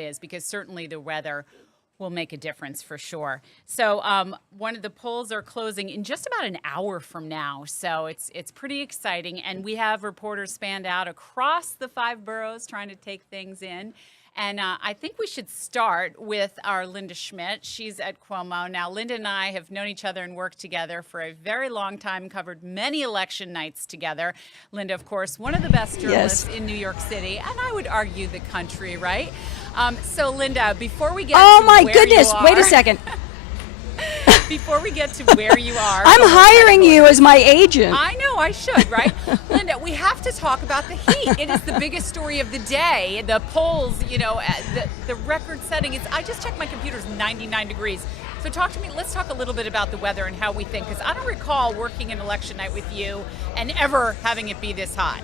is, because certainly the weather will make a difference for sure. So one of the polls are closing in just about an hour from now. So it's pretty exciting. And we have reporters spanned out across the 5 boroughs trying to take things in. And I think we should start with our Linda Schmidt. She's at Cuomo. Now, Linda and I have known each other and worked together for a very long time, covered many election nights together. Linda, of course, one of the best journalists in New York City, and I would argue the country, right? So, Linda, before we get to my goodness, wait a second. Before we get to where you are. I'm hiring you as my agent. I know, I should, right? Linda, we have to talk about the heat. It is the biggest story of the day. The polls, you know, the record setting. I just checked my computer's 99 degrees. So talk to me, let's talk a little bit about the weather and how we think, because I don't recall working an election night with you and ever having it be this hot.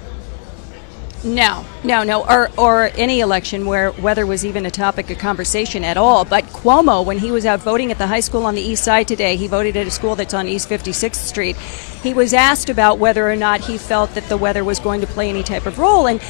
No, or any election where weather was even a topic of conversation at all. But Cuomo, when he was out voting at the high school on the east side today, he voted at a school that's on East 56th Street. He was asked about whether or not he felt that the weather was going to play any type of role, and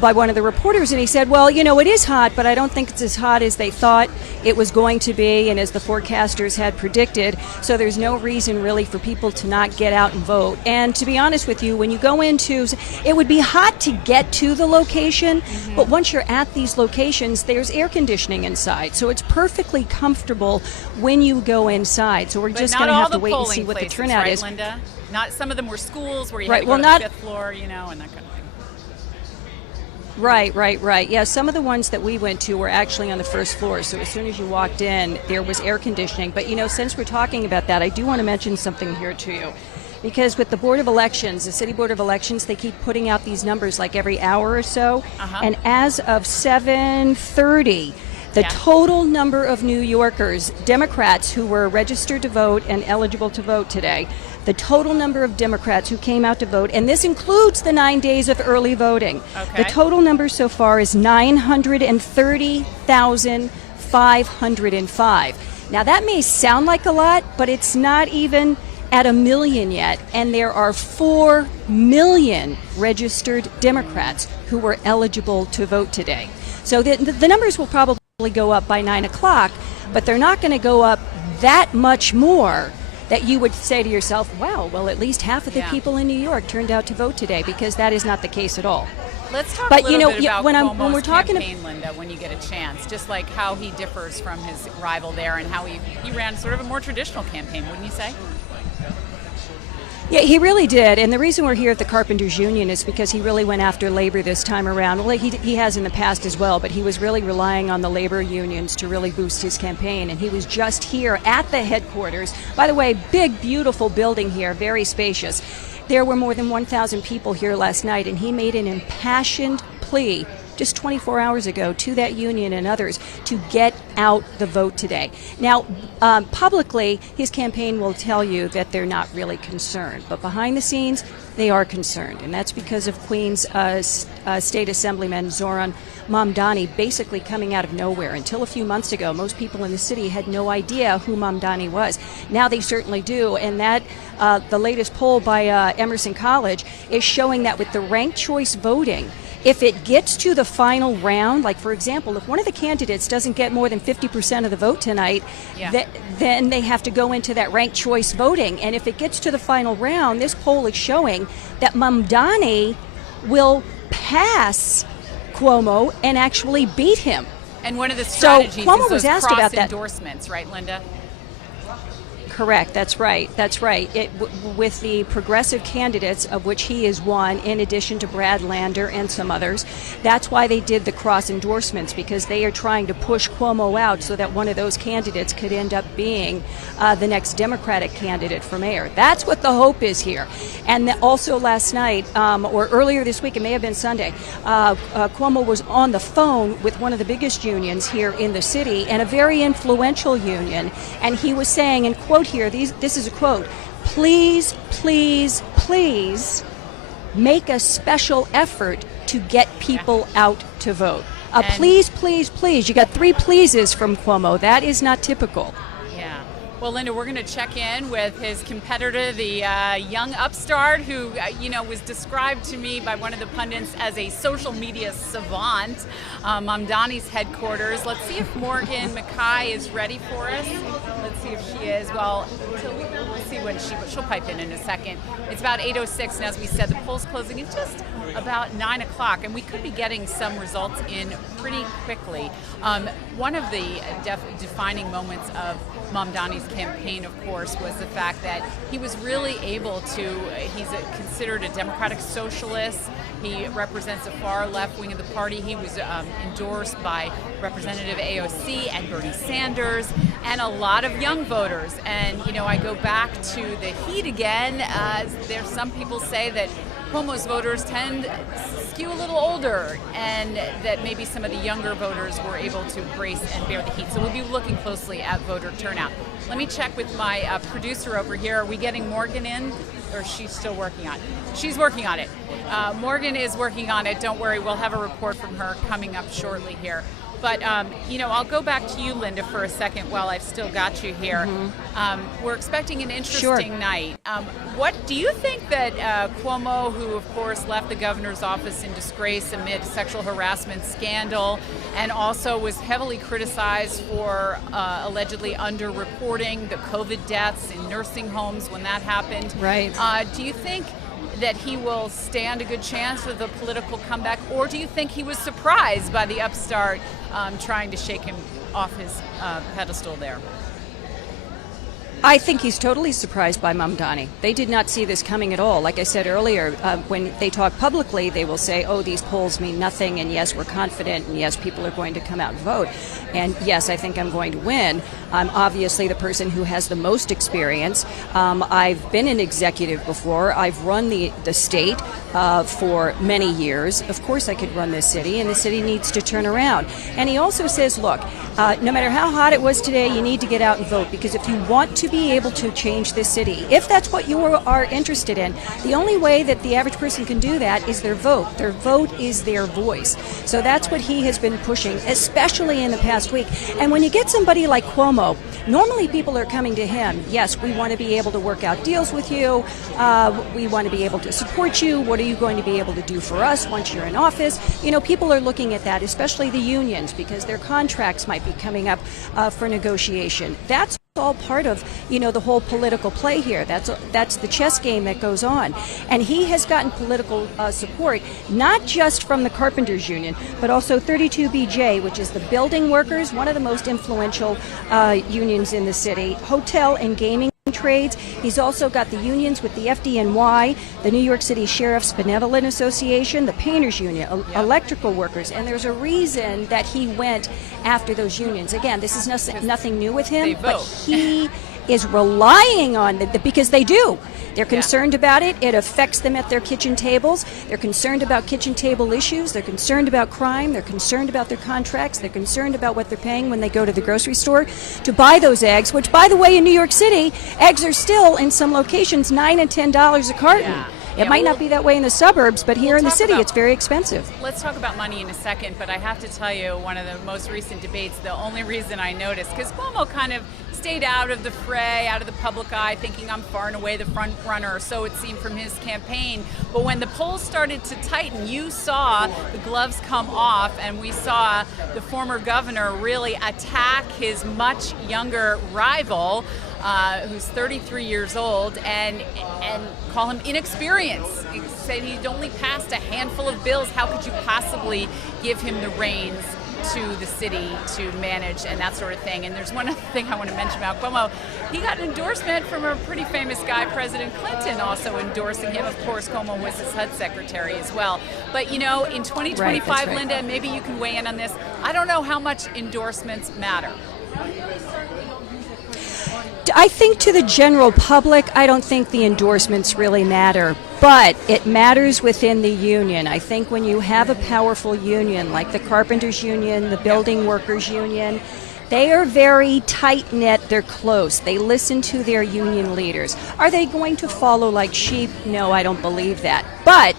by one of the reporters, and he said, well, you know, it is hot, but I don't think it's as hot as they thought it was going to be and as the forecasters had predicted, so there's no reason really for people to not get out and vote. And to be honest with you, when you go into, it would be hot to get to the location, but once you're at these locations, there's air conditioning inside, so it's perfectly comfortable when you go inside. So we're just going to have to wait and see what the turnout is. Linda? Not some of them were schools where you had to go to the 5th floor, you know, and that kind of thing. Right. Yeah, some of the ones that we went to were actually on the first floor, so as soon as you walked in, there was air conditioning. But, you know, since we're talking about that, I do want to mention something here to you. Because with the Board of Elections, the City Board of Elections, they keep putting out these numbers like every hour or so. And as of 7:30, the total number of New Yorkers, Democrats who were registered to vote and eligible to vote today, the total number of Democrats who came out to vote, and this includes the 9 days of early voting. The total number so far is 930,505. Now that may sound like a lot, but it's not even at 1 million yet, and there are 4 million registered Democrats who were eligible to vote today. So the numbers will probably go up by 9 o'clock, but they're not going to go up that much more that you would say to yourself, wow, well, at least half of the people in New York turned out to vote today, because that is not the case at all. Let's talk a little bit about Cuomo's campaign, Linda, when you get a chance, just like how he differs from his rival there and how he ran sort of a more traditional campaign, wouldn't you say? Yeah, he really did, and the reason we're here at the Carpenters Union is because he really went after labor this time around. Well, he has in the past as well, but he was really relying on the labor unions to really boost his campaign, and he was just here at the headquarters. By the way, big, beautiful building here, very spacious. There were more than 1,000 people here last night, and he made an impassioned plea just 24 hours ago to that union and others to get out the vote today. Now, publicly, his campaign will tell you that they're not really concerned, but behind the scenes, they are concerned, and that's because of Queens State Assemblyman Zoran Mamdani basically coming out of nowhere. Until a few months ago, most people in the city had no idea who Mamdani was. Now they certainly do, and that the latest poll by Emerson College is showing that with the ranked choice voting, if it gets to the final round, like for example, if one of the candidates doesn't get more than 50% of the vote tonight, then they have to go into that ranked choice voting. And if it gets to the final round, this poll is showing that Mamdani will pass Cuomo and actually beat him. And one of the strategies Cuomo is was those asked about that. endorsements, right, Linda? Correct. That's right. With the progressive candidates, of which he is one, in addition to Brad Lander and some others, that's why they did the cross endorsements, because they are trying to push Cuomo out so that one of those candidates could end up being the next Democratic candidate for mayor. That's what the hope is here. And also last night, or earlier this week, it may have been Sunday, Cuomo was on the phone with one of the biggest unions here in the city, and a very influential union, and he was saying, and quote here, this is a quote, please make a special effort to get people out to vote. Please. You got 3 pleases from Cuomo. That is not typical. Yeah. Well, Linda, we're going to check in with his competitor, the young upstart who, was described to me by one of the pundits as a social media savant. Mamdani's headquarters. Let's see if Morgan Mackay is ready for us. Let's see if she is. Well, we'll see when she'll pipe in a second. It's about 8:06, and as we said, the poll's closing at just about 9 o'clock, and we could be getting some results in pretty quickly. One of the defining moments of Mamdani's campaign, of course, was the fact that he was really able to, he's considered a democratic socialist. He represents a far left wing of the party. He was endorsed by Representative AOC and Bernie Sanders and a lot of young voters. And, I go back to the heat again. There's some people say that Cuomo's voters tend to skew a little older, and that maybe some of the younger voters were able to brace and bear the heat. So we'll be looking closely at voter turnout. Let me check with my producer over here. Are we getting Morgan in, or is she still working on it? She's working on it. Morgan is working on it. Don't worry, we'll have a report from her coming up shortly here. But, I'll go back to you, Linda, for a second while I've still got you here. Mm-hmm. We're expecting an interesting night. What do you think that Cuomo, who, of course, left the governor's office in disgrace amid sexual harassment scandal and also was heavily criticized for allegedly underreporting the COVID deaths in nursing homes when that happened? Right. Do you think that he will stand a good chance for the political comeback, or do you think he was surprised by the upstart trying to shake him off his pedestal there? I think he's totally surprised by Mamdani. They did not see this coming at all. Like I said earlier, when they talk publicly, they will say, oh, these polls mean nothing, and yes, we're confident, and yes, people are going to come out and vote. And yes, I think I'm going to win. I'm obviously the person who has the most experience. I've been an executive before. I've run the state for many years. Of course I could run this city, and the city needs to turn around. And he also says, look, no matter how hot it was today, you need to get out and vote, because if you want to be able to change this city, if that's what you are interested in, the only way that the average person can do that is their vote. Their vote is their voice. So that's what he has been pushing, especially in the past week. And when you get somebody like Cuomo, normally people are coming to him, yes, we want to be able to work out deals with you, we want to be able to support you, what are you going to be able to do for us once you're in office? People are looking at that, especially the unions, because their contracts might be coming up for negotiation. That's all part of the whole political play here. That's the chess game that goes on, and he has gotten political support not just from the Carpenters Union, but also 32BJ, which is the building workers, one of the most influential unions in the city, hotel and gaming trades. He's also got the unions with the FDNY, the New York City Sheriff's Benevolent Association, the Painters Union, electrical workers, and there's a reason that he went after those unions. Again, this is nothing new with him, but he is relying on it because they do. They're concerned about it. It affects them at their kitchen tables. They're concerned about kitchen table issues. They're concerned about crime. They're concerned about their contracts. They're concerned about what they're paying when they go to the grocery store to buy those eggs, which, by the way, in New York City, eggs are still, in some locations, $9 and $10 a carton. Yeah. It might not be that way in the suburbs, but here in the city, it's very expensive. Let's talk about money in a second, but I have to tell you, one of the most recent debates, the only reason I noticed, because Cuomo kind of stayed out of the fray, out of the public eye, thinking I'm far and away the front runner, or so it seemed from his campaign. But when the polls started to tighten, you saw the gloves come off, and we saw the former governor really attack his much younger rival, who's 33 years old, and call him inexperienced. He said he'd only passed a handful of bills. How could you possibly give him the reins to the city to manage and that sort of thing? And there's one other thing I want to mention about Cuomo. He got an endorsement from a pretty famous guy, President Clinton, also endorsing him. Of course, Cuomo was his HUD secretary as well. But, in 2025, right. Linda, maybe you can weigh in on this. I don't know how much endorsements matter. I think to the general public, I don't think the endorsements really matter, but it matters within the union. I think when you have a powerful union like the Carpenters Union, the Building Workers Union, they are very tight-knit, they're close, they listen to their union leaders. Are they going to follow like sheep? No, I don't believe that. But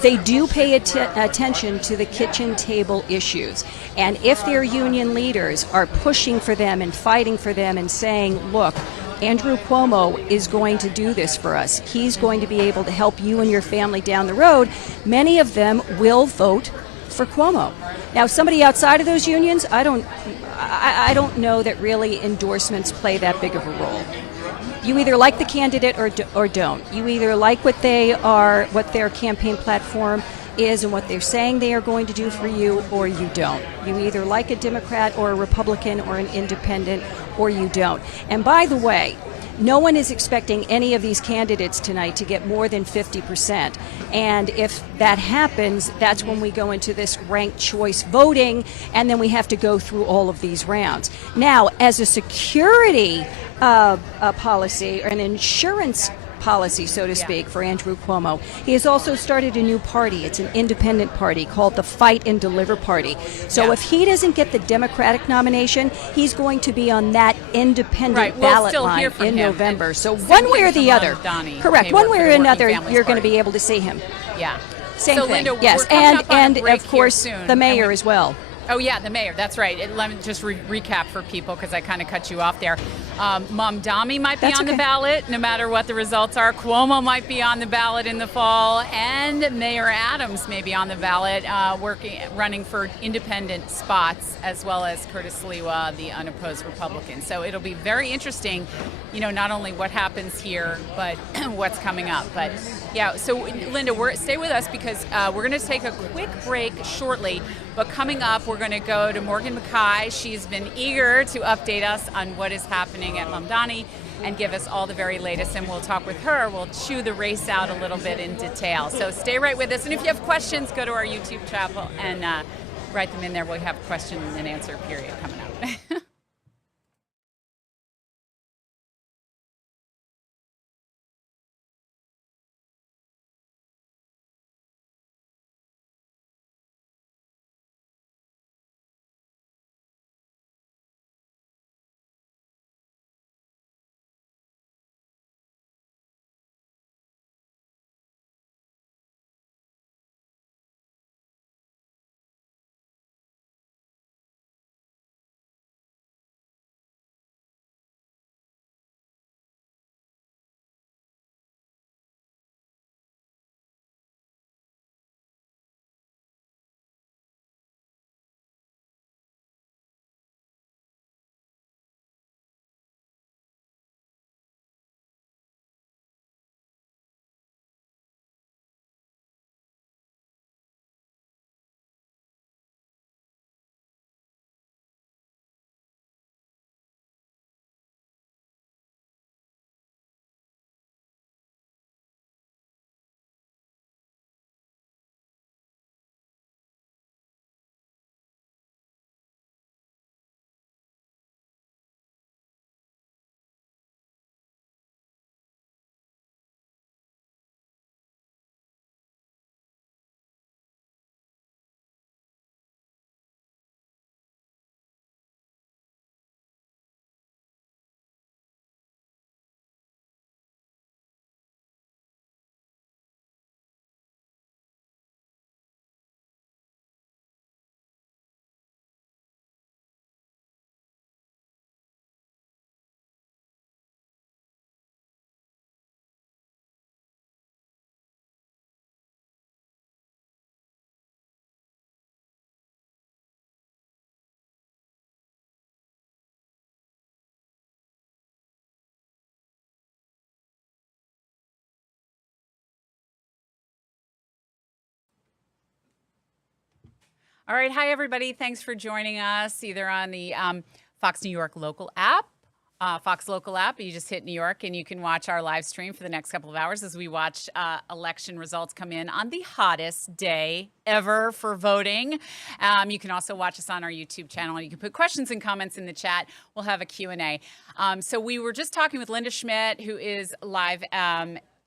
They do pay attention to the kitchen table issues. And if their union leaders are pushing for them and fighting for them and saying, look, Andrew Cuomo is going to do this for us. He's going to be able to help you and your family down the road. Many of them will vote for Cuomo. Now, somebody outside of those unions, I don't know that really endorsements play that big of a role. You either like the candidate or don't. You either like what they are, what their campaign platform is and what they're saying they are going to do for you, or you don't. You either like a Democrat or a Republican or an independent, or you don't. And by the way, no one is expecting any of these candidates tonight to get more than 50%. And if that happens, that's when we go into this ranked choice voting, and then we have to go through all of these rounds. Now, as a security policy or an insurance policy, so to speak, for Andrew Cuomo, he has also started a new party. It's an independent party called the Fight and Deliver Party. So if he doesn't get the Democratic nomination, he's going to be on that independent ballot line in November. So one way or the other, correct, one way or another, you're going to be able to see him. Yeah. Same so, thing. Linda, yes, and of course the mayor as well. Oh, yeah, the mayor. That's right. Let me just recap for people because I kind of cut you off there. Mamdani might be on the ballot no matter what the results are. Cuomo might be on the ballot in the fall. And Mayor Adams may be on the ballot running for independent spots, as well as Curtis Sliwa, the unopposed Republican. So it'll be very interesting, not only what happens here, but what's coming up. But, yeah, so, Linda, stay with us because we're going to take a quick break shortly. But coming up, we're going to go to Morgan McKay. She's been eager to update us on what is happening at Mamdani and give us all the very latest. And we'll talk with her. We'll chew the race out a little bit in detail. So stay right with us. And if you have questions, go to our YouTube channel and write them in there. We'll have question and answer period coming up. All right. Hi, everybody. Thanks for joining us either on the Fox New York local app, Fox local app. You just hit New York and you can watch our live stream for the next couple of hours as we watch election results come in on the hottest day ever for voting. You can also watch us on our YouTube channel and you can put questions and comments in the chat. We'll have a Q&A. So we were just talking with Linda Schmidt, who is live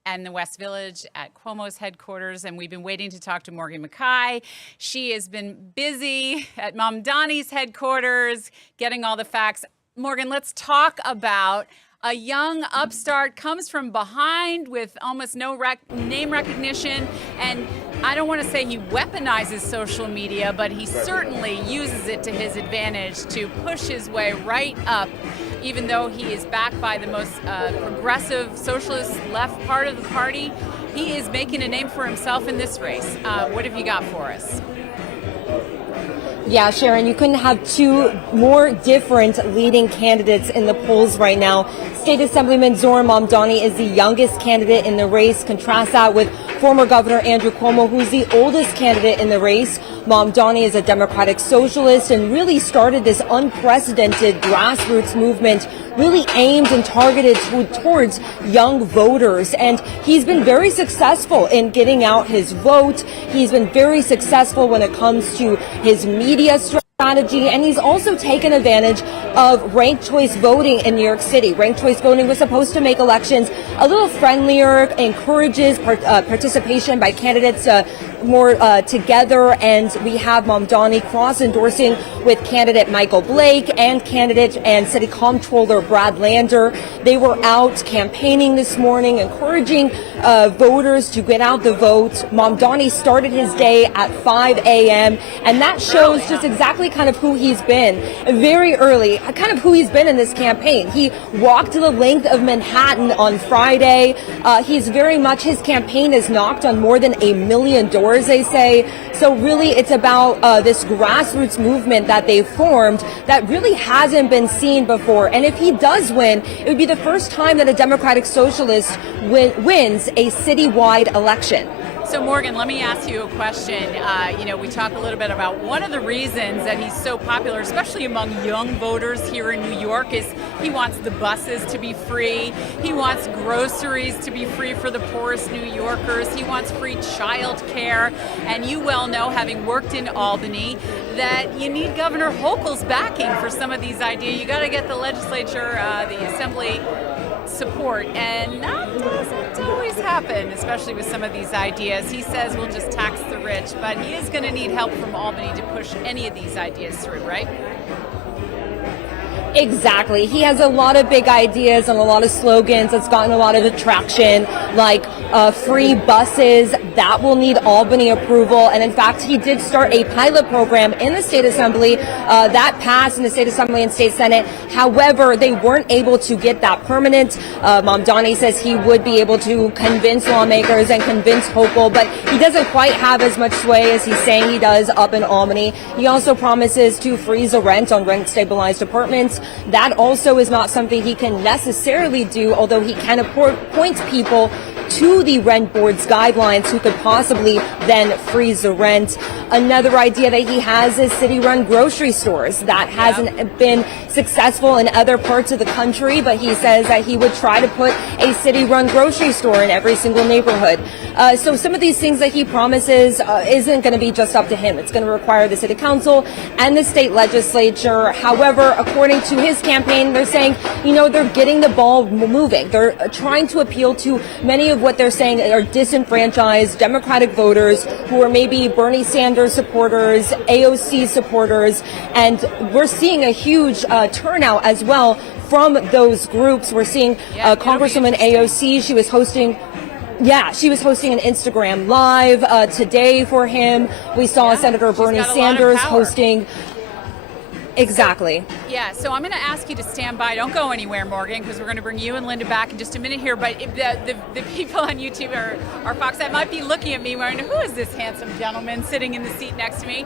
and the West Village at Cuomo's headquarters, and we've been waiting to talk to Morgan McKay. She has been busy at Mamdani's headquarters getting all the facts. Morgan, let's talk about a young upstart, comes from behind with almost no name recognition, and I don't want to say he weaponizes social media, but he certainly uses it to his advantage to push his way right up, even though he is backed by the most progressive socialist left part of the party. He is making a name for himself in this race. What have you got for us? Yeah, Sharon, you couldn't have two more different leading candidates in the polls right now. State Assemblyman Zohran Mamdani is the youngest candidate in the race. Contrast that with former Governor Andrew Cuomo, who's the oldest candidate in the race. Mamdani is a democratic socialist and really started this unprecedented grassroots movement, really aimed and targeted towards young voters. And he's been very successful in getting out his vote. He's been very successful when it comes to his media strategy, and he's also taken advantage of ranked choice voting in New York City. Ranked choice voting was supposed to make elections a little friendlier, encourages participation by candidates more together, and we have Mamdani cross-endorsing with candidate Michael Blake and candidate and City Comptroller Brad Lander. They were out campaigning this morning, encouraging voters to get out the vote. Mamdani started his day at 5 a.m., and that shows just exactly kind of who he's been. Very early, kind of who he's been in this campaign. He walked the length of Manhattan on Friday. He's very much, his campaign has knocked on more than $1 million, they say. So really, it's about this grassroots movement that they've formed that really hasn't been seen before. And if he does win, it would be the first time that a Democratic Socialist wins a citywide election. So Morgan, let me ask you a question. We talk a little bit about one of the reasons that he's so popular, especially among young voters here in New York, is he wants the buses to be free. He wants groceries to be free for the poorest New Yorkers. He wants free child care. And you well know, having worked in Albany, that you need Governor Hochul's backing for some of these ideas. You got to get the legislature, the assembly support, and that doesn't always happen, especially with some of these ideas. He says we'll just tax the rich, but he is going to need help from Albany to push any of these ideas through, right? Exactly. He has a lot of big ideas and a lot of slogans that's gotten a lot of attraction, like free buses. That will need Albany approval. And in fact, he did start a pilot program in the State Assembly that passed in the State Assembly and State Senate. However, they weren't able to get that permanent. Mamdani says he would be able to convince lawmakers and convince Hochul, but he doesn't quite have as much sway as he's saying he does up in Albany. He also promises to freeze the rent on rent-stabilized apartments. That also is not something he can necessarily do, although he can point people to the rent board's guidelines who could possibly then freeze the rent. Another idea that he has is city-run grocery stores. That hasn't been successful in other parts of the country, but he says that he would try to put a city-run grocery store in every single neighborhood. So some of these things that he promises isn't going to be just up to him. It's going to require the city council and the state legislature. However, according to his campaign, they're saying, they're getting the ball moving. They're trying to appeal to many of what they're saying are disenfranchised Democratic voters who are maybe Bernie Sanders supporters, AOC supporters, and we're seeing a huge turnout as well from those groups. We're seeing Congresswoman AOC, she was hosting an Instagram Live today for him. We saw Senator Bernie Sanders hosting. Exactly. So I'm going to ask you to stand by. Don't go anywhere, Morgan, because we're going to bring you and Linda back in just a minute here. But if the people on YouTube or Fox that might be looking at me wondering, who is this handsome gentleman sitting in the seat next to me?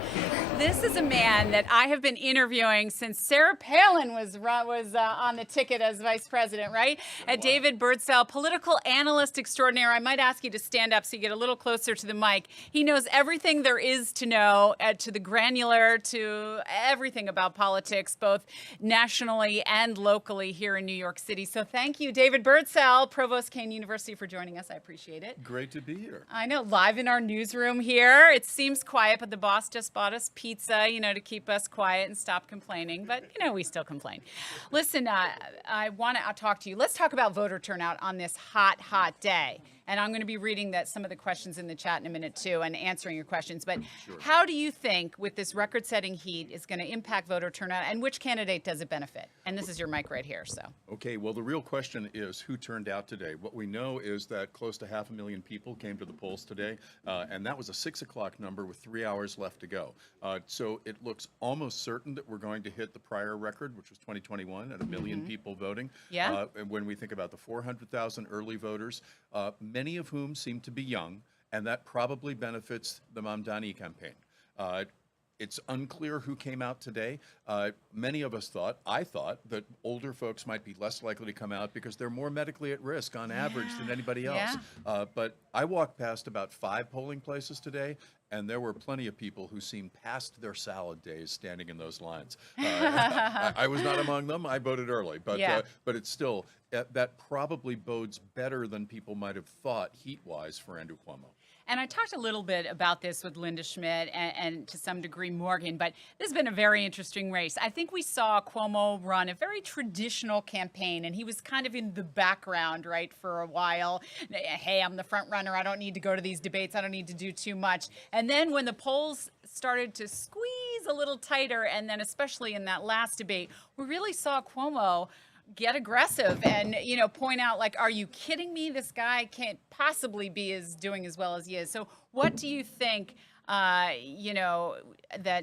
This is a man that I have been interviewing since Sarah Palin was on the ticket as vice president, right? David Birdsell, political analyst extraordinaire. I might ask you to stand up so you get a little closer to the mic. He knows everything there is to know, to the granular, to everything about politics, both nationally and locally here in New York City. So thank you, David Birdsell, Provost Kane University, for joining us. I appreciate it. Great to be here. I know, live in our newsroom here. It seems quiet, but the boss just bought us pizza, to keep us quiet and stop complaining. But, we still complain. Listen, I want to talk to you. Let's talk about voter turnout on this hot, hot day. And I'm going to be reading some of the questions in the chat in a minute too, and answering your questions. But how do you think, with this record-setting heat, is going to impact voter turnout, and which candidate does it benefit? And this is your mic right here. So. Okay. Well, the real question is who turned out today. What we know is that close to 500,000 people came to the polls today, and that was a 6 o'clock number with 3 hours left to go. So it looks almost certain that we're going to hit the prior record, which was 2021, at 1 million people voting. Yeah. And when we think about the 400,000 early voters, many of whom seem to be young, and that probably benefits the Mamdani campaign. It's unclear who came out today. Many of us thought, I thought, that older folks might be less likely to come out because they're more medically at risk on average than anybody else. But I walked past about 5 polling places today, and there were plenty of people who seemed past their salad days standing in those lines. I was not among them. I voted early, but it's still, that probably bodes better than people might have thought heat-wise for Andrew Cuomo. And I talked a little bit about this with Linda Schmidt and to some degree Morgan, but this has been a very interesting race. I think we saw Cuomo run a very traditional campaign, and he was kind of in the background, right, for a while. Hey, I'm the front runner. I don't need to go to these debates. I don't need to do too much. And then when the polls started to squeeze a little tighter, and then especially in that last debate, we really saw Cuomo get aggressive and, point out, like, are you kidding me? This guy can't possibly be doing as well as he is. So what do you think, that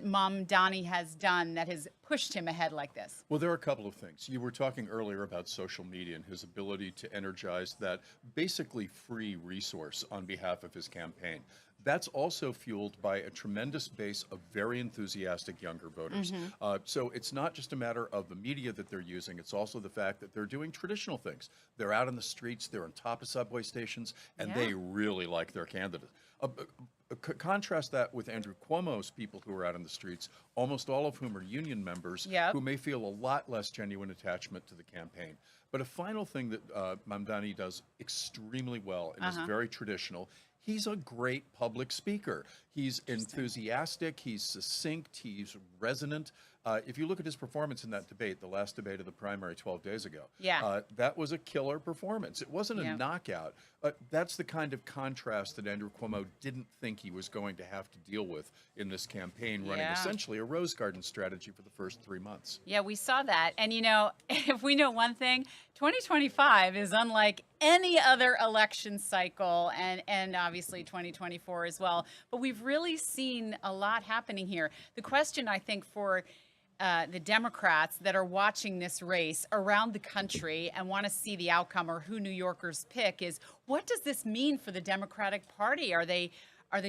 Mamdani has done that has pushed him ahead like this? Well, there are a couple of things. You were talking earlier about social media and his ability to energize that basically free resource on behalf of his campaign. That's also fueled by a tremendous base of very enthusiastic younger voters. So it's not just a matter of the media that they're using, it's also the fact that they're doing traditional things. They're out on the streets, they're on top of subway stations, and they really like their candidate. Contrast that with Andrew Cuomo's people who are out on the streets, almost all of whom are union members, who may feel a lot less genuine attachment to the campaign. But a final thing that Mamdani does extremely well and is very traditional, he's a great public speaker. He's enthusiastic, he's succinct, he's resonant. If you look at his performance in that debate, the last debate of the primary 12 days ago, that was a killer performance. It wasn't a knockout. That's the kind of contrast that Andrew Cuomo didn't think he was going to have to deal with in this campaign, running essentially a Rose Garden strategy for the first 3 months. Yeah, we saw that. And, if we know one thing, 2025 is unlike any other election cycle, and obviously 2024 as well. But we've really seen a lot happening here. The question, I think, for the Democrats that are watching this race around the country and want to see the outcome or who New Yorkers pick is, what does this mean for the Democratic Party? Are they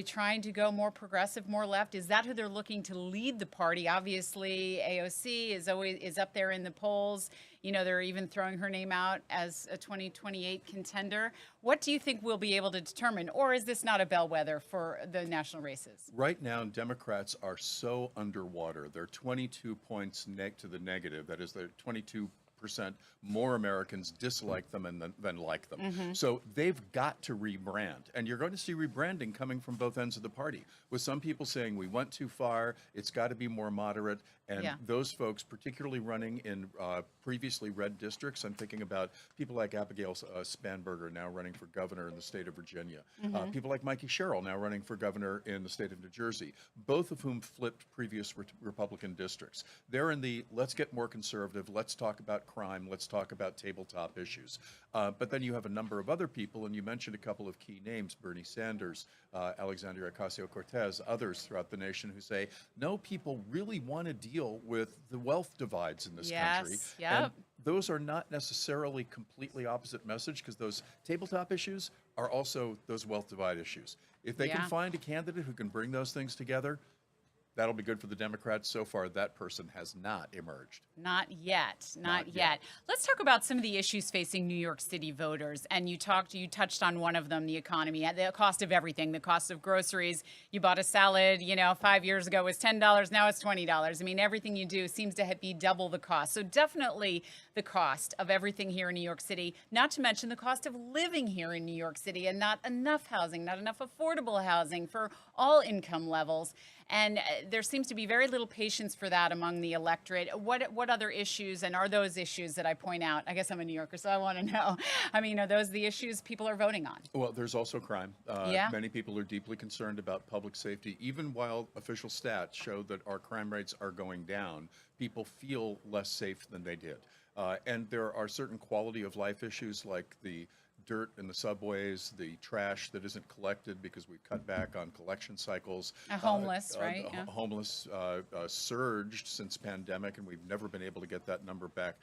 trying to go more progressive, more left? Is that who they're looking to lead the party? Obviously, AOC is up there in the polls. They're even throwing her name out as a 2028 contender. What do you think we'll be able to determine? Or is this not a bellwether for the national races? Right now, Democrats are so underwater. They're 22 points to the negative. That is, they're 22% more Americans dislike them than like them. So they've got to rebrand. And you're going to see rebranding coming from both ends of the party, with some people saying we went too far, it's got to be more moderate. And those folks, particularly running in previously red districts, I'm thinking about people like Abigail Spanberger, now running for governor in the state of Virginia. People like Mikey Sherrill, now running for governor in the state of New Jersey, both of whom flipped previous Republican districts. They're in the let's get more conservative, let's talk about crime, let's talk about tabletop issues. But then you have a number of other people, and you mentioned a couple of key names, Bernie Sanders, Alexandria Ocasio-Cortez, others throughout the nation who say, no, people really want to deal with the wealth divides in this country. And those are not necessarily completely opposite message, because those tabletop issues are also those wealth divide issues. If they can find a candidate who can bring those things together, that'll be good for the Democrats. So far, that person has not emerged. Not yet. Not yet. Let's talk about some of the issues facing New York City voters. And you touched on one of them, the economy, the cost of everything, the cost of groceries. You bought a salad, 5 years ago was $10. Now it's $20. I mean, everything you do seems to be double the cost. So definitely the cost of everything here in New York City, not to mention the cost of living here in New York City, and not enough housing, not enough affordable housing for all income levels. And there seems to be very little patience for that among the electorate. What other issues, and are those issues that I point out? I guess I'm a New Yorker, so I want to know. I mean, are those the issues people are voting on? Well, there's also crime. Yeah. Many people are deeply concerned about public safety. Even while official stats show that our crime rates are going down, people feel less safe than they did. And there are certain quality of life issues like the dirt in the subways, the trash that isn't collected because we've cut back on collection cycles. Homeless, right? Yeah. Homeless surged since pandemic, and we've never been able to get that number back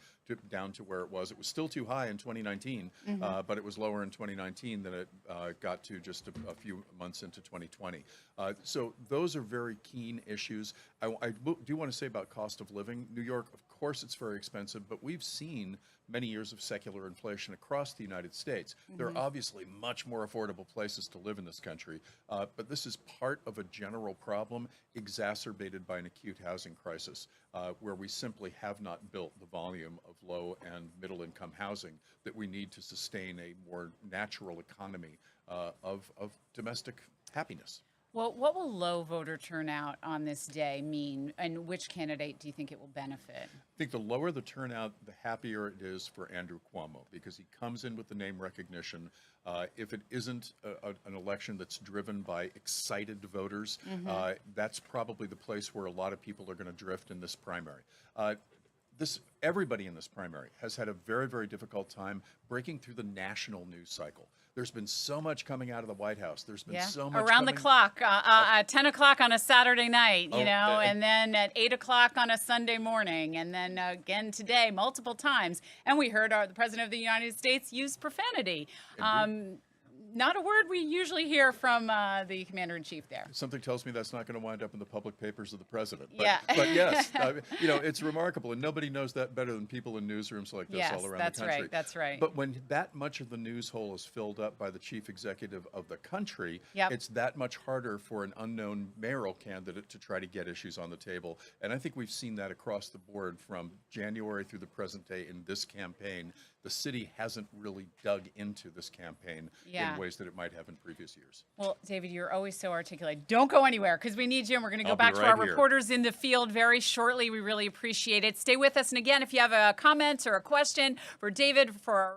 down to where it was. It was still too high in 2019, but it was lower in 2019 than it got to just a few months into 2020. So those are very keen issues. I do want to say about cost of living. New York, of course, it's very expensive, but we've seen many years of secular inflation across the United States. There are obviously much more affordable places to live in this country, but this is part of a general problem exacerbated by an acute housing crisis, where we simply have not built the volume of low and middle income housing that we need to sustain a more natural economy of domestic happiness. Well, what will low voter turnout on this day mean, and which candidate do you think it will benefit? I think the lower the turnout, the happier it is for Andrew Cuomo, because he comes in with the name recognition. If it isn't an election that's driven by excited voters, that's probably the place where a lot of people are going to drift in this primary. Everybody in this primary has had a very, very difficult time breaking through the national news cycle. There's been so much coming out of the White House. There's been so much around the clock, 10 o'clock on a Saturday night, and then at 8 o'clock on a Sunday morning, and then again today, multiple times. And we heard the President of the United States use profanity. Not a word we usually hear from the commander-in-chief there. Something tells me that's not going to wind up in the public papers of the president. Yeah. But yes, it's remarkable, and nobody knows that better than people in newsrooms like this all around the country. That's right. But when that much of the news hole is filled up by the chief executive of the country, it's that much harder for an unknown mayoral candidate to try to get issues on the table. And I think we've seen that across the board from January through the present day in this campaign. The city hasn't really dug into this campaign in ways that it might have in previous years. Well, David, you're always so articulate. Don't go anywhere, because we need you, and we're going to go back to right our reporters in the field very shortly. We really appreciate it. Stay with us. And again, if you have a comment or a question for David, for our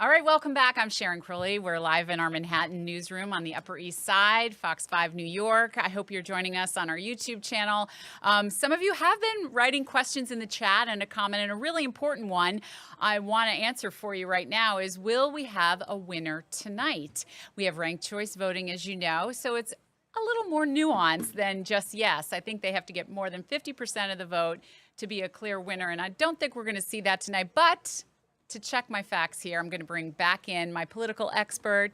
All right, welcome back. I'm Sharon Crowley. We're live in our Manhattan newsroom on the Upper East Side, Fox 5 New York. I hope you're joining us on our YouTube channel. Some of you have been writing questions in the chat, and a comment, and a really important one I want to answer for you right now is, will we have a winner tonight? We have ranked choice voting, as you know, so it's a little more nuanced than just yes. I think they have to get more than 50% of the vote to be a clear winner, and I don't think we're going to see that tonight, but to check my facts here, I'm going to bring back in my political expert,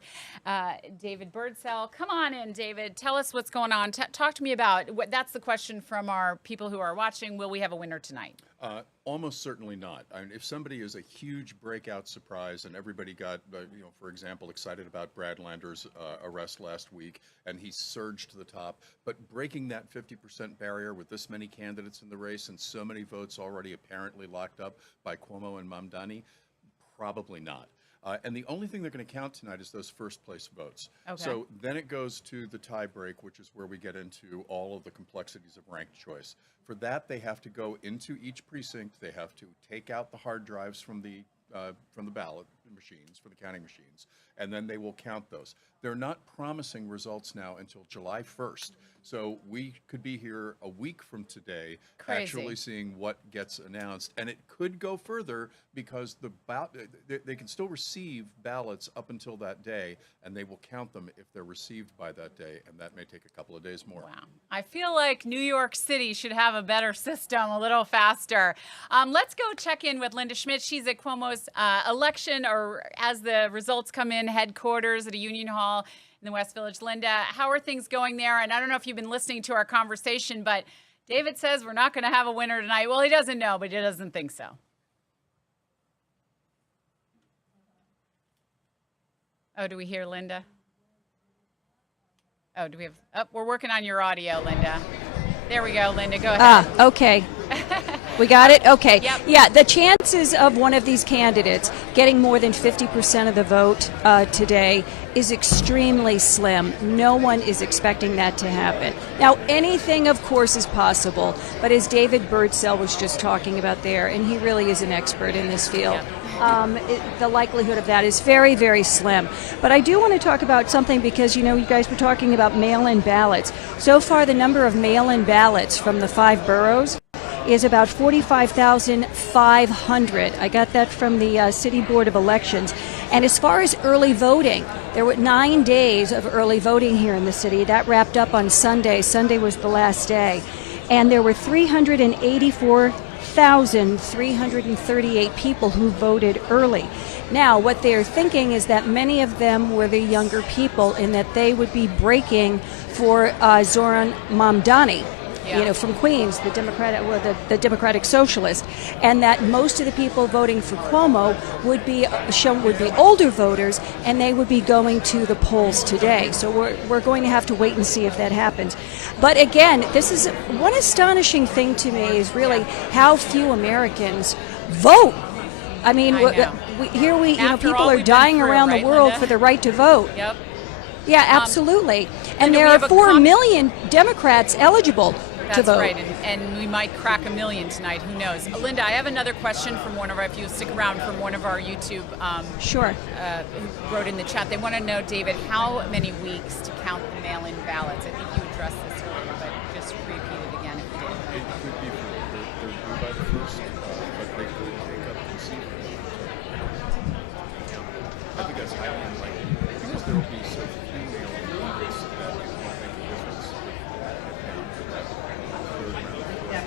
David Birdsell. Come on in, David. Tell us what's going on. Talk to me about what. That's the question from our people who are watching. Will we have a winner tonight? Almost certainly not. I mean, if somebody is a huge breakout surprise, and everybody got, for example, excited about Brad Lander's arrest last week, and he surged to the top, but breaking that 50% barrier with this many candidates in the race and so many votes already apparently locked up by Cuomo and Mamdani, probably not. And the only thing they're going to count tonight is those first place votes. Okay. So then it goes to the tie break, which is where we get into all of the complexities of ranked choice. For that, they have to go into each precinct. They have to take out the hard drives from the ballot machines, from the counting machines, and then they will count those. They're not promising results now until July 1st. So we could be here a week from today, Crazy. actually seeing what gets announced. And it could go further because they can still receive ballots up until that day, and they will count them if they're received by that day, and that may take a couple of days more. Wow. I feel like New York City should have a better system, a little faster. Let's go check in with Linda Schmidt. She's at Cuomo's election, or as the results come in, headquarters at a Union Hall in the West Village. Linda, how are things going there? And I don't know if you've been listening to our conversation, but David says we're not going to have a winner tonight. Well, he doesn't know, but he doesn't think so. Oh, do we hear Linda? Oh, do we have? Oh, we're working on your audio, Linda. There we go, Linda. Go ahead. Okay. We got it? Okay. Yep. Yeah, the chances of one of these candidates getting more than 50% of the vote today is extremely slim. No one is expecting that to happen. Now, anything, of course, is possible, but as David Birdsell was just talking about there, and he really is an expert in this field, the likelihood of that is very, very slim. But I do want to talk about something because, you guys were talking about mail-in ballots. So far, the number of mail-in ballots from the 5 boroughs is about 45,500. I got that from the City Board of Elections. And as far as early voting, there were 9 days of early voting here in the city. That wrapped up on Sunday. Sunday was the last day. And there were 384,338 people who voted early. Now, what they're thinking is that many of them were the younger people and that they would be breaking for Zoran Mamdani. From Queens, the Democratic Socialist, and that most of the people voting for Cuomo would be older voters, and they would be going to the polls today. So we're going to have to wait and see if that happens. But again, this is one astonishing thing to me is really how few Americans vote. I mean, people are dying around the world for the right to vote. Yep. Yeah, absolutely. And there we are have a 4 million Democrats eligible to vote. That's right, and we might crack 1 million tonight. Who knows? Linda, I have another question from if you stick around, from one of our YouTube Sure. Who wrote in the chat. They want to know, David, how many weeks to count the mail-in ballots? I think you addressed this earlier, but just repeat it again if you did. It could be they're due by the first, but they could take up conceivably. I think that's highly unlikely because there will be so few mail-in ballots that it won't make a difference. That's one of the things that we're looking at.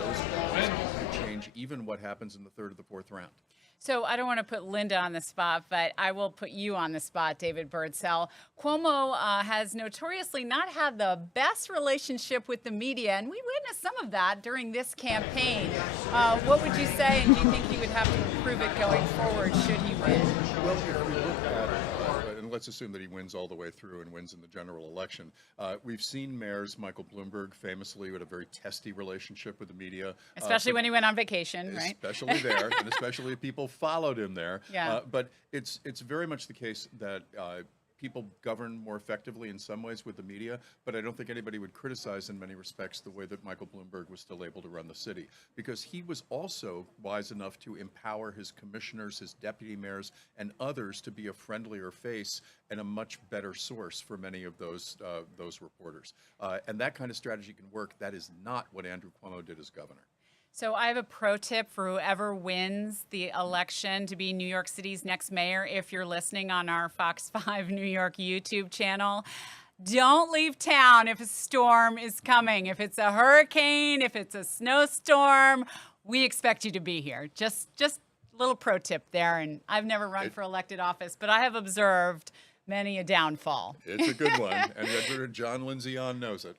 Those could change even what happens in the third or the fourth round. So I don't want to put Linda on the spot, but I will put you on the spot, David Birdsell. Cuomo has notoriously not had the best relationship with the media, and we witnessed some of that during this campaign. What would you say, and do you think he would have to improve it going forward should he win? Well, if we look at and let's assume that he wins all the way through and wins in the general election. We've seen mayors, Michael Bloomberg famously had a very testy relationship with the media. Especially when he went on vacation, right? Especially there, and especially if people followed him there. Yeah. But it's very much the case that people govern more effectively in some ways with the media, but I don't think anybody would criticize in many respects the way that Michael Bloomberg was still able to run the city, because he was also wise enough to empower his commissioners, his deputy mayors, and others to be a friendlier face and a much better source for many of those reporters. And that kind of strategy can work. That is not what Andrew Cuomo did as governor. So I have a pro tip for whoever wins the election to be New York City's next mayor. If you're listening on our Fox 5 New York YouTube channel, don't leave town if a storm is coming. If it's a hurricane, if it's a snowstorm, we expect you to be here. Just a little pro tip there. And I've never run for elected office, but I have observed many a downfall. It's a good one, and Edward John Lindsay on knows it.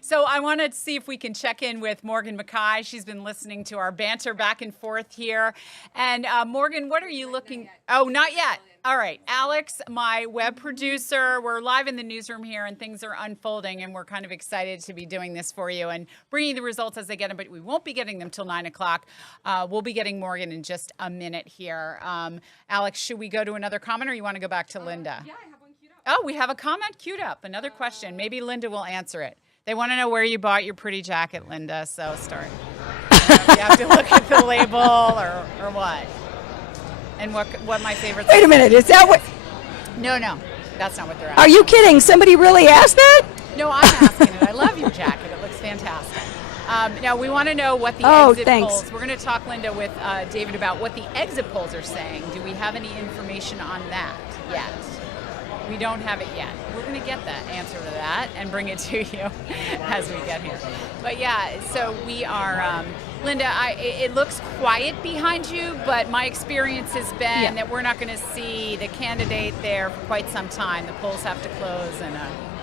So I want to see if we can check in with Morgan Mackay. She's been listening to our banter back and forth here. And Morgan, what are you looking? Oh, not yet. All right, Alex, my web producer, we're live in the newsroom here and things are unfolding and we're kind of excited to be doing this for you and bringing the results as they get them, but we won't be getting them till 9 o'clock. We'll be getting Morgan in just a minute here. Alex, should we go to another comment or you want to go back to Linda? Yeah, I have one queued up. Oh, we have a comment queued up. Another question. Maybe Linda will answer it. They want to know where you bought your pretty jacket, Linda, so start. You have to look at the label or what? And what my favorite. Wait a minute, is that what? No, that's not what they're Are asking. you kidding? Somebody really asked that? No, I'm asking it. I love your jacket. It looks fantastic. Now, we want to know what the exit polls. We're going to talk, Linda, with David about what the exit polls are saying. Do we have any information on that yet? We don't have it yet. We're going to get the answer to that and bring it to you as we get here. But yeah, so we are, Linda, it looks quiet behind you, but my experience has been that we're not going to see the candidate there for quite some time. The polls have to close and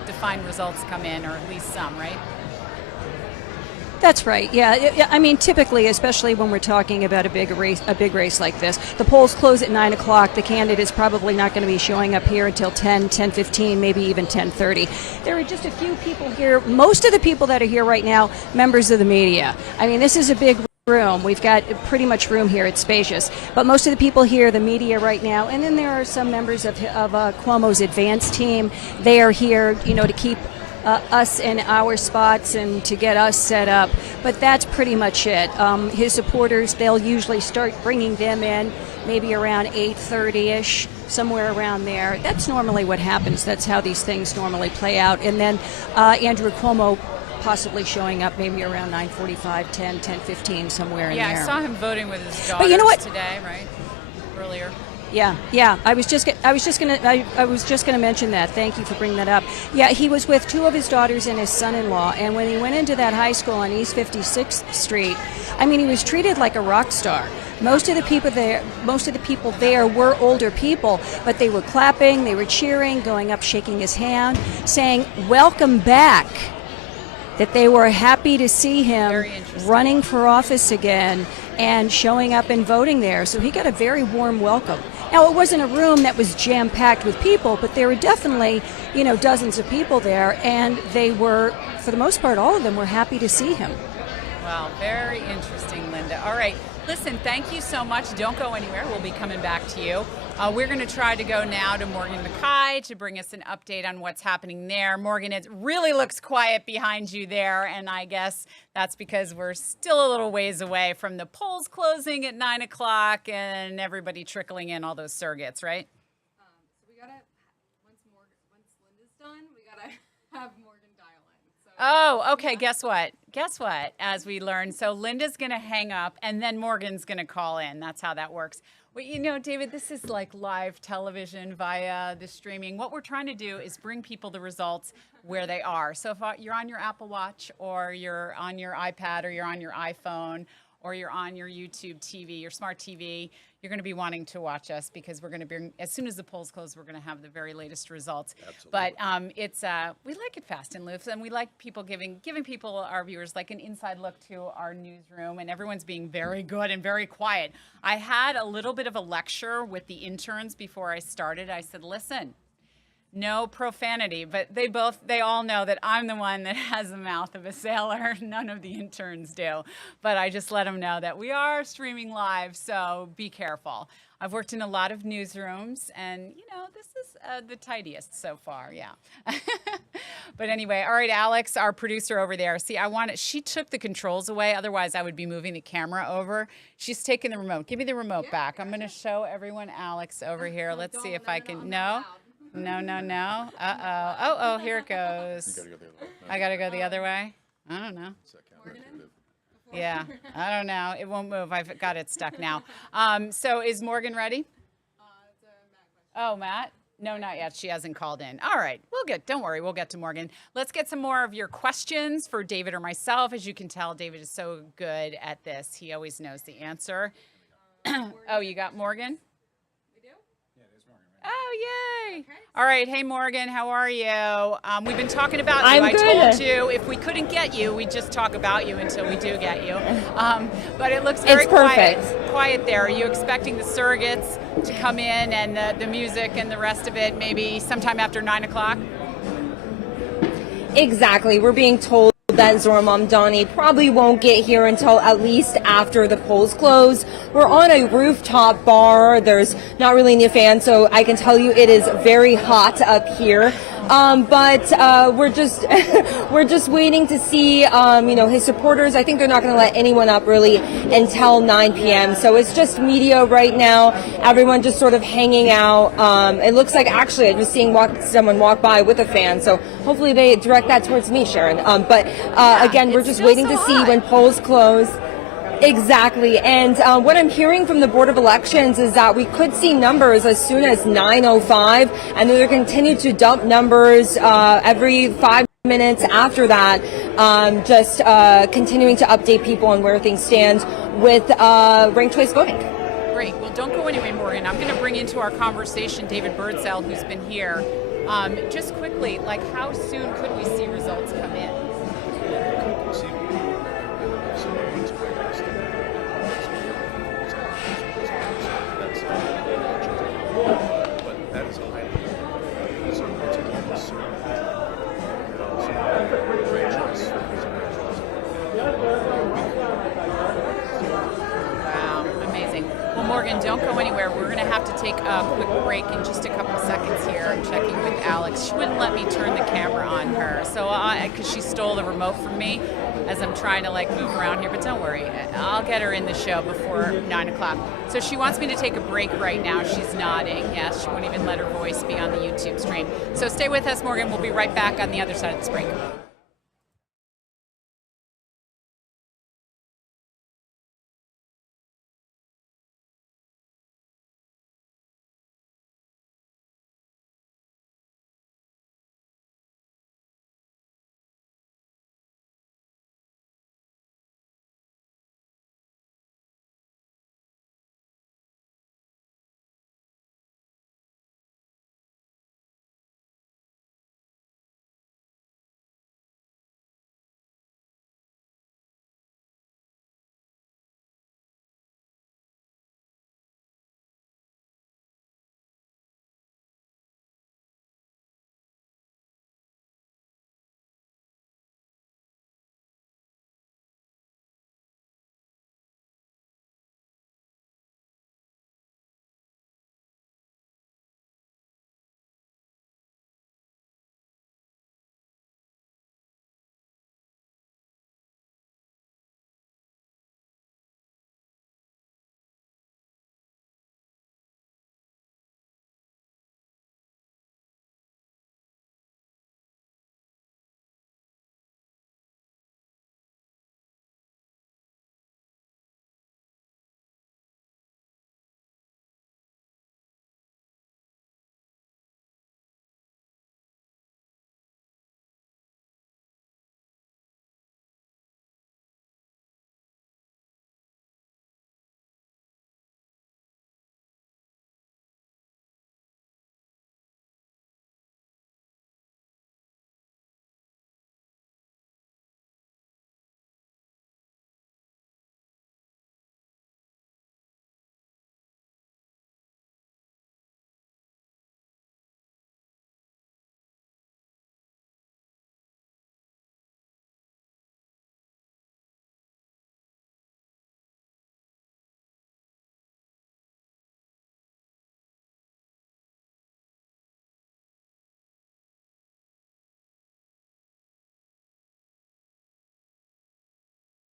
defined results come in, or at least some, right? That's right. Yeah. I mean, typically, especially when we're talking about a big race like this, the polls close at 9 o'clock. The candidate's probably not going to be showing up here until 10:15, maybe even 10:30. There are just a few people here. Most of the people that are here right now, members of the media. I mean, this is a big room. We've got pretty much room here. It's spacious. But most of the people here, the media right now, and then there are some members of Cuomo's advance team. They are here, to keep us in our spots and to get us set up, but that's pretty much it. His supporters, they'll usually start bringing them in maybe around 8:30ish, somewhere around there. That's normally what happens. That's how these things normally play out. And then Andrew Cuomo possibly showing up maybe around 9:45, 10:15, somewhere in there. Yeah, I saw him voting with his daughters today, right? Earlier. Yeah. I was just gonna mention that. Thank you for bringing that up. Yeah, he was with two of his daughters and his son-in-law, and when he went into that high school on East 56th Street, I mean, he was treated like a rock star. Most of the people there were older people, but they were clapping, they were cheering, going up, shaking his hand, saying, "Welcome back." That they were happy to see him running for office again and showing up and voting there. So he got a very warm welcome. Now, it wasn't a room that was jam-packed with people, but there were definitely, dozens of people there, and they were, for the most part, all of them were happy to see him. Wow, very interesting, Linda. All right, listen, thank you so much. Don't go anywhere. We'll be coming back to you. We're going to try to go now to Morgan Mackay to bring us an update on what's happening there. Morgan, it really looks quiet behind you there, and I guess that's because we're still a little ways away from the polls closing at 9 o'clock and everybody trickling in all those surrogates, right? So we gotta, once Linda's done, we gotta have Morgan dial in. So Oh, okay. Guess what? As we learned, so Linda's going to hang up and then Morgan's going to call in. That's how that works. Well, David, this is like live television via the streaming. What we're trying to do is bring people the results where they are. So if you're on your Apple Watch or you're on your iPad or you're on your iPhone or you're on your YouTube TV, your smart TV, you're going to be wanting to watch us because we're going to bring, as soon as the polls close, we're going to have the very latest results. Absolutely. But we like it fast and loose, and we like people giving people, our viewers, like an inside look to our newsroom, and everyone's being very good and very quiet. I had a little bit of a lecture with the interns before I started. I said, listen, no profanity, but they all know that I'm the one that has the mouth of a sailor. None of the interns do. But I just let them know that we are streaming live, so be careful. I've worked in a lot of newsrooms, and this is the tidiest so far. Yeah. But anyway, all right, Alex, our producer over there. See, she took the controls away. Otherwise, I would be moving the camera over. She's taking the remote. Give me the remote back. I'm going to show everyone Alex over here. Let's see if I can. No. No. Uh-oh. Here it goes. You gotta go the other way. No, I got to go the other way? I don't know. it's that counterintuitive. Yeah, I don't know. It won't move. I've got it stuck now. So is Morgan ready? It's a Matt question. Oh, Matt? No, not yet. She hasn't called in. All right. Don't worry. We'll get to Morgan. Let's get some more of your questions for David or myself. As you can tell, David is so good at this. He always knows the answer. Oh, you got Morgan? We do? Oh, yay. All right. Hey, Morgan, how are you? We've been talking about you. I'm I good. told you if we couldn't get you, we'd just talk about you until we do get you. But it looks very It's perfect. quiet there. Are you expecting the surrogates to come in and the music and the rest of it maybe sometime after 9 o'clock? Exactly. We're being told that Zora Mamdani probably won't get here until at least after the polls close. We're on a rooftop bar. There's not really any fans, so I can tell you it is very hot up here. But we're just we're just waiting to see his supporters. I think they're not going to let anyone up really until 9 p.m. So it's just media right now. Everyone just sort of hanging out. It looks like actually I'm just seeing someone walk by with a fan. So hopefully they direct that towards me, Sharon. But again, we're it's just still waiting so to see hot. when polls close. Exactly. And what I'm hearing from the Board of Elections is that we could see numbers as soon as 9:05, and then they're going to continue to dump numbers every 5 minutes after that, just continuing to update people on where things stand with ranked choice voting. Great. Well, don't go anywhere, Morgan. I'm going to bring into our conversation David Birdsell, who's been here. Just quickly, how soon could we see results come in? But that is a highly so it's almost great choice. Wow, amazing. Well, Morgan, don't go anywhere. We're going to have to take a quick break in just a couple seconds here. I'm checking with Alex. She wouldn't let me turn the camera on her, so because she stole the remote from me as I'm trying to move around here. But don't worry, I'll get her in the show before 9 o'clock. So she wants me to take a break right now. She's nodding. Yes, she won't even let her voice be on the YouTube stream. So stay with us, Morgan. We'll be right back on the other side of this break.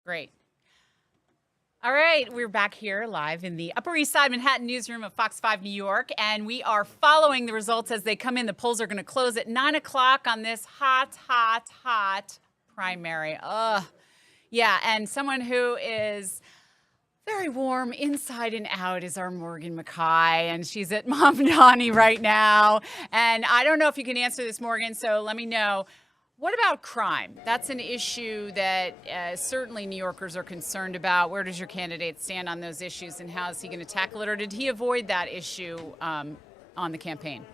Great. All right, we're back here live in the Upper East Side Manhattan newsroom of Fox 5 New York, and we are following the results as they come in. The polls are going to close at 9 o'clock on this hot primary. Yeah, and someone who is very warm inside and out is our Morgan McKay, and she's at Mamdani right now. And I don't know if you can answer this, Morgan, so let me know. What about crime? That's an issue that certainly New Yorkers are concerned about. Where does your candidate stand on those issues, and how is he going to tackle it? Or did he avoid that issue on the campaign?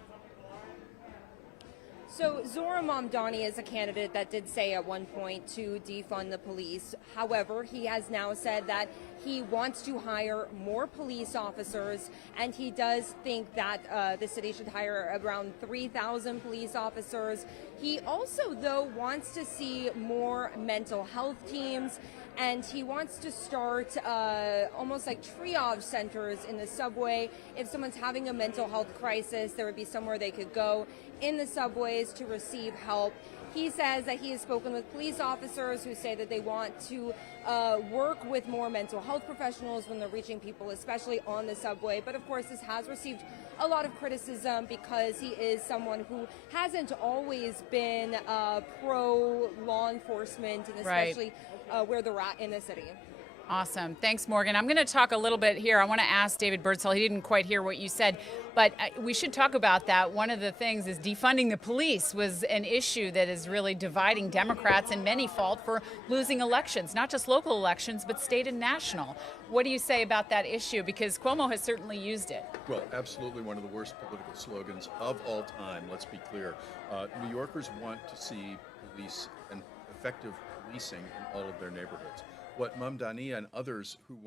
So Zohran Mamdani is a candidate that did say at one point to defund the police. However, he has now said that he wants to hire more police officers, and he does think that the city should hire around 3,000 police officers. He also, though, wants to see more mental health teams, and he wants to start almost like triage centers in the subway. If someone's having a mental health crisis, there would be somewhere they could go in the subways to receive help. He says that he has spoken with police officers who say that they want to work with more mental health professionals when they're reaching people, especially on the subway. But of course, this has received a lot of criticism because he is someone who hasn't always been pro law enforcement, and especially where they're at in the city. Awesome. Thanks, Morgan. I'm going to talk a little bit here. I want to ask David Birdsell. He didn't quite hear what you said, but we should talk about that. One of the things is defunding the police was an issue that is really dividing Democrats, and many fault for losing elections, not just local elections, but state and national. What do you say about that issue? Because Cuomo has certainly used it. Well, absolutely one of the worst political slogans of all time, let's be clear. New Yorkers want to see police and effective policing in all of their neighborhoods. What Mamdani and others who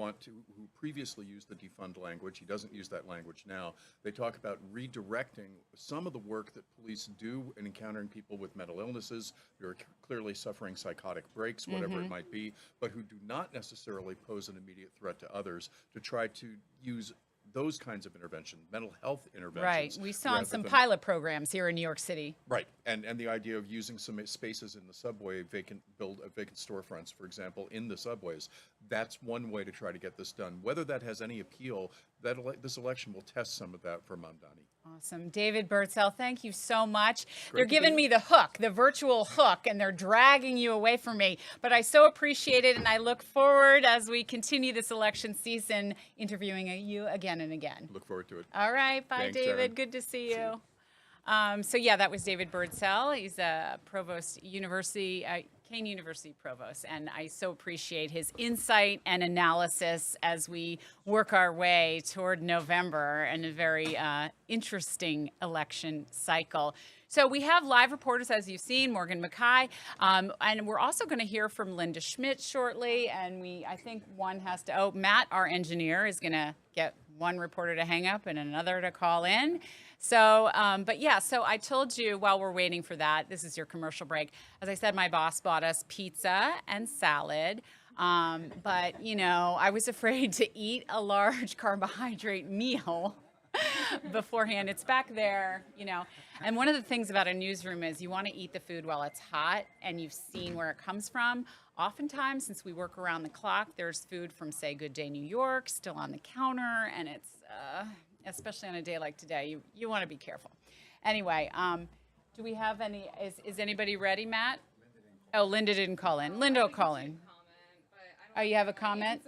previously used the defund language, he doesn't use that language now, they talk about redirecting some of the work that police do in encountering people with mental illnesses who are clearly suffering psychotic breaks, whatever it might be, but who do not necessarily pose an immediate threat to others, to try to use those kinds of intervention, mental health interventions. Right. We saw some pilot programs here in New York City. Right. And the idea of using some spaces in the subway, vacant storefronts, for example, in the subways, that's one way to try to get this done. Whether that has any appeal, this election will test some of that for Mamdani. Awesome. David Birdsell, thank you so much. They're giving me the hook, the virtual hook, and they're dragging you away from me. But I so appreciate it, and I look forward as we continue this election season interviewing you again and again. Look forward to it. All right. Bye, Thanks, David. Sharon. Good to see you. So, yeah, that was David Birdsell. He's a Provost University, Kane University Provost, and I so appreciate his insight and analysis as we work our way toward November and a very interesting election cycle. So we have live reporters, as you've seen, Morgan McKay, and we're also going to hear from Linda Schmidt shortly, and I think one has to, Matt, our engineer, is going to get one reporter to hang up and another to call in. So, but yeah, so I told you while we're waiting for that, this is your commercial break. As I said, my boss bought us pizza and salad. But, you know, I was afraid to eat a large carbohydrate meal beforehand. It's back there, you know. And one of the things about a newsroom is you want to eat the food while it's hot and you've seen where it comes from. Oftentimes, since we work around the clock, there's food from, say, Good Day New York still on the counter, and it's especially on a day like today, you want to be careful. Anyway, do we have any, is anybody ready, Matt? Linda didn't call in. Linda will call in. Oh, you have a comment?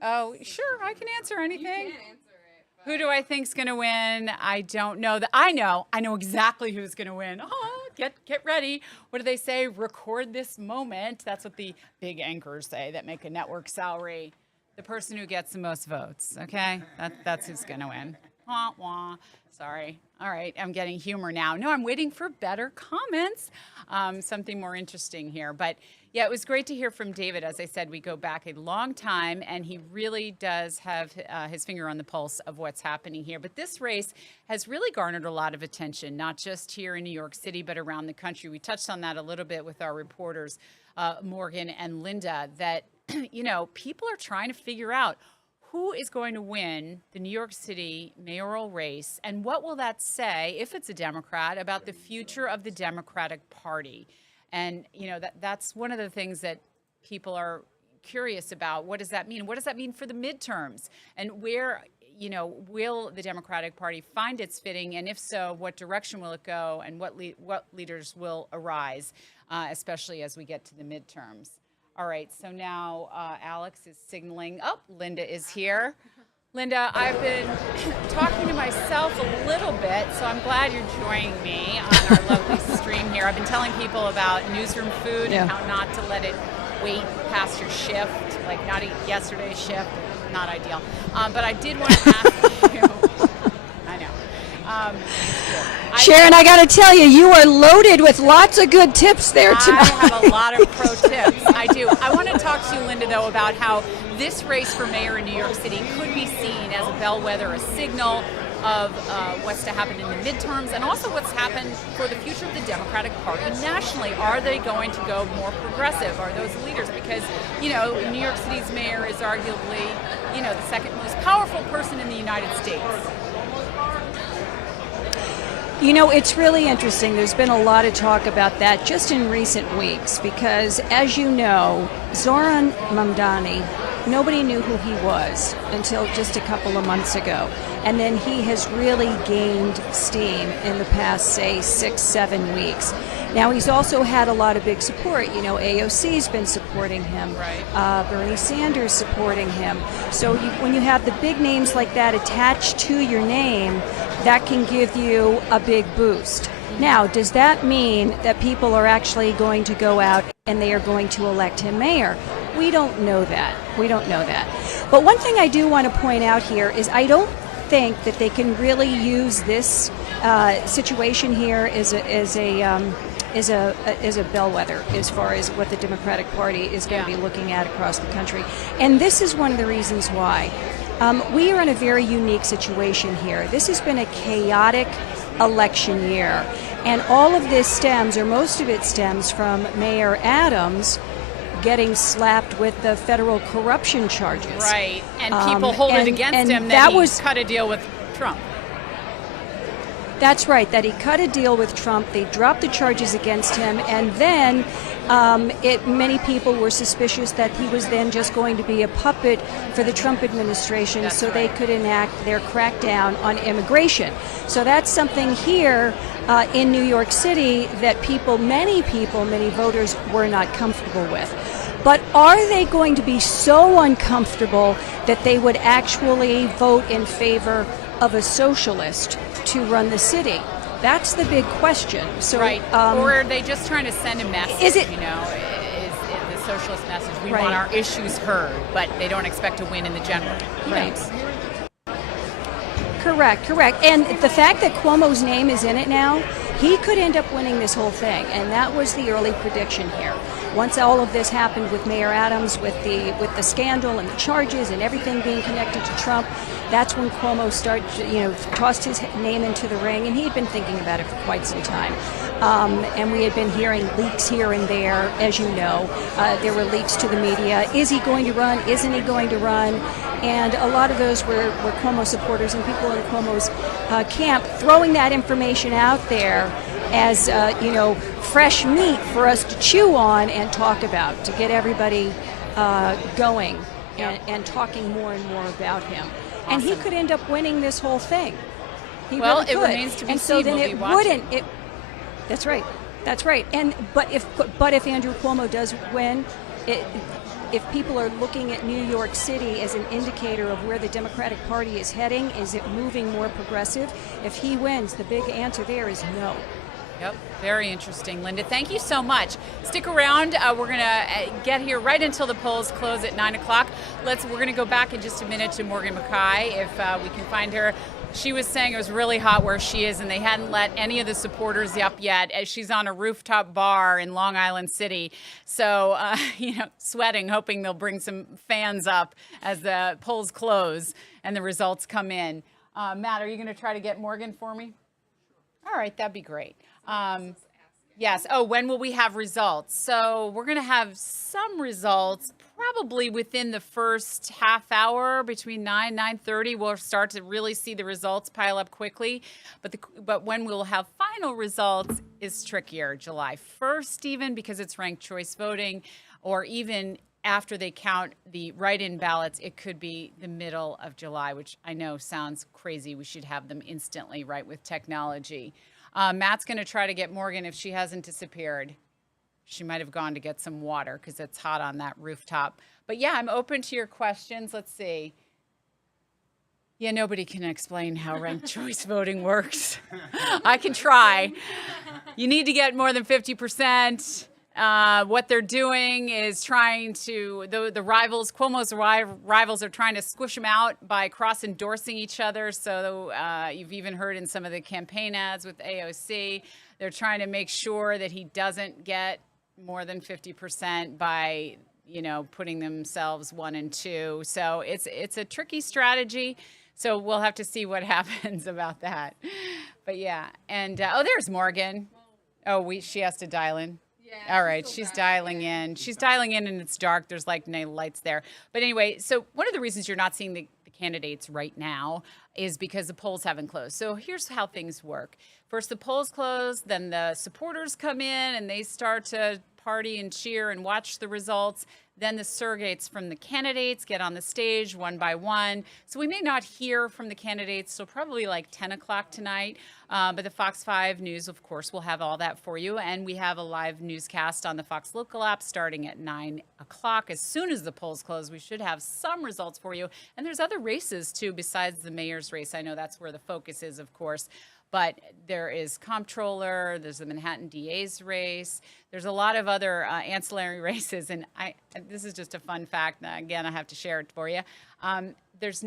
Oh, sure, I can answer anything. You can answer it. Who do I think's going to win? I don't know. I know exactly who's going to win. Oh, get ready. What do they say? Record this moment. That's what the big anchors say that make a network salary. The person who gets the most votes, okay? That's who's going to win. Wah, wah. Sorry. All right, I'm getting humor now. No, I'm waiting for better comments. Something more interesting here. But yeah, it was great to hear from David. As I said, we go back a long time, and he really does have his finger on the pulse of what's happening here. But this race has really garnered a lot of attention, not just here in New York City, but around the country. We touched on that a little bit with our reporters, Morgan and Linda, that, you know, people are trying to figure out who is going to win the New York City mayoral race, and what will that say, if it's a Democrat, about the future of the Democratic Party? And, you know, that's one of the things that people are curious about what does that mean? What does that mean for the midterms? And where, will the Democratic Party find its fitting? And if so, what direction will it go? And what leaders will arise, especially as we get to the midterms? All right, so now Alex is signaling. Oh, Linda is here. Linda, I've been talking to myself a little bit, so I'm glad you're joining me on our lovely stream here. I've been telling people about newsroom food and how not to let it wait past your shift, like not eat yesterday's shift. Not ideal. But I did want to ask you. I know. Sharon, I got to tell you, you are loaded with lots of good tips there tonight. I have a lot of pro tips. I do. I want to talk to you, Linda, though, about how this race for mayor in New York City could be seen as a bellwether, a signal of what's to happen in the midterms, and also what's happened for the future of the Democratic Party nationally. Are they going to go more progressive? Are those leaders? Because, New York City's mayor is arguably, the second most powerful person in the United States. It's really interesting. There's been a lot of talk about that just in recent weeks because, as you know, Zoran Mamdani, nobody knew who he was until just a couple of months ago. And then he has really gained steam in the past, say, 6-7 weeks. Now, he's also had a lot of big support. AOC's been supporting him. Right. Bernie Sanders supporting him. So when you have the big names like that attached to your name, that can give you a big boost. Now, does that mean that people are actually going to go out and they are going to elect him mayor? We don't know that. But one thing I do want to point out here is I don't think that they can really use this situation here as a bellwether as far as what the Democratic Party is going to be looking at across the country. And this is one of the reasons why. We are in a very unique situation here. This has been a chaotic election year. And all of this stems, or most of it stems, from Mayor Adams getting slapped with the federal corruption charges. Right. And people hold it against him that he cut a deal with Trump. That's right, that he cut a deal with Trump. They dropped the charges against him, and then many people were suspicious that he was then just going to be a puppet for the Trump administration. That's so right. They could enact their crackdown on immigration. So that's something here in New York City that many voters were not comfortable with. But are they going to be so uncomfortable that they would actually vote in favor of a socialist to run the city? That's the big question. So, right. Or are they just trying to send a message? Is it? Is the socialist message? We Right. want our issues heard, but they don't expect to win in the general. Right. Correct. And the fact that Cuomo's name is in it now, he could end up winning this whole thing, and that was the early prediction here. Once all of this happened with Mayor Adams, with the scandal and the charges and everything being connected to Trump, that's when Cuomo tossed his name into the ring, and he had been thinking about it for quite some time. And we had been hearing leaks here and there, as you know. There were leaks to the media. Is he going to run? Isn't he going to run? And a lot of those were Cuomo supporters and people in Cuomo's camp throwing that information out there as fresh meat for us to chew on and talk about, to get everybody going and talking more and more about him. Awesome. And he could end up winning this whole thing. He really could. It remains to be and seen. So then we'll it wouldn't. That's right. And but if Andrew Cuomo does win, if people are looking at New York City as an indicator of where the Democratic Party is heading, is it moving more progressive? If he wins, the big answer there is no. Yep, very interesting, Linda. Thank you so much. Stick around. We're going to get here right until the polls close at 9 o'clock. We're going to go back in just a minute to Morgan McKay, if we can find her. She was saying it was really hot where she is, and they hadn't let any of the supporters up yet, as she's on a rooftop bar in Long Island City. So, sweating, hoping they'll bring some fans up as the polls close and the results come in. Matt, are you going to try to get Morgan for me? All right, that'd be great. Yes. Oh, when will we have results? So we're going to have some results probably within the first half hour, between 9:30. We'll start to really see the results pile up quickly. But when we'll have final results is trickier. July 1st, even, because it's ranked choice voting, or even after they count the write-in ballots, it could be the middle of July, which I know sounds crazy. We should have them instantly, right, with technology. Matt's going to try to get Morgan if she hasn't disappeared. She might have gone to get some water because it's hot on that rooftop. But yeah, I'm open to your questions. Let's see. Yeah, nobody can explain how ranked choice voting works. I can try. You need to get more than 50%. What they're doing is trying to, the rivals, Cuomo's rivals are trying to squish them out by cross-endorsing each other. So you've even heard in some of the campaign ads with AOC, they're trying to make sure that he doesn't get more than 50% by, putting themselves 1 and 2. So it's a tricky strategy. So we'll have to see what happens about that. But yeah, and there's Morgan. Oh, she has to dial in. Yeah, All right, she's dialing in. She's dialing in, and it's dark. There's like no lights there. But anyway, so one of the reasons you're not seeing the candidates right now is because the polls haven't closed. So here's how things work. First, the polls close, then the supporters come in, and they start to party and cheer and watch the results. Then the surrogates from the candidates get on the stage one by one. So we may not hear from the candidates till probably like 10 o'clock tonight. But the Fox 5 News, of course, will have all that for you. And we have a live newscast on the Fox Local app starting at 9 o'clock. As soon as the polls close, we should have some results for you. And there's other races, too, besides the mayor's race. I know that's where the focus is, of course. But there is comptroller, there's the Manhattan DA's race, there's a lot of other ancillary races, and this is just a fun fact. Again, I have to share it for you. There's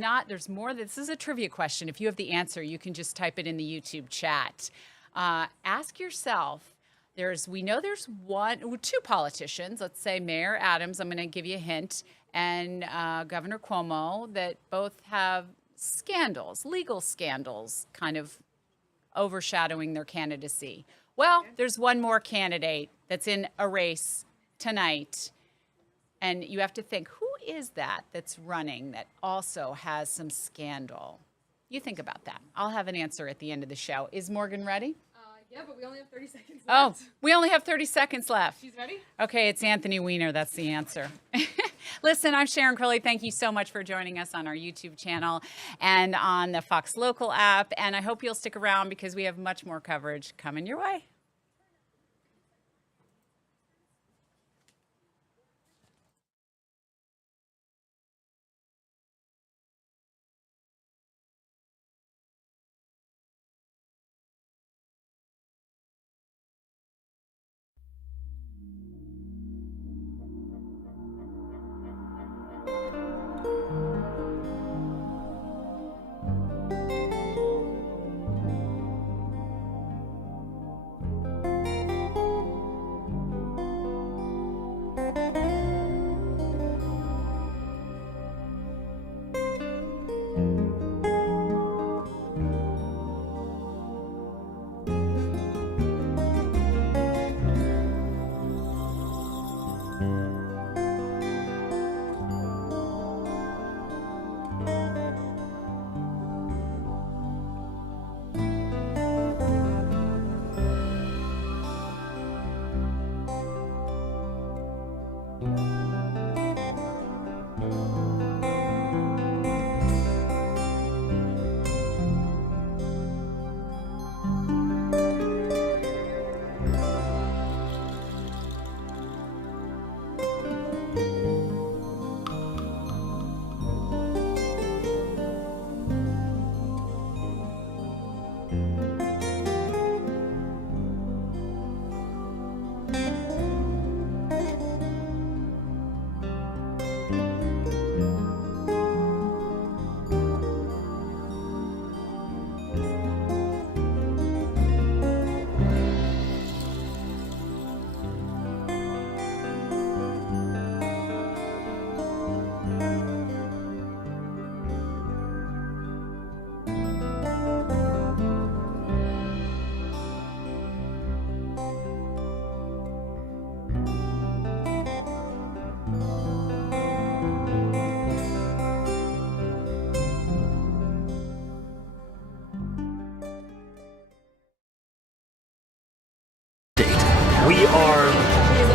more. This is a trivia question. If you have the answer, you can just type it in the YouTube chat. Ask yourself. We know there's two politicians. Let's say Mayor Adams. I'm going to give you a hint, and Governor Cuomo, that both have scandals, legal scandals, kind of overshadowing their candidacy. Well, there's one more candidate that's in a race tonight. And you have to think, who is that that's running that also has some scandal? You think about that. I'll have an answer at the end of the show. Is Morgan ready? Yeah, but we only have 30 seconds Oh, left. we only have 30 seconds left. She's ready? Okay, it's Anthony Weiner. That's the answer. Listen, I'm Sharon Crowley. Thank you so much for joining us on our YouTube channel and on the Fox Local app. And I hope you'll stick around because we have much more coverage coming your way.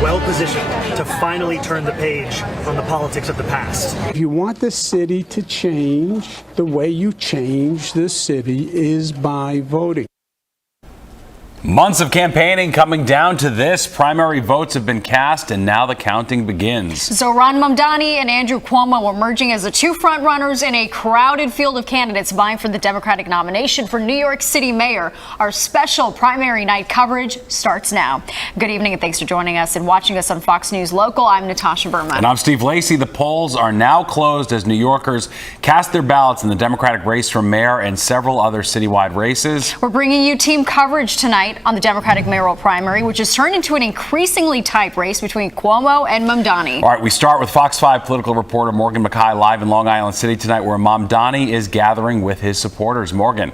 well positioned to finally turn the page on the politics of the past. If you want the city to change, the way you change the city is by voting. Months of campaigning coming down to this. Primary votes have been cast, and now the counting begins. So Ron Mamdani and Andrew Cuomo are emerging as the two frontrunners in a crowded field of candidates vying for the Democratic nomination for New York City mayor. Our special primary night coverage starts now. Good evening, and thanks for joining us and watching us on Fox News Local. I'm Natasha Berman. And I'm Steve Lacey. The polls are now closed as New Yorkers cast their ballots in the Democratic race for mayor and several other citywide races. We're bringing you team coverage tonight on the Democratic mayoral primary, which has turned into an increasingly tight race between Cuomo and Mamdani. All right, we start with Fox 5 political reporter Morgan Mackay live in Long Island City tonight, where Mamdani is gathering with his supporters. Morgan.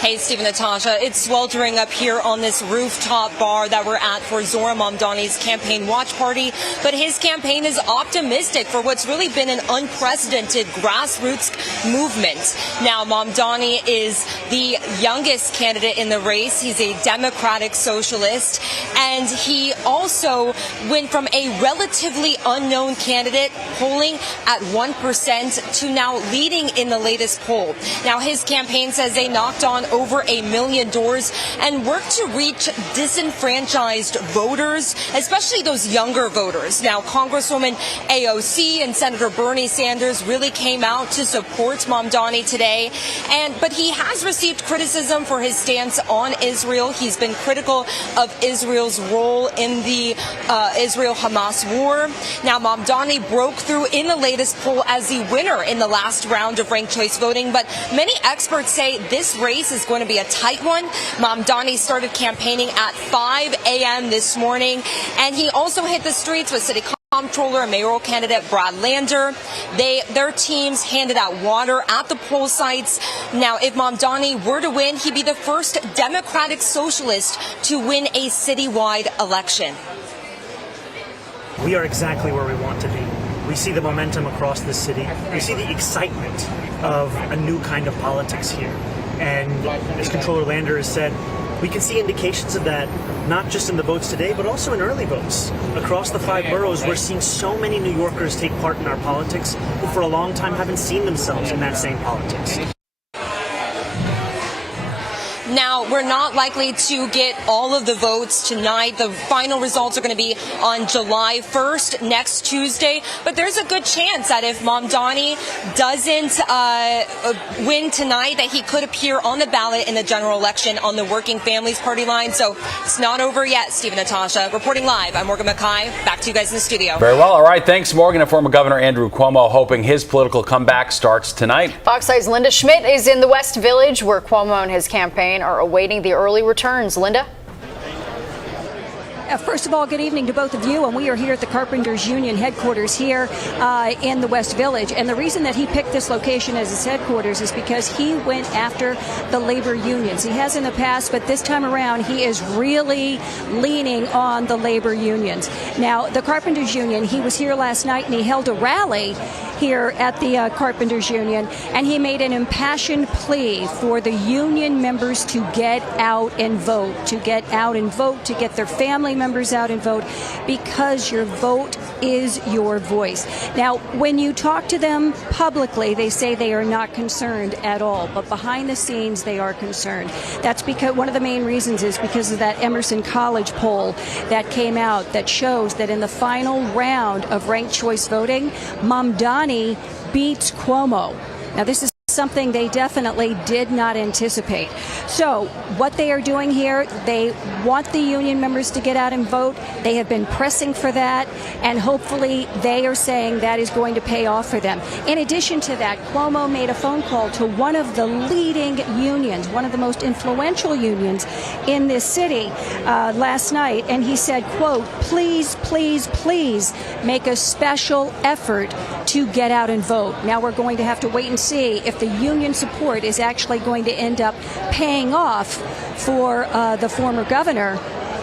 Hey, Steve and Natasha, it's sweltering up here on this rooftop bar that we're at for Zohran Mamdani's campaign watch party. But his campaign is optimistic for what's really been an unprecedented grassroots movement. Now, Mamdani is the youngest candidate in the race. He's a Democratic socialist. And he also went from a relatively unknown candidate polling at 1% to now leading in the latest poll. Now, his campaign says they knocked on over 1 million doors and worked to reach disenfranchised voters, especially those younger voters. Now, Congresswoman AOC and Senator Bernie Sanders really came out to support Mamdani today, but he has received criticism for his stance on Israel. He's been critical of Israel's role in the Israel-Hamas war. Now, Mamdani broke through in the latest poll as the winner in the last round of ranked choice voting, but many experts say this race is going to be a tight one. Mamdani started campaigning at 5 a.m. this morning, and he also hit the streets with City Comptroller and mayoral candidate Brad Lander. Their teams handed out water at the poll sites. Now, if Mamdani were to win, he'd be the first Democratic socialist to win a citywide election. We are exactly where we want to be. We see the momentum across the city. We see the excitement of a new kind of politics here. And as Controller Lander has said, we can see indications of that not just in the votes today, but also in early votes. Across the 5 boroughs, we're seeing so many New Yorkers take part in our politics who for a long time haven't seen themselves in that same politics. Now, we're not likely to get all of the votes tonight. The final results are going to be on July 1st, next Tuesday. But there's a good chance that if Mamdani doesn't win tonight, that he could appear on the ballot in the general election on the Working Families Party line. So it's not over yet, Steve and Natasha. Reporting live, I'm Morgan Mackay. Back to you guys in the studio. Very well. All right. Thanks, Morgan. And former Governor Andrew Cuomo hoping his political comeback starts tonight. Fox 5's Linda Schmidt is in the West Village, where Cuomo and his campaign are awaiting the early returns. Linda? First of all, good evening to both of you, and we are here at the Carpenters Union headquarters here in the West Village. And the reason that he picked this location as his headquarters is because he went after the labor unions. He has in the past, but this time around he is really leaning on the labor unions. Now, the Carpenters Union, he was here last night and he held a rally here at the Carpenters Union, and he made an impassioned plea for the union members to get out and vote, to get their family members out and vote, because your vote is your voice. Now, when you talk to them publicly, they say they are not concerned at all, but behind the scenes they are concerned. That's because one of the main reasons is because of that Emerson College poll that came out that shows that in the final round of ranked choice voting, Mamdani beats Cuomo. Now, this is something they definitely did not anticipate. So what they are doing here, they want the union members to get out and vote. They have been pressing for that, and hopefully they are saying that is going to pay off for them. In addition to that, Cuomo made a phone call to one of the leading unions, one of the most influential unions in this city last night, and he said, quote, please, please, please make a special effort to get out and vote. Now we're going to have to wait and see if the union support is actually going to end up paying off for the former governor.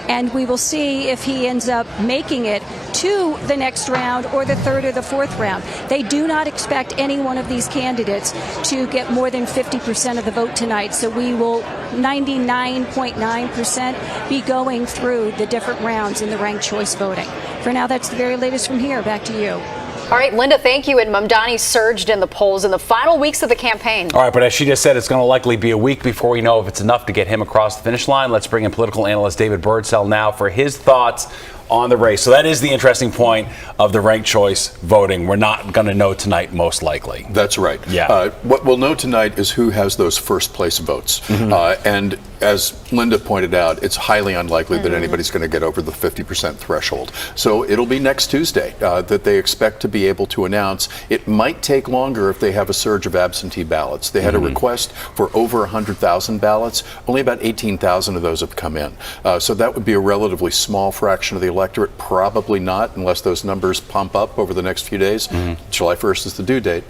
and we will see if he ends up making it to the next round or the third or the fourth round. They do not expect any one of these candidates to get more than 50% of the vote tonight, so we will 99.9% be going through the different rounds in the ranked choice voting. For now, that's the very latest from here. Back to you. All right, Linda, thank you. And Mamdani surged in the polls in the final weeks of the campaign. All right, but as she just said, it's going to likely be a week before we know if it's enough to get him across the finish line. Let's bring in political analyst David Birdsell now for his thoughts on the race. So that is the interesting point of the ranked choice voting. We're not going to know tonight, most likely. That's right. Yeah. What we'll know tonight is who has those first place votes. And as Linda pointed out, it's highly unlikely that anybody's going to get over the 50% threshold. So it'll be next Tuesday that they expect to be able to announce. It might take longer if they have a surge of absentee ballots. They had a request for over 100,000 ballots. Only about 18,000 of those have come in. So that would be a relatively small fraction of the electorate. Probably not, unless those numbers pump up over the next few days. July 1st is the due date.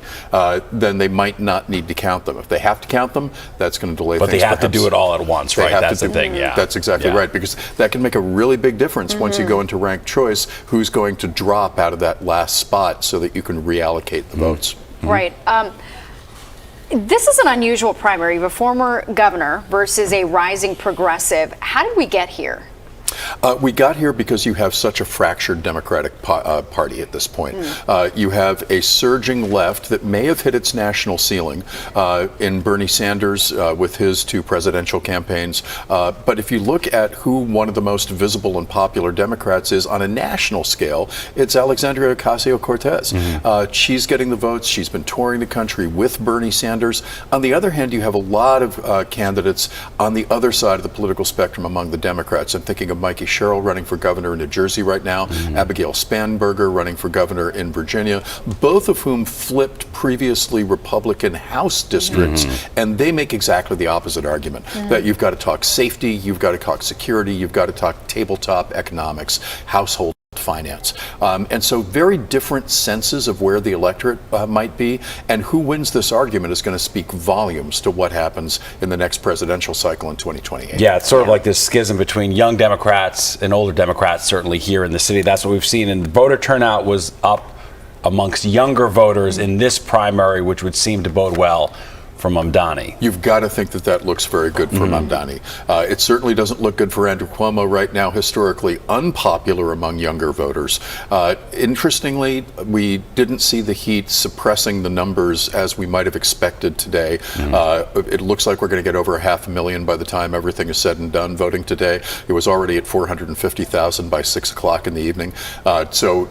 Then they might not need to count them. If they have to count them, that's going to delay things. But they have to do it all at once, right? That's the thing, yeah. That's exactly right, because that can make a really big difference once you go into ranked choice, who's going to drop out of that last spot so that you can reallocate the votes. Right. This is an unusual primary. You have a former governor versus a rising progressive. How did we get here? We got here because you have such a fractured Democratic Party at this point. You have a surging left that may have hit its national ceiling in Bernie Sanders with his two presidential campaigns. But if you look at who one of the most visible and popular Democrats is on a national scale, it's Alexandria Ocasio-Cortez. She's getting the votes. She's been touring the country with Bernie Sanders. On the other hand, you have a lot of candidates on the other side of the political spectrum among the Democrats. I'm thinking of Mikey Sherrill running for governor in New Jersey right now, Abigail Spanberger running for governor in Virginia, both of whom flipped previously Republican House districts, and they make exactly the opposite argument, that you've got to talk safety, you've got to talk security, you've got to talk tabletop economics, household finance. And so very different senses of where the electorate might be, and who wins this argument is going to speak volumes to what happens in the next presidential cycle in 2028. Yeah, it's sort of like this schism between young Democrats and older Democrats, certainly here in the city. That's what we've seen. And the voter turnout was up amongst younger voters in this primary, which would seem to bode well for Mamdani. You've got to think that that looks very good for Mamdani. It certainly doesn't look good for Andrew Cuomo right now, historically unpopular among younger voters. Interestingly, we didn't see the heat suppressing the numbers as we might have expected today. It looks like we're going to get over 500,000 by the time everything is said and done voting today. It was already at 450,000 by 6 o'clock in the evening. So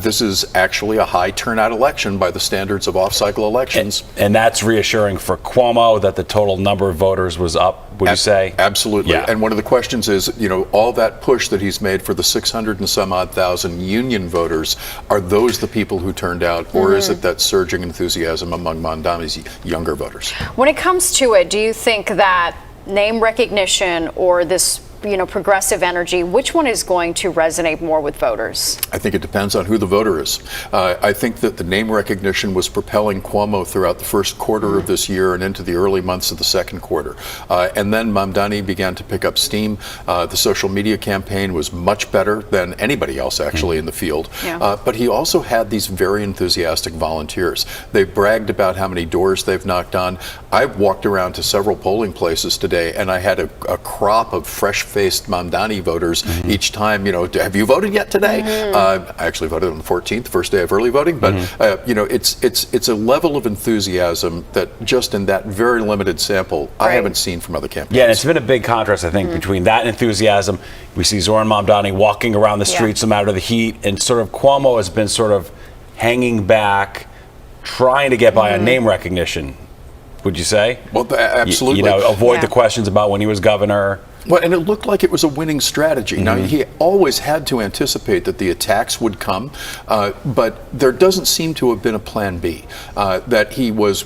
this is actually a high turnout election by the standards of off-cycle elections. And that's reassuring for Cuomo that the total number of voters was up, would you say? Absolutely. Yeah. And one of the questions is, you know, all that push that he's made for the 600 and some odd thousand union voters, are those the people who turned out, or is it that surging enthusiasm among Mamdani's younger voters? When it comes to it, do you think that name recognition or this progressive energy, which one is going to resonate more with voters? I think it depends on who the voter is. I think that the name recognition was propelling Cuomo throughout the first quarter of this year and into the early months of the second quarter. And then Mamdani began to pick up steam. The social media campaign was much better than anybody else actually in the field. But he also had these very enthusiastic volunteers. They bragged about how many doors they've knocked on. I walked around to several polling places today, and I had a crop of fresh-faced Mamdani voters each time. Have you voted yet today? I actually voted on the 14th, first day of early voting. But it's a level of enthusiasm that just in that very limited sample I haven't seen from other campaigns. Yeah, and it's been a big contrast, I think, between that enthusiasm. We see Zoran Mamdani walking around the streets no matter the heat, and sort of Cuomo has been sort of hanging back, trying to get by on name recognition. Would you say? Well, absolutely. Avoid the questions about when he was governor. Well, and it looked like it was a winning strategy. Now, he always had to anticipate that the attacks would come, but there doesn't seem to have been a plan B, that he was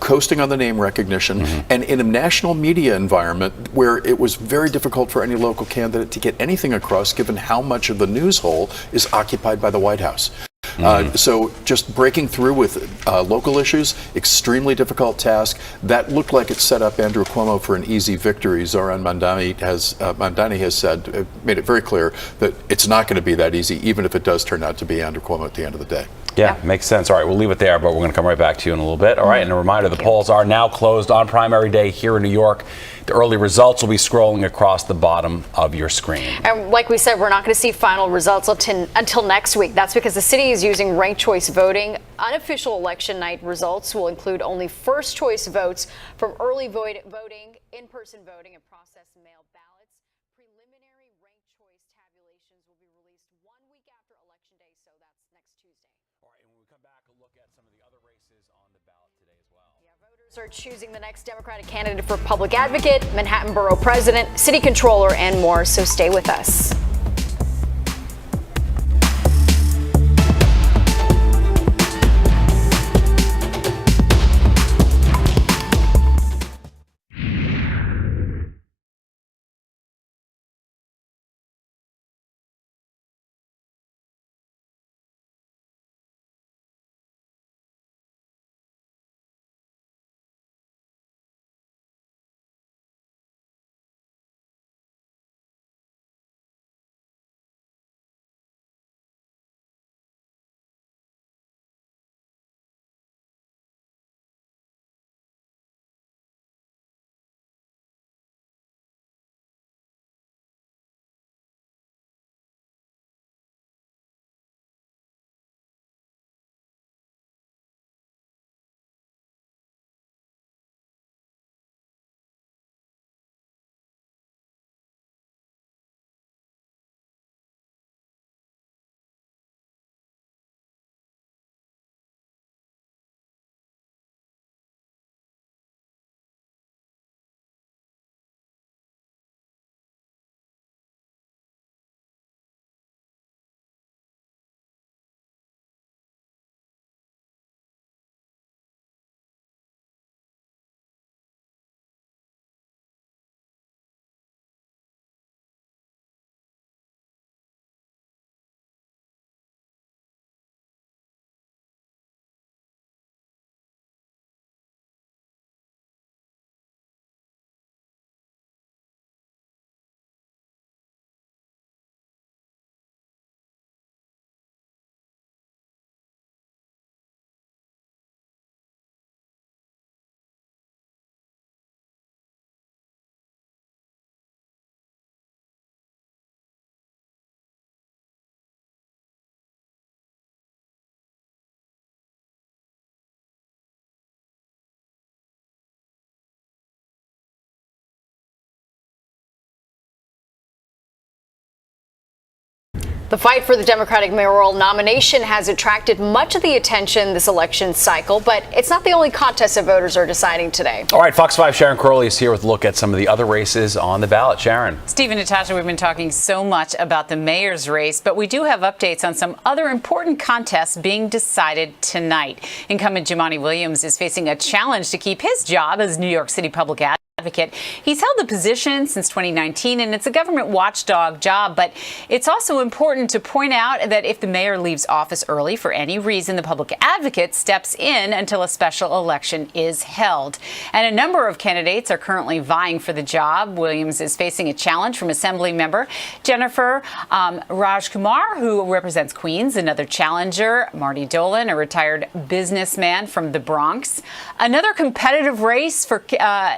coasting on the name recognition and in a national media environment where it was very difficult for any local candidate to get anything across given how much of the news hole is occupied by the White House. So just breaking through with local issues, extremely difficult task. That looked like it set up Andrew Cuomo for an easy victory. Zoran Mandani has said, made it very clear that it's not going to be that easy, even if it does turn out to be Andrew Cuomo at the end of the day. Yeah, makes sense. All right, we'll leave it there, but we're going to come right back to you in a little bit. All right, and a reminder, the polls are now closed on primary day here in New York. The early results will be scrolling across the bottom of your screen. And like we said, we're not going to see final results until next week. That's because the city is using ranked choice voting. Unofficial election night results will include only first choice votes from early voting, in-person voting, and processed mail ballots. Preliminary ranked choice tabulations will be released 1 week after Election Day, so that's next Tuesday. All right, and when we come back, we'll look at some of the other races on the ballot today as well. Yeah, voters are choosing the next Democratic candidate for public advocate, Manhattan Borough President, City Controller, and more, so stay with us. The fight for the Democratic mayoral nomination has attracted much of the attention this election cycle, but it's not the only contest that voters are deciding today. All right, Fox 5 Sharon Crowley is here with a look at some of the other races on the ballot. Sharon. Steve and Natasha, we've been talking so much about the mayor's race, but we do have updates on some other important contests being decided tonight. Incumbent Jumaane Williams is facing a challenge to keep his job as New York City public advocate. He's held the position since 2019, and it's a government watchdog job, but it's also important to point out that if the mayor leaves office early for any reason, the public advocate steps in until a special election is held. And a number of candidates are currently vying for the job. Williams is facing a challenge from Assembly member Jennifer Rajkumar, who represents Queens. Another challenger, Marty Dolan, a retired businessman from the Bronx. Another competitive race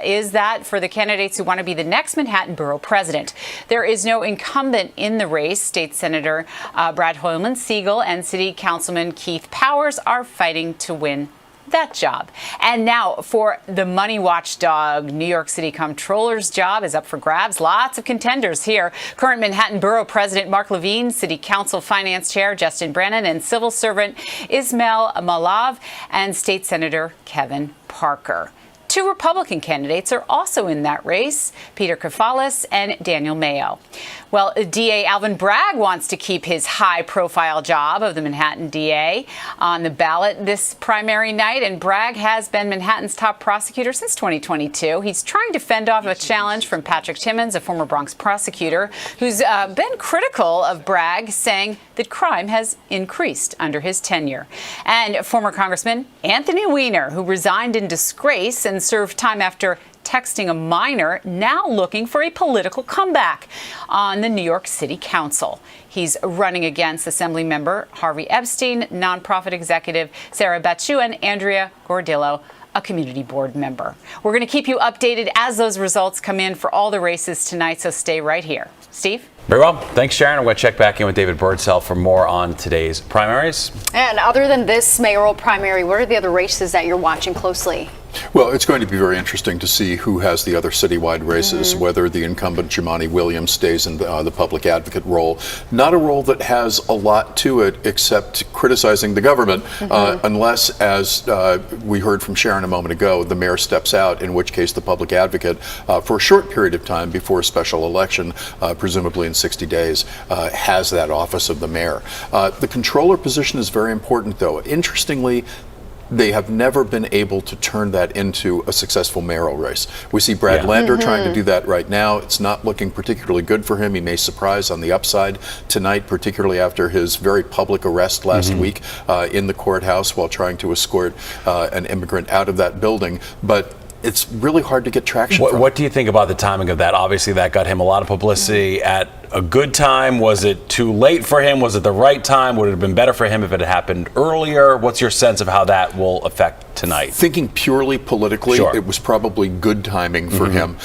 is that for the candidates who want to be the next Manhattan Borough President. There is no incumbent in the race. State Senator Brad Hoylman-Siegel and City Councilman Keith Powers are fighting to win that job. And now for the money watchdog, New York City Comptroller's job is up for grabs. Lots of contenders here. Current Manhattan Borough President Mark Levine, City Council Finance Chair Justin Brennan, and civil servant Ismail Malav, and State Senator Kevin Parker. Two Republican candidates are also in that race, Peter Kafalis and Daniel Mayo. Well, DA Alvin Bragg wants to keep his high-profile job of the Manhattan DA on the ballot this primary night, and Bragg has been Manhattan's top prosecutor since 2022. He's trying to fend off a challenge from Patrick Timmons, a former Bronx prosecutor, who's been critical of Bragg, saying that crime has increased under his tenure. And former Congressman Anthony Weiner, who resigned in disgrace and served time after texting a minor, now looking for a political comeback on the New York City Council. He's running against Assemblymember Harvey Epstein, nonprofit executive Sarah Batchu, and Andrea Gordillo, a community board member. We're going to keep you updated as those results come in for all the races tonight, so stay right here. Steve? Very well. Thanks, Sharon. I'm going to check back in with David Birdsell for more on today's primaries. And other than this mayoral primary, what are the other races that you're watching closely? Well, it's going to be very interesting to see who has the other citywide races, whether the incumbent Jumaane Williams stays in the public advocate role. Not a role that has a lot to it except criticizing the government, unless, as we heard from Sharon a moment ago, the mayor steps out, in which case the public advocate, for a short period of time before a special election, presumably in 60 days, has that office of the mayor. The controller position is very important, though. Interestingly, they have never been able to turn that into a successful mayoral race. We see Brad Lander trying to do that right now. It's not looking particularly good for him. He may surprise on the upside tonight, particularly after his very public arrest last week in the courthouse while trying to escort an immigrant out of that building. But it's really hard to get traction from. What do you think about the timing of that? Obviously, that got him a lot of publicity at a good time. Was it too late for him? Was it the right time? Would it have been better for him if it had happened earlier? What's your sense of how that will affect tonight? Thinking purely politically, it was probably good timing for him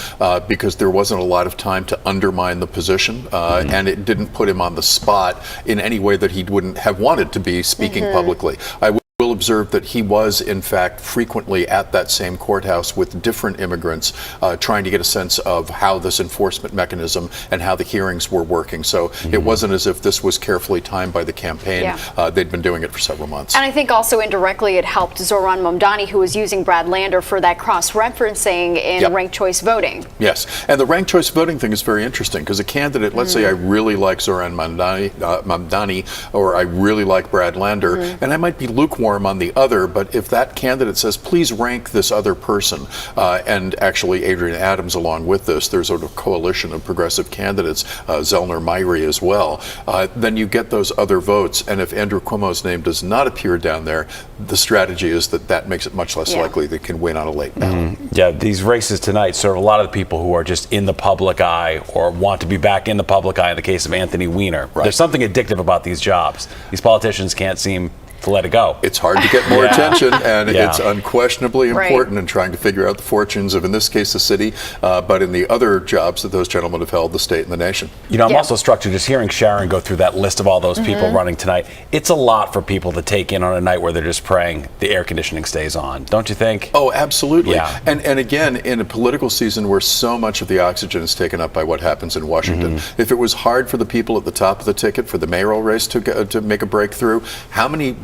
because there wasn't a lot of time to undermine the position, and it didn't put him on the spot in any way that he wouldn't have wanted to be speaking publicly. I will observe that he was, in fact, frequently at that same courthouse with different immigrants trying to get a sense of how this enforcement mechanism and how the hearings were working. So it wasn't as if this was carefully timed by the campaign. They'd been doing it for several months. And I think also indirectly it helped Zohran Mamdani, who was using Brad Lander for that cross-referencing in ranked choice voting. Yes, and the ranked choice voting thing is very interesting because a candidate, let's say I really like Zohran Mamdani, or I really like Brad Lander, and I might be lukewarm on the other, but if that candidate says, please rank this other person, and actually Adrian Adams along with this, there's sort of coalition of progressive candidates, Zellner Myrie as well, then you get those other votes, and if Andrew Cuomo's name does not appear down there, the strategy is that makes it much less likely they can win on a late ballot. Yeah, these races tonight serve a lot of the people who are just in the public eye or want to be back in the public eye in the case of Anthony Weiner. There's something addictive about these jobs. These politicians can't seem to let it go. It's hard to get more attention, and it's unquestionably important in trying to figure out the fortunes of, in this case, the city, but in the other jobs that those gentlemen have held, the state and the nation. You know, I'm also struck to just hearing Sharon go through that list of all those people running tonight. It's a lot for people to take in on a night where they're just praying the air conditioning stays on, don't you think? Oh, absolutely. And again, in a political season where so much of the oxygen is taken up by what happens in Washington, if it was hard for the people at the top of the ticket for the mayoral race to make a breakthrough, how many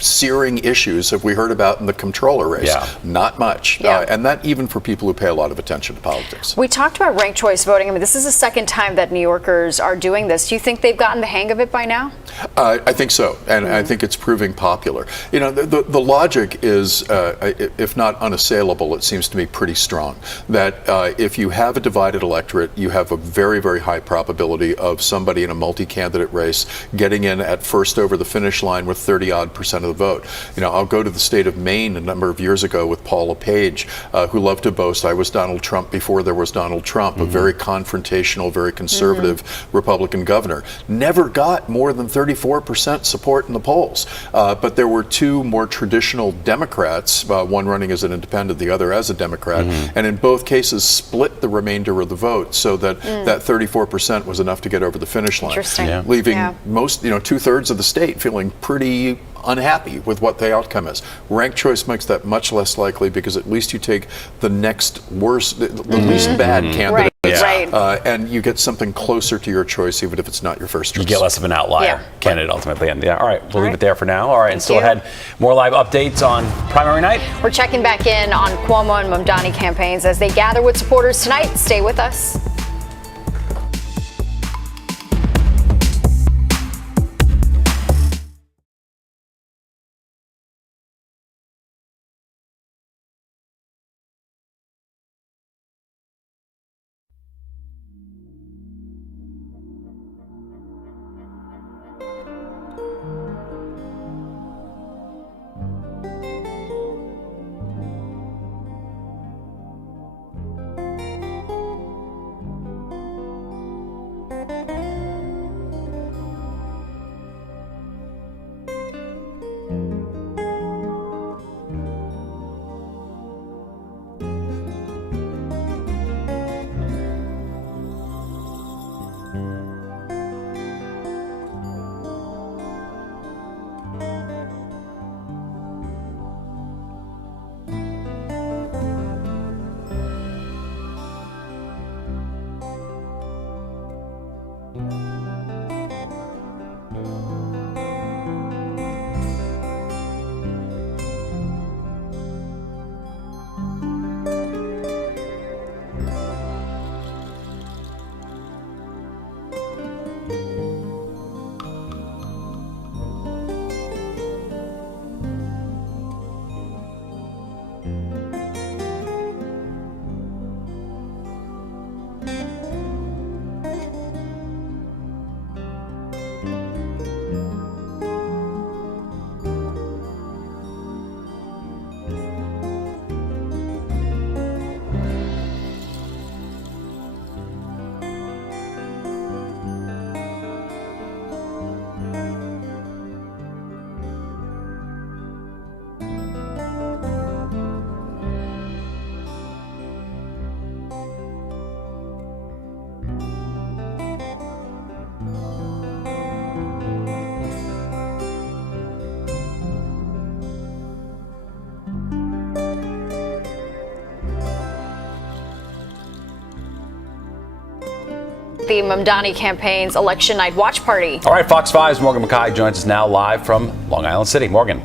searing issues have we heard about in the comptroller race? Not much. And that even for people who pay a lot of attention to politics. We talked about ranked choice voting. I mean, this is the second time that New Yorkers are doing this. Do you think they've gotten the hang of it by now? I think so, and I think it's proving popular. You know, the logic is, if not unassailable, it seems to me pretty strong, that if you have a divided electorate, you have a very, very high probability of somebody in a multi-candidate race getting in at first over the finish line with 30-odd% of the vote. You know, I'll go to the state of Maine a number of years ago with Paula Page, who loved to boast, I was Donald Trump before there was Donald Trump, a very confrontational, very conservative Republican governor. Never got more than 34% support in the polls. But there were two more traditional Democrats, one running as an independent, the other as a Democrat, and in both cases split the remainder of the vote so that that 34% was enough to get over the finish line, leaving most, two-thirds of the state feeling pretty unhappy with what the outcome is. Ranked choice makes that much less likely because at least you take the next worst, the least bad candidate. Yeah. Right. And you get something closer to your choice, even if it's not your first choice. You get less of an outlier candidate ultimately. And all right, we'll leave it there for now. All right, and still you. ahead, more live updates on primary night. We're checking back in on Cuomo and Mamdani campaigns as they gather with supporters tonight. Stay with us. The Mamdani campaign's election night watch party. All right, Fox 5's Morgan McKay joins us now live from Long Island City. Morgan.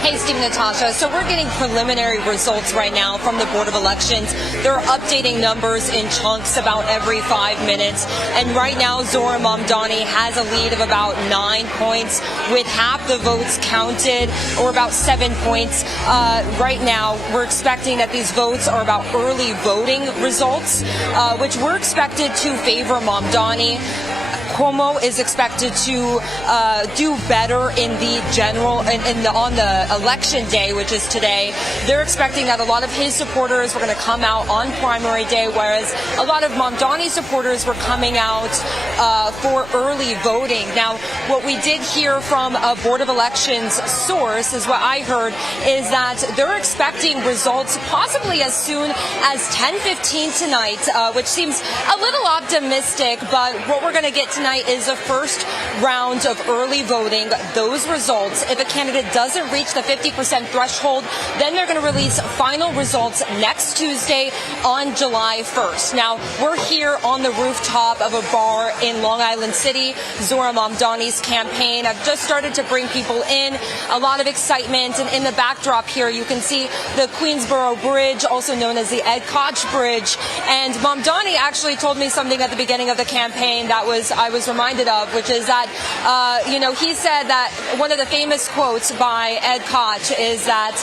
Hey, Steve and Natasha. So we're getting preliminary results right now from the Board of Elections. They're updating numbers in chunks about every 5 minutes. And right now, Zohra Mamdani has a lead of about 9 points with half the votes counted, or about 7 points. Right now, we're expecting that these votes are about early voting results, which we're expected to favor Mamdani. Cuomo is expected to do better in the general on the election day, which is today. They're expecting that a lot of his supporters were going to come out on primary day, whereas a lot of Mamdani supporters were coming out for early voting. Now, what we did hear from a Board of Elections source is what I heard is that they're expecting results possibly as soon as 10:15 tonight, which seems a little optimistic, but what we're going to get tonight is the first round of early voting. Those results, if a candidate doesn't reach the 50% threshold, then they're going to release final results next Tuesday on July 1st. Now, we're here on the rooftop of a bar in Long Island City, Zohra Mamdani's campaign. I've just started to bring people in, a lot of excitement, and in the backdrop here you can see the Queensboro Bridge, also known as the Ed Koch Bridge, and Mamdani actually told me something at the beginning of the campaign that I was reminded of, which is that, he said that one of the famous quotes by Ed Koch is that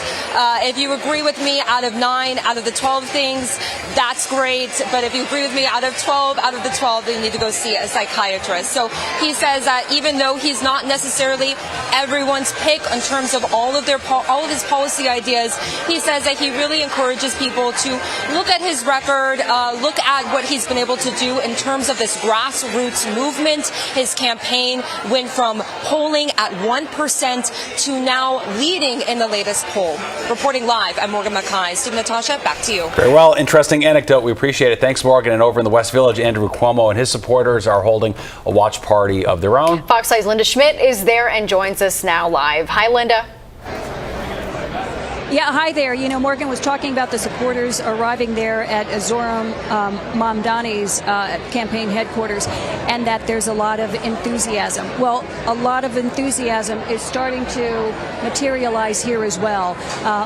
if you agree with me out of 9 out of the 12 things, that's great. But if you agree with me out of 12 out of the 12, then you need to go see a psychiatrist. So he says that even though he's not necessarily everyone's pick in terms of all of his policy ideas, he says that he really encourages people to look at his record, look at what he's been able to do in terms of this grassroots movement. His campaign went from polling at 1% to now leading in the latest poll. Reporting live, I'm Morgan McKay. Steve, Natasha, back to you. Very well. Interesting anecdote. We appreciate it. Thanks, Morgan. And over in the West Village, Andrew Cuomo and his supporters are holding a watch party of their own. Fox 5's Linda Schmidt is there and joins us now live. Hi, Linda. Yeah, hi there. You know, Morgan was talking about the supporters arriving there at Zoran Mamdani's campaign headquarters, and that there's a lot of enthusiasm. Well, a lot of enthusiasm is starting to materialize here as well.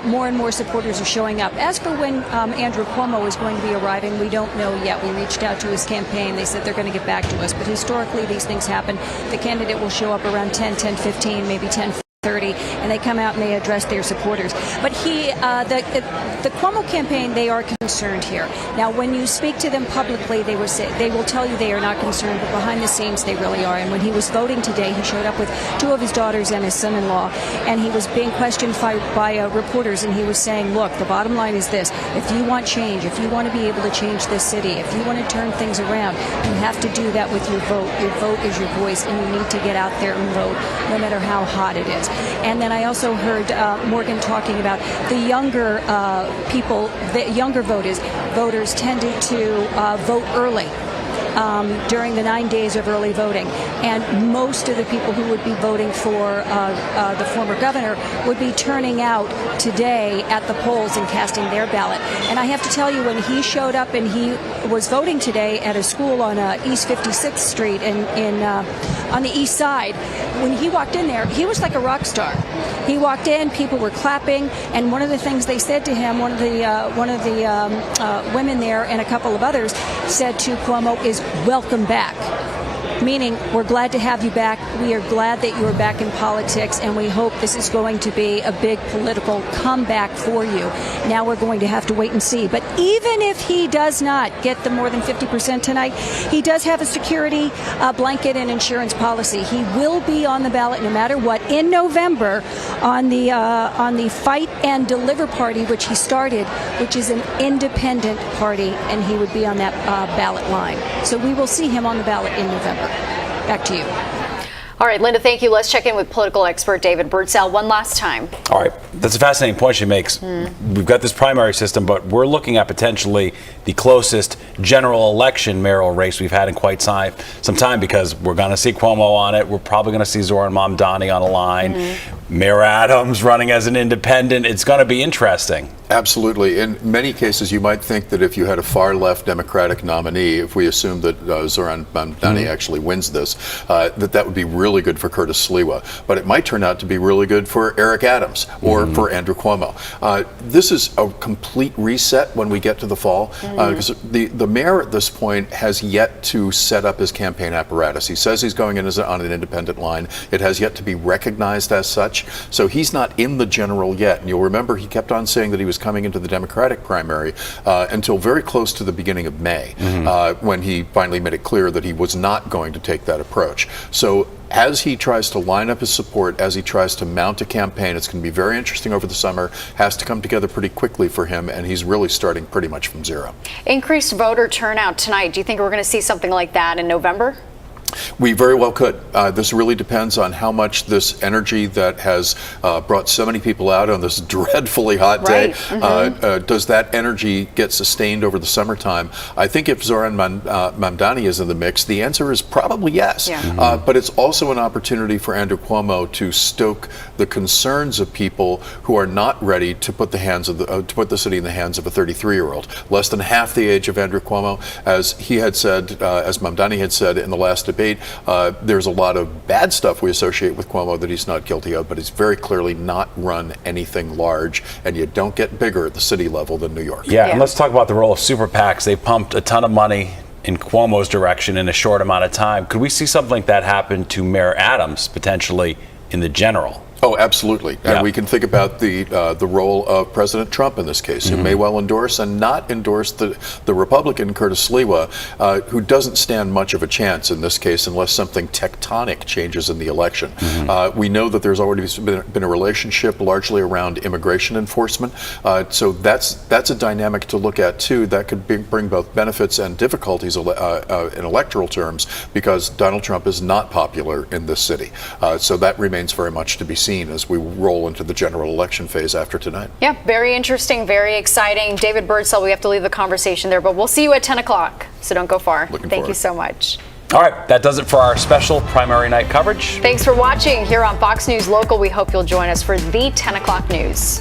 More and more supporters are showing up. As for when Andrew Cuomo is going to be arriving, we don't know yet. We reached out to his campaign. They said they're going to get back to us. But historically, these things happen. The candidate will show up around 10:15, maybe 10:30, and they come out and they address their supporters. But the Cuomo campaign, they are concerned here. Now, when you speak to them publicly, they will tell you they are not concerned, but behind the scenes they really are. And when he was voting today, he showed up with 2 of his daughters and his son-in-law, and he was being questioned by reporters, and he was saying, look, the bottom line is this: if you want change, if you want to be able to change this city, if you want to turn things around, you have to do that with your vote. Your vote is your voice, and you need to get out there and vote, no matter how hot it is. And then I also heard Morgan talking about the younger people, the younger voters tended to vote early during the 9 days of early voting. And most of the people who would be voting for the former governor would be turning out today at the polls and casting their ballot. And I have to tell you, when he showed up and he was voting today at a school on East 56th Street on the east side, when he walked in there, he was like a rock star. He walked in, people were clapping, and one of the things they said to him, one of the women there and a couple of others said to Cuomo is, "Welcome back." Meaning, we're glad to have you back. We are glad that you are back in politics, and we hope this is going to be a big political comeback for you. Now we're going to have to wait and see. But even if he does not get the more than 50% tonight, he does have a security blanket and insurance policy. He will be on the ballot no matter what in November on the Fight and Deliver party, which he started, which is an independent party, and he would be on that ballot line. So we will see him on the ballot in November. Back to you. All right, Linda, thank you. Let's check in with political expert David Birdsell one last time. All right. That's a fascinating point she makes. We've got this primary system, but we're looking at potentially the closest general election mayoral race we've had in quite some time, because we're going to see Cuomo on it. We're probably going to see Zoran Mamdani on a line. Mayor Adams running as an independent. It's going to be interesting. Absolutely. In many cases, you might think that if you had a far-left Democratic nominee, if we assume that Zoran Mamdani actually wins this, that would be really good for Curtis Sliwa. But it might turn out to be really good for Eric Adams or for Andrew Cuomo. This is a complete reset when we get to the fall, because the mayor at this point has yet to set up his campaign apparatus. He says he's going in on an independent line. It has yet to be recognized as such. So he's not in the general yet. And you'll remember he kept on saying that he was coming into the Democratic primary until very close to the beginning of May, when he finally made it clear that he was not going to take that approach. So as he tries to line up his support, as he tries to mount a campaign, it's going to be very interesting over the summer. Has to come together pretty quickly for him, and he's really starting pretty much from zero. Increased voter turnout tonight. Do you think we're going to see something like that in November? We very well could. This really depends on how much this energy that has brought so many people out on this dreadfully hot day, does that energy get sustained over the summertime? I think if Zoran Mamdani is in the mix, the answer is probably yes. But it's also an opportunity for Andrew Cuomo to stoke the concerns of people who are not ready to put the city in the hands of a 33-year-old, less than half the age of Andrew Cuomo. As he had said, as Mamdani had said in the last debate, there's a lot of bad stuff we associate with Cuomo that he's not guilty of, but he's very clearly not run anything large, and you don't get bigger at the city level than New York. Yeah, and let's talk about the role of super PACs. They pumped a ton of money in Cuomo's direction in a short amount of time. Could we see something like that happen to Mayor Adams potentially in the general? Oh, absolutely. And we can think about the role of President Trump in this case, who may well endorse and not endorse the Republican Curtis Sliwa, who doesn't stand much of a chance in this case unless something tectonic changes in the election. We know that there's already been a relationship largely around immigration enforcement. So that's a dynamic to look at, too. That could bring both benefits and difficulties in electoral terms, because Donald Trump is not popular in this city. So that remains very much to be seen as we roll into the general election phase after tonight. Yeah, very interesting, very exciting. David Birdsell, we have to leave the conversation there, but we'll see you at 10 o'clock, so don't go far. Thank you so much. All right, that does it for our special primary night coverage. Thanks for watching here on Fox News Local. We hope you'll join us for the 10 o'clock news.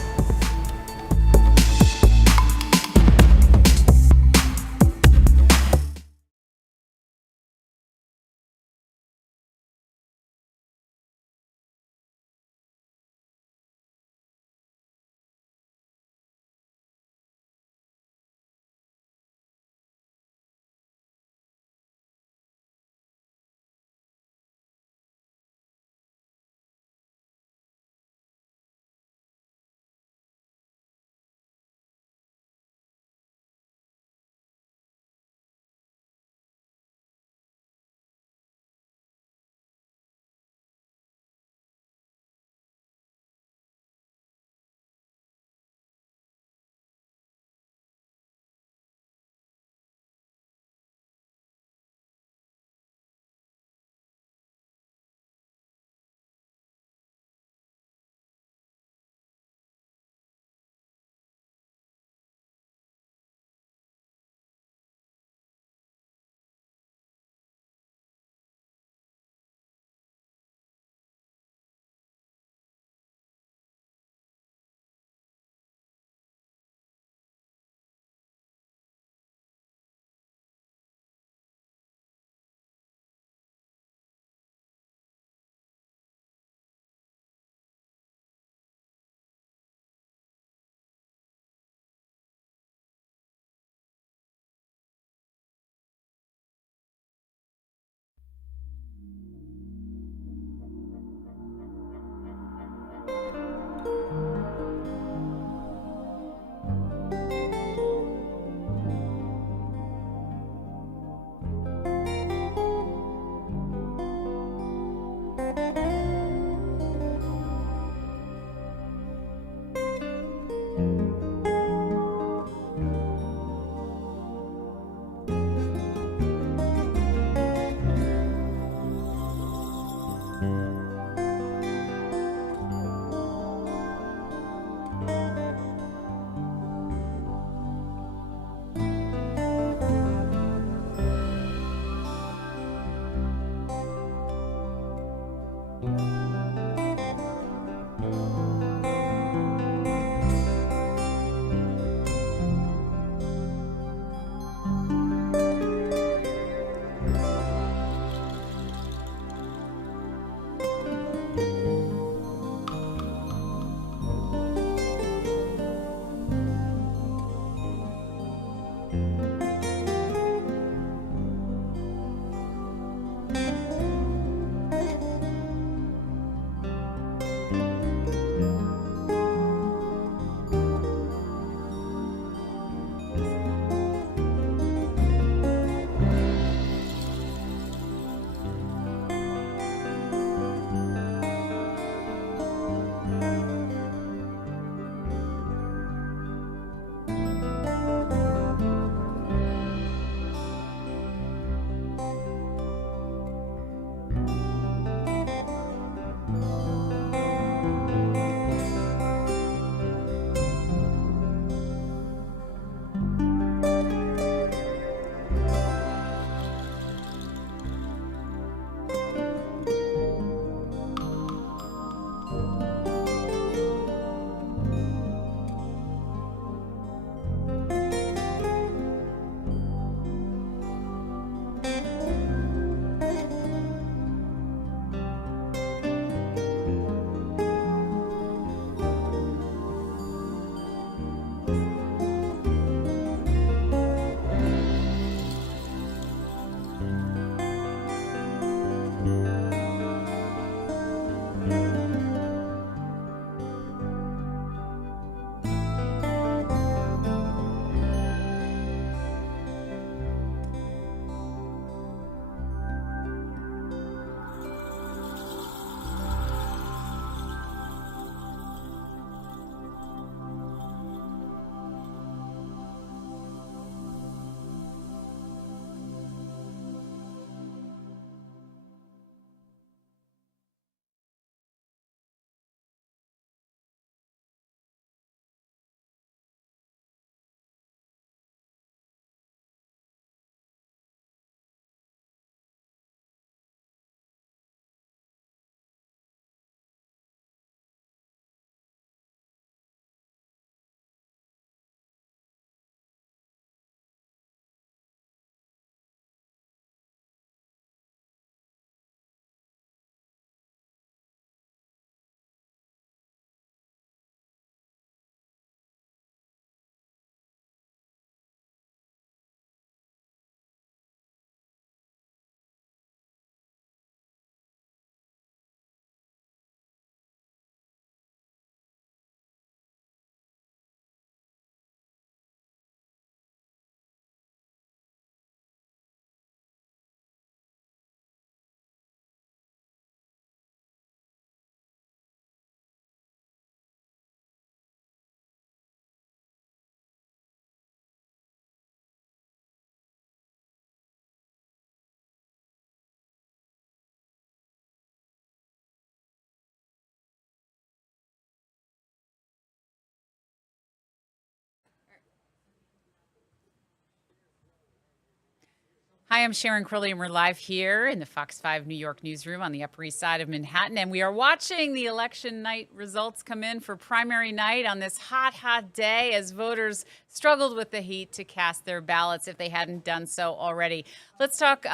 Hi, I'm Sharon Crowley, and we're live here in the Fox 5 New York newsroom on the Upper East Side of Manhattan. And we are watching the election night results come in for primary night on this hot, hot day as voters struggled with the heat to cast their ballots if they hadn't done so already. Let's talk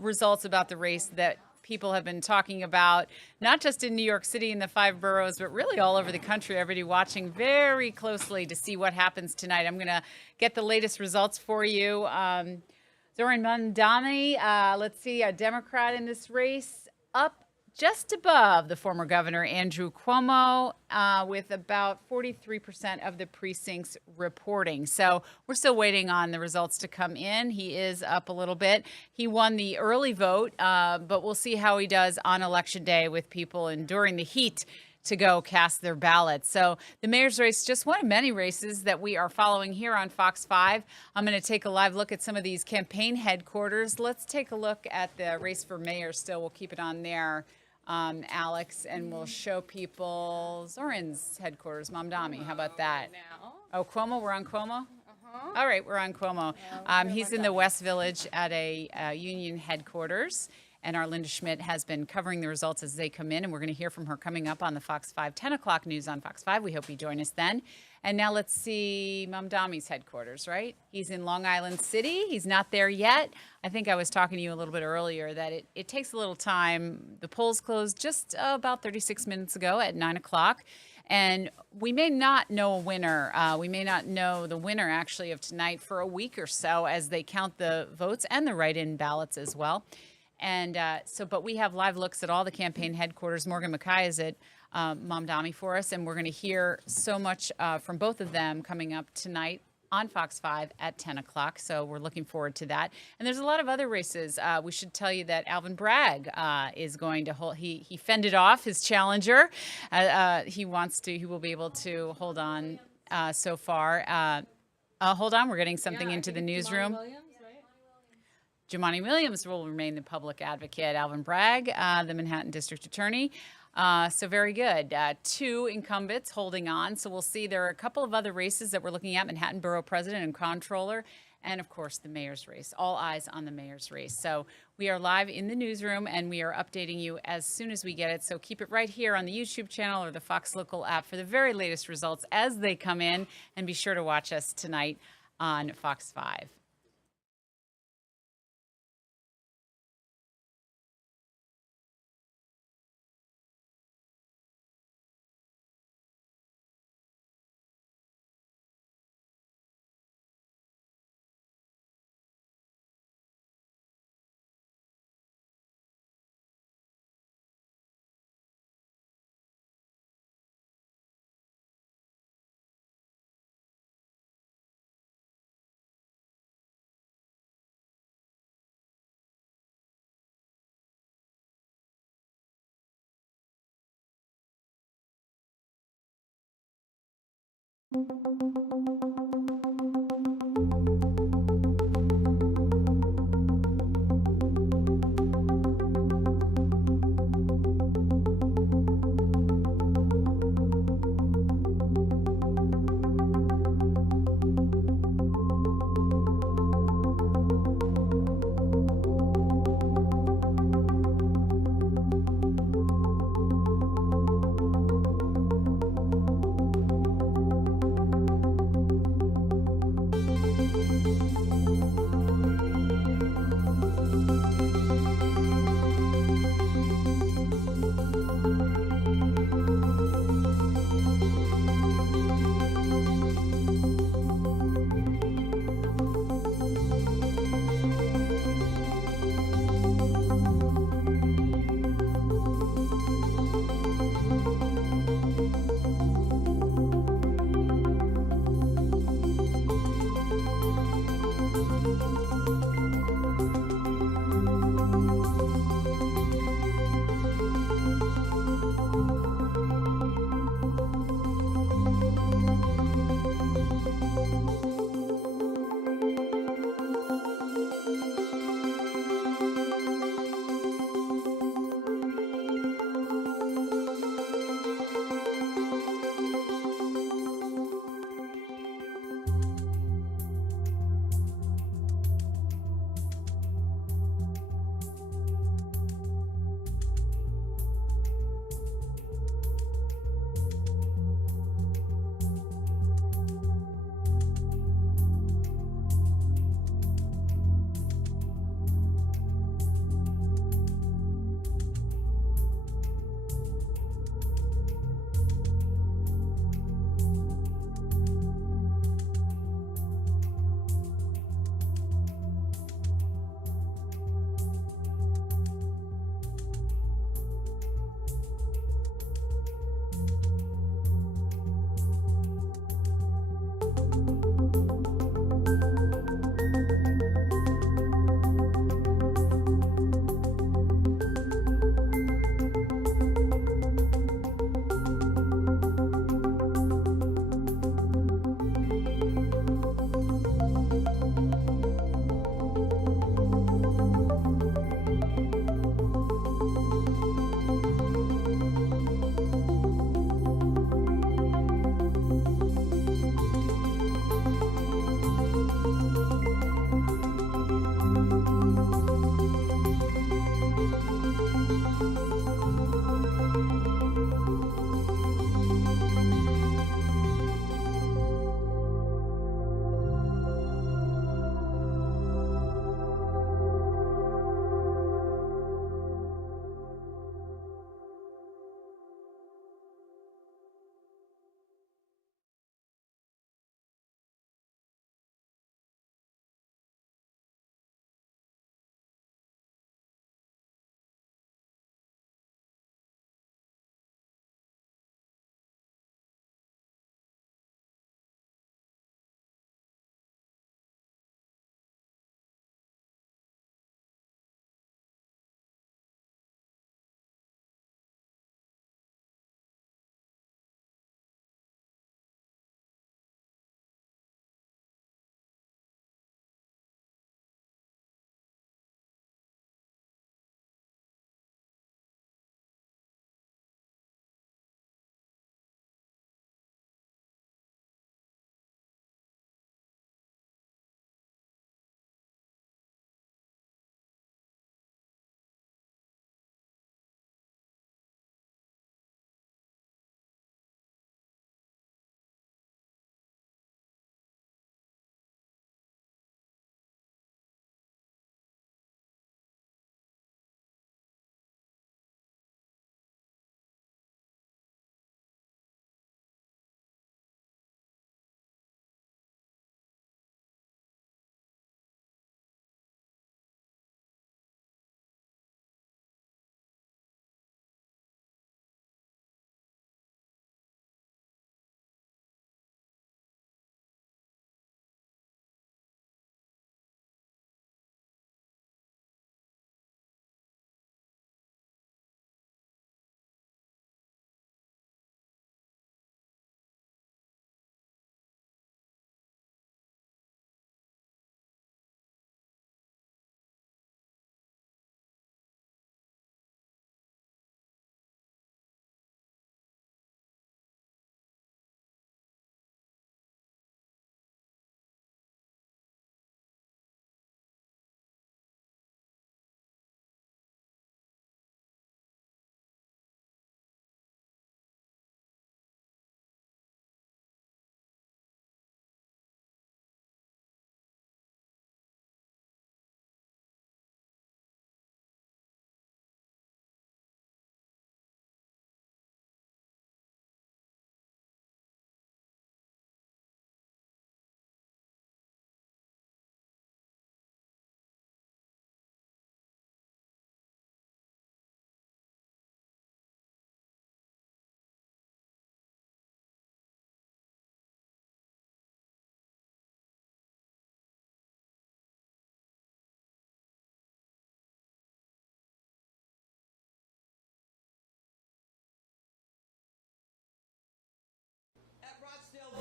results about the race that people have been talking about, not just in New York City in the 5 boroughs, but really all over the country. Everybody watching very closely to see what happens tonight. I'm going to get the latest results for you. Zoran Mandani, let's see, a Democrat in this race, up just above the former governor, Andrew Cuomo, with about 43% of the precincts reporting. So we're still waiting on the results to come in. He is up a little bit. He won the early vote, but we'll see how he does on Election Day with people enduring the heat to go cast their ballots. So the mayor's race, just one of many races that we are following here on Fox 5. I'm going to take a live look at some of these campaign headquarters. Let's take a look at the race for mayor still. We'll keep it on there. Alex, and we'll show people Zoran's headquarters, Mamdani. How about that? Oh, Cuomo, we're on Cuomo? All right, we're on Cuomo. He's in the West Village at a union headquarters, and our Linda Schmidt has been covering the results as they come in, and we're going to hear from her coming up on the Fox 5 10 o'clock news on Fox 5. We hope you join us then. And now let's see Mamdami's headquarters, right? He's in Long Island City. He's not there yet. I think I was talking to you a little bit earlier that it takes a little time. The polls closed just about 36 minutes ago at 9 o'clock. And we may not know a winner. We may not know the winner, actually, of tonight for a week or so as they count the votes and the write-in ballots as well. And but we have live looks at all the campaign headquarters. Morgan Mackay is at Mamdani for us, and we're going to hear so much from both of them coming up tonight on Fox 5 at 10 o'clock. So we're looking forward to that. And there's a lot of other races. We should tell you that Alvin Bragg is going to hold, he fended off his challenger. He will be able to hold on so far. Hold on, we're getting something into the newsroom. Jumaane Williams will remain the public advocate. Alvin Bragg, the Manhattan District Attorney. So very good. Two incumbents holding on. So we'll see. There are a couple of other races that we're looking at: Manhattan Borough President and Comptroller, and of course the mayor's race. All eyes on the mayor's race. So we are live in the newsroom, and we are updating you as soon as we get it. So keep it right here on the YouTube channel or the Fox Local app for the very latest results as they come in, and be sure to watch us tonight on Fox 5.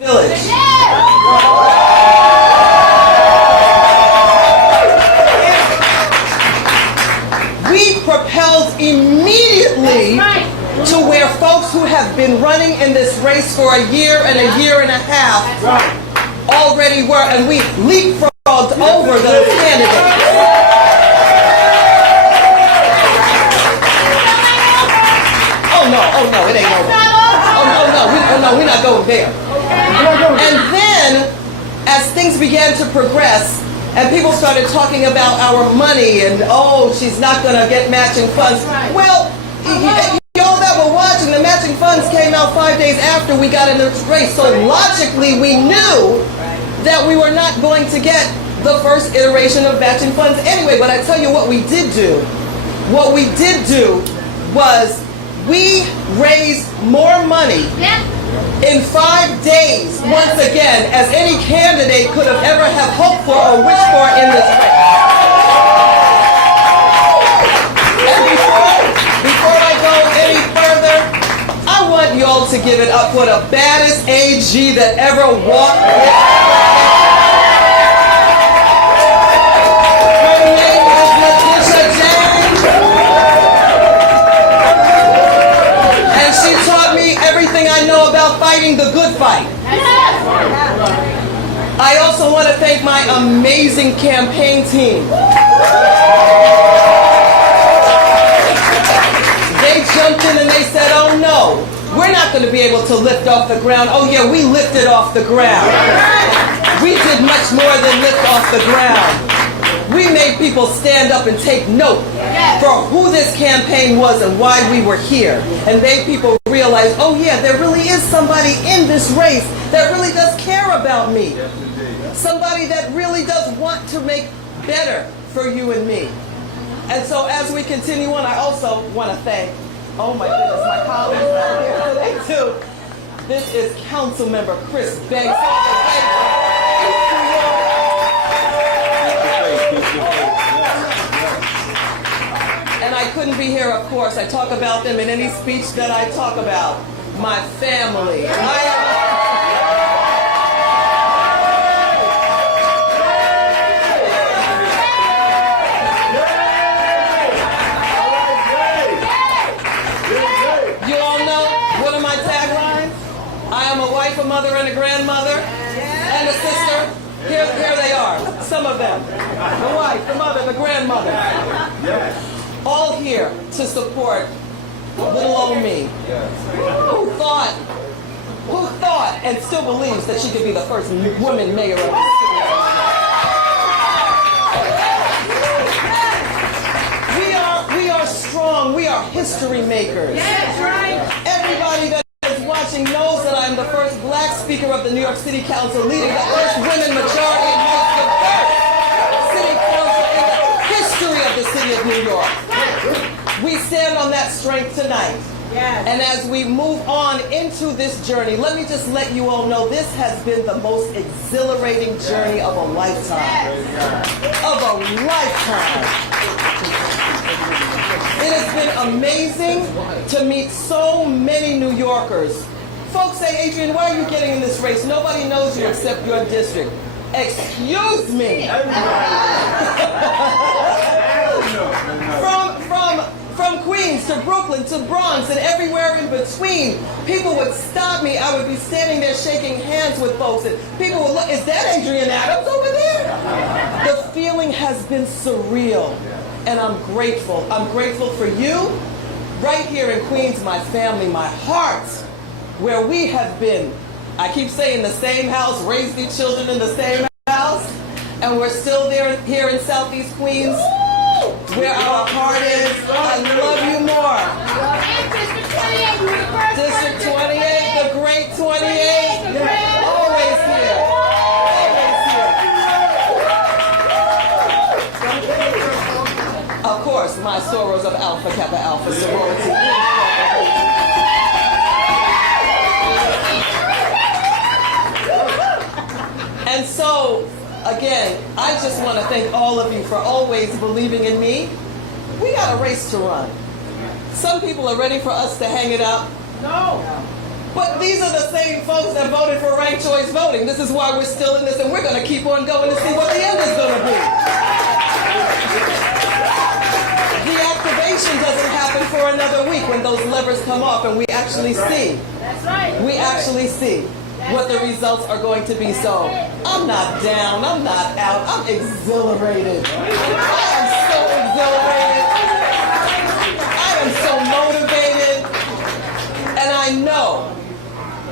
Village. We propelled immediately to where folks who have been running in this race for a year and a half already were, and we leapfrogged over those candidates. Oh no, it ain't over. No, we're not going there. And then, as things began to progress, and people started talking about our money, and oh, she's not going to get matching funds. Well, y'all that were watching, the matching funds came out 5 days after we got in this race. So logically, we knew that we were not going to get the first iteration of matching funds anyway. But I tell you what we did do. What we did do was we raised more money in 5 days, once again, as any candidate could have ever have hoped for or wished for in this race. And before I go any further, I want y'all to give it up for the baddest AG that ever walked. Her name is Letitia James. And she taught me everything I know about fighting the good fight. I also want to thank my amazing campaign team. They jumped in and they said, oh no, we're not going to be able to lift off the ground. Oh yeah, we lifted off the ground. We did much more than lift off the ground. We made people stand up and take note for who this campaign was and why we were here. And made people realize, oh yeah, there really is somebody in this race that really does care about me. Somebody that really does want to make better for you and me. And so as we continue on, I also want to thank, oh my goodness, my colleagues out here today too. This is Councilmember Chris Banks. And I couldn't be here, of course. I talk about them in any speech that I talk about. My family. You all know, what are my taglines? I am a wife, a mother, and a grandmother, and a sister. Here they are, some of them. The wife, the mother, the grandmother. All here to support little old me. Who thought and still believes that she could be the first woman mayor of the city. We are strong. We are history makers. Everybody that is watching knows that I'm the first black speaker of the New York City Council, leading the first women majority and most diverse city council in the history of the city of New York. We stand on that strength tonight. And as we move on into this journey, let me just let you all know this has been the most exhilarating journey of a lifetime. Of a lifetime. It has been amazing to meet so many New Yorkers. Folks say, Adrian, why are you getting in this race? Nobody knows you except your district. Excuse me. From Queens to Brooklyn to Bronx and everywhere in between, people would stop me. I would be standing there shaking hands with folks, and people would look, is that Adrian Adams over there? The feeling has been surreal, and I'm grateful. I'm grateful for you, right here in Queens, my family, my heart, where we have been, I keep saying, the same house, raised these children in the same house, and we're still there here in Southeast Queens, where our heart is. I love you more. District 28, the great 28, always here. Always here. Of course, my sorrows of Alpha Kappa Alpha sorority. And so, again, I just want to thank all of you for always believing in me. We got a race to run. Some people are ready for us to hang it up. No. But these are the same folks that voted for ranked choice voting. This is why we're still in this, and we're going to keep on going to see what the end is going to be. The activation doesn't happen for another week when those levers come off and we actually see. That's right. We actually see what the results are going to be. So I'm not down, I'm not out, I'm exhilarated. I am so exhilarated. I am so motivated. And I know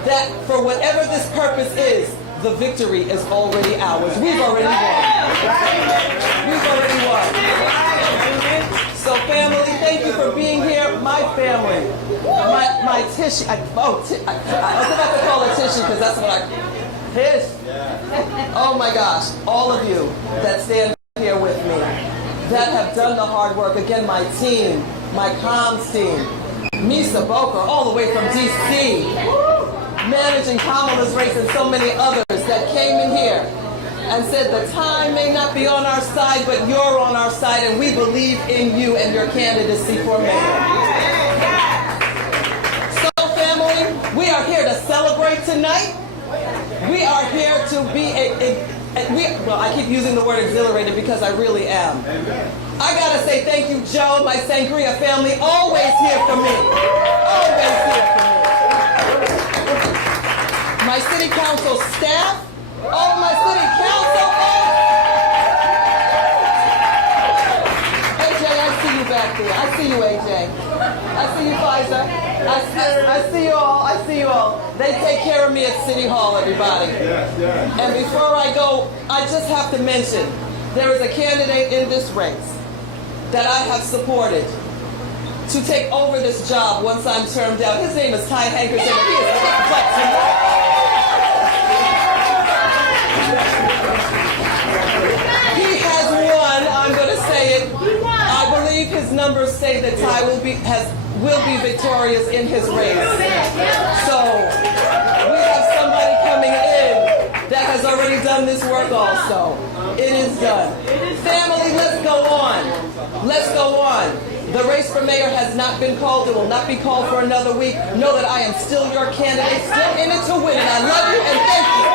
that for whatever this purpose is, the victory is already ours. We've already won. We've already won. So family, thank you for being here. My family, my Tish, I was about to call her Tishy because that's what Tish. Oh my gosh, all of you that stand here with me, that have done the hard work. Again, my team, my comms team, Misa Boker, all the way from DC, managing Kamala's race and so many others that came in here and said the time may not be on our side, but you're on our side and we believe in you and your candidacy for mayor. So family, we are here to celebrate tonight. We are here to be well, I keep using the word exhilarated because I really am. I gotta say thank you, Joe, my Sangria family, always here for me. Always here for me. My city council staff, all my city council. AJ, I see you back there. I see you, AJ. I see you, Pfizer. I see you all. I see you all. They take care of me at City Hall, everybody. And before I go, I just have to mention, there is a candidate in this race that I have supported to take over this job once I'm termed out. His name is Ty Hankerson, and he is kick butt tonight. He has won. I'm going to say it. I believe his numbers say that Ty will be victorious in his race. So we have somebody coming in that has already done this work also. It is done. Family, let's go on. Let's go on. The race for mayor has not been called. It will not be called for another week. Know that I am still your candidate, still in it to win. And I love you and thank you.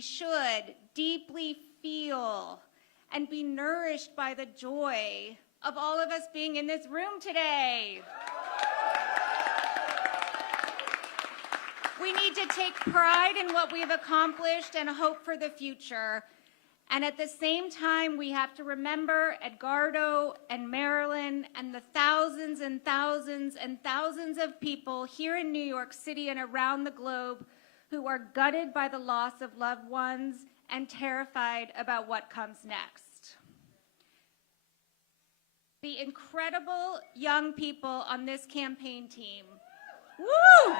should deeply feel and be nourished by the joy of all of us being in this room today. We need to take pride in what we've accomplished and hope for the future. And at the same time, we have to remember Edgardo and Marilyn and the thousands and thousands and thousands of people here in New York City and around the globe who are gutted by the loss of loved ones and terrified about what comes next. The incredible young people on this campaign team. Woo!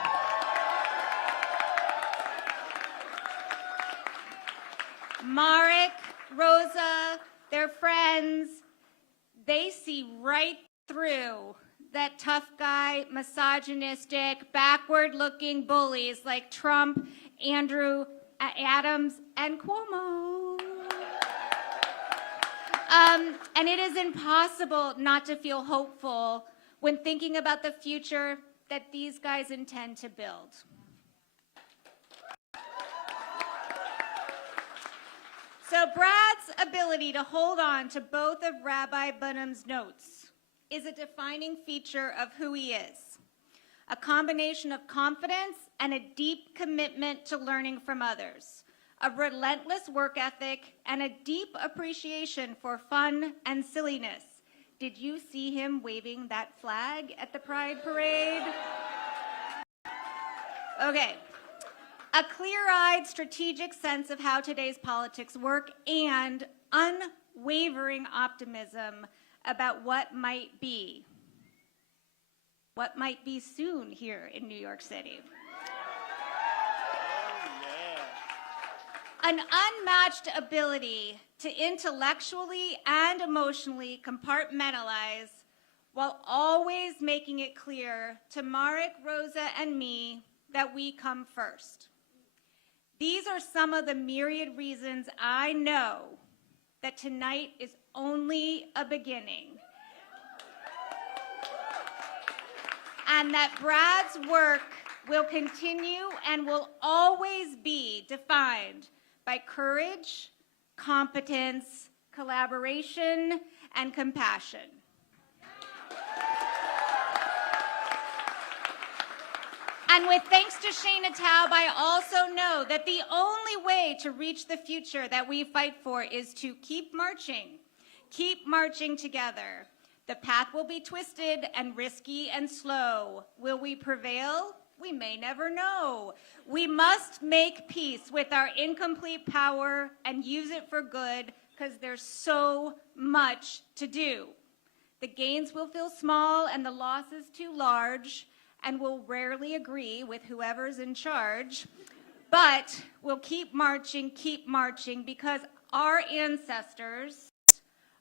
Marek, Rosa, their friends, they see right through that tough guy, misogynistic, backward-looking bullies like Trump, Andrew, Adams, and Cuomo. And it is impossible not to feel hopeful when thinking about the future that these guys intend to build. So Brad's ability to hold on to both of Rabbi Bunham's notes is a defining feature of who he is. A combination of confidence and a deep commitment to learning from others, a relentless work ethic, and a deep appreciation for fun and silliness. Did you see him waving that flag at the Pride Parade? Okay. A clear-eyed, strategic sense of how today's politics work and unwavering optimism about what might be soon here in New York City. An unmatched ability to intellectually and emotionally compartmentalize while always making it clear to Marek, Rosa, and me that we come first. These are some of the myriad reasons I know that tonight is only a beginning. And that Brad's work will continue and will always be defined by courage, competence, collaboration, and compassion. And with thanks to Shana Taub, I also know that the only way to reach the future that we fight for is to keep marching together. The path will be twisted and risky and slow. Will we prevail? We may never know. We must make peace with our incomplete power and use it for good, because there's so much to do. The gains will feel small and the losses too large, and we'll rarely agree with whoever's in charge, but we'll keep marching, because our ancestors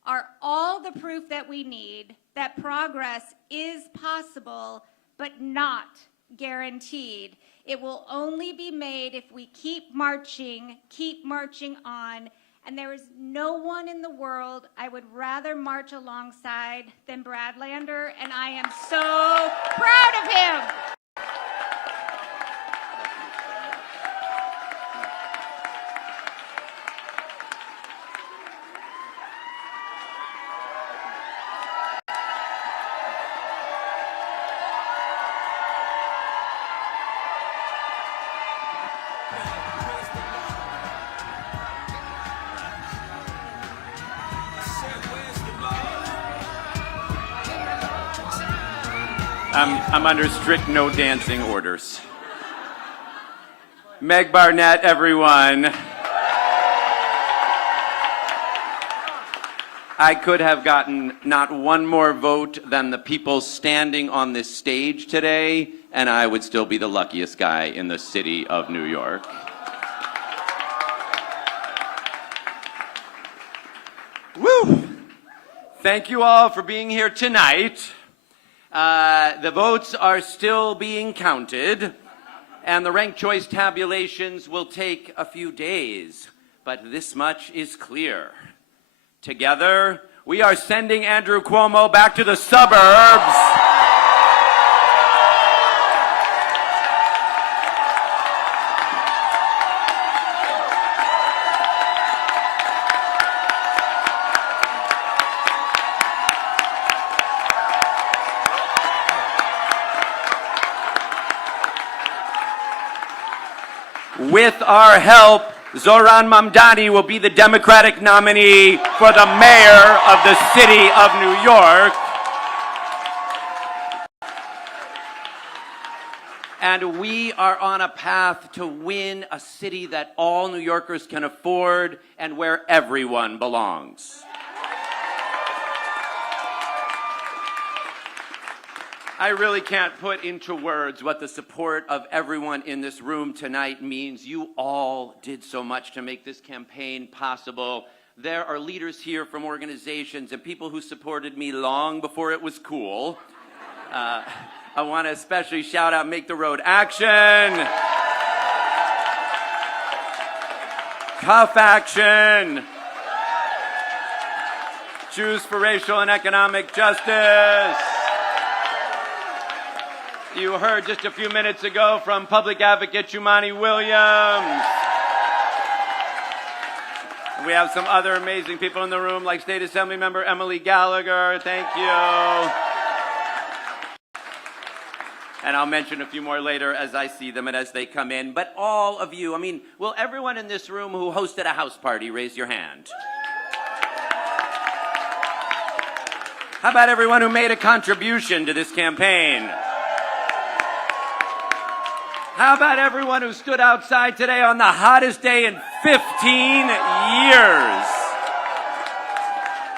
are all the proof that we need that progress is possible, but not guaranteed. It will only be made if we keep marching on, and there is no one in the world I would rather march alongside than Brad Lander, and I am so proud of him. I'm under strict no dancing orders. Meg Barnett, everyone. I could have gotten not one more vote than the people standing on this stage today, and I would still be the luckiest guy in the city of New York. Woo! Thank you all for being here tonight. The votes are still being counted, and the ranked choice tabulations will take a few days, but this much is clear. Together, we are sending Andrew Cuomo back to the suburbs. With our help, Zohran Mamdani will be the Democratic nominee for the mayor of the city of New York. And we are on a path to win a city that all New Yorkers can afford and where everyone belongs. I really can't put into words what the support of everyone in this room tonight means. You all did so much to make this campaign possible. There are leaders here from organizations and people who supported me long before it was cool. I want to especially shout out Make the Road Action, Tough Action, Choose for Racial and Economic Justice. You heard just a few minutes ago from Public Advocate Jumani Williams. We have some other amazing people in the room, like State Assembly Member Emily Gallagher. Thank you. And I'll mention a few more later as I see them and as they come in. But all of you, I mean, will everyone in this room who hosted a house party raise your hand? How about everyone who made a contribution to this campaign? How about everyone who stood outside today on the hottest day in 15 years?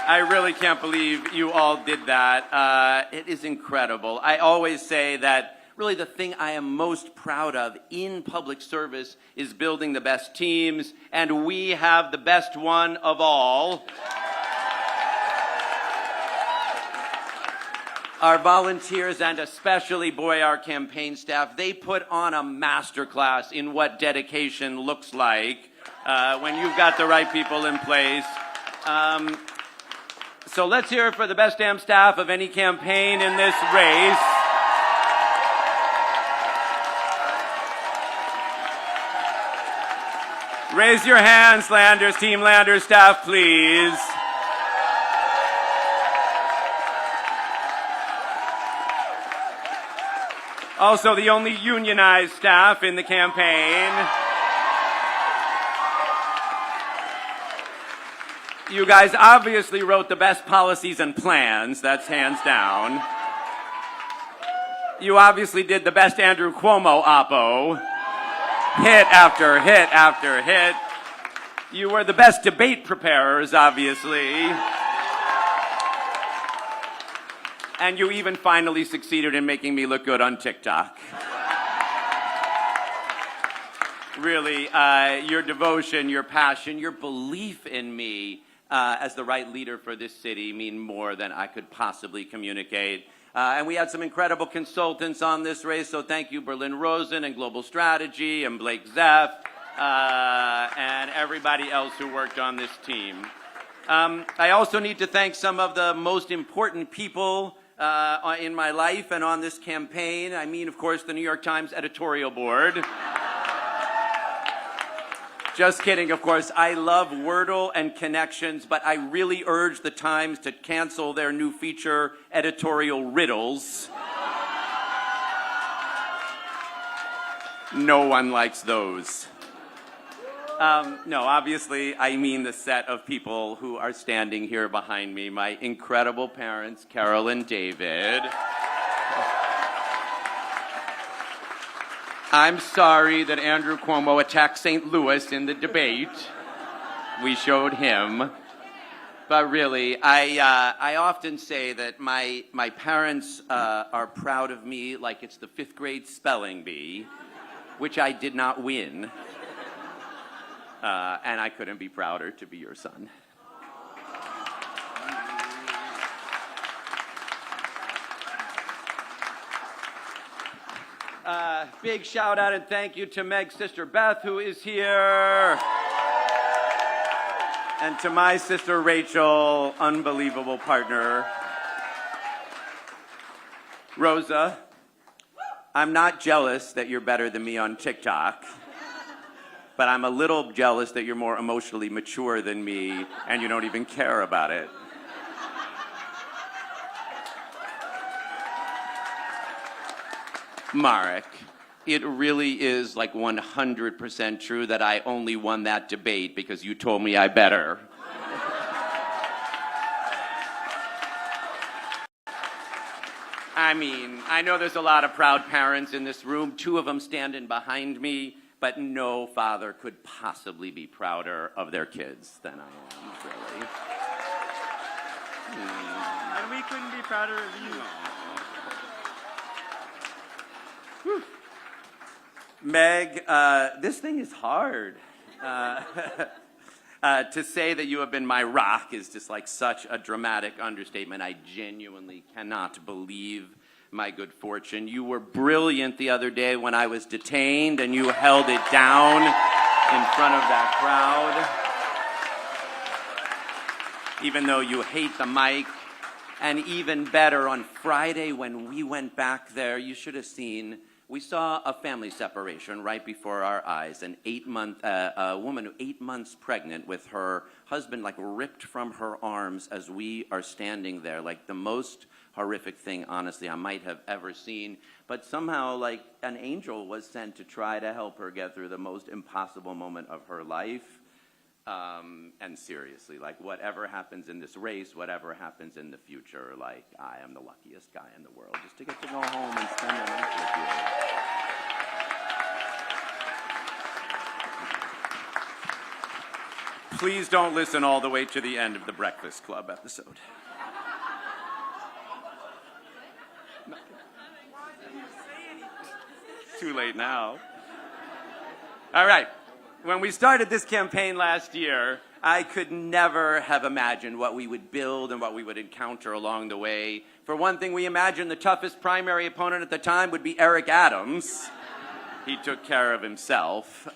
I really can't believe you all did that. It is incredible. I always say that really the thing I am most proud of in public service is building the best teams, and we have the best one of all. Our volunteers, and especially, boy, our campaign staff, they put on a masterclass in what dedication looks like when you've got the right people in place. So let's hear it for the best damn staff of any campaign in this race. Raise your hands, Landers, Team Landers staff, please. Also, the only unionized staff in the campaign. You guys obviously wrote the best policies and plans, that's hands down. You obviously did the best Andrew Cuomo oppo. Hit after hit after hit. You were the best debate preparers, obviously. And you even finally succeeded in making me look good on TikTok. Really, your devotion, your passion, your belief in me as the right leader for this city mean more than I could possibly communicate. And we had some incredible consultants on this race, so thank you, Berlin Rosen and Global Strategy and Blake Zeff and everybody else who worked on this team. I also need to thank some of the most important people in my life and on this campaign. I mean, of course, the New York Times editorial board. Just kidding, of course. I love Wordle and Connections, but I really urge the Times to cancel their new feature, Editorial Riddles. No one likes those. No, obviously, I mean the set of people who are standing here behind me, my incredible parents, Carol and David. I'm sorry that Andrew Cuomo attacked St. Louis in the debate. We showed him. But really, I often say that my parents are proud of me like it's the 5th grade spelling bee, which I did not win. And I couldn't be prouder to be your son. Big shout out and thank you to Meg's sister Beth, who is here. And to my sister Rachel, unbelievable partner. Rosa, I'm not jealous that you're better than me on TikTok. But I'm a little jealous that you're more emotionally mature than me and you don't even care about it. Marek, it really is like 100% true that I only won that debate because you told me I better. I mean, I know there's a lot of proud parents in this room, 2 of them standing behind me, but no father could possibly be prouder of their kids than I am, really. And we couldn't be prouder of you. Whew. Meg, this thing is hard. To say that you have been my rock is just like such a dramatic understatement. I genuinely cannot believe my good fortune. You were brilliant the other day when I was detained and you held it down in front of that crowd. Even though you hate the mic. And even better, on Friday when we went back there, you should have seen, we saw a family separation right before our eyes. A woman 8 months pregnant with her husband like ripped from her arms as we are standing there, like the most horrific thing, honestly, I might have ever seen. But somehow, like, an angel was sent to try to help her get through the most impossible moment of her life. And seriously, like, whatever happens in this race, whatever happens in the future, like, I am the luckiest guy in the world just to get to go home and spend the night with you. Please don't listen all the way to the end of the Breakfast Club episode. Too late now. All right. When we started this campaign last year, I could never have imagined what we would build and what we would encounter along the way. For one thing, we imagined the toughest primary opponent at the time would be Eric Adams. He took care of himself.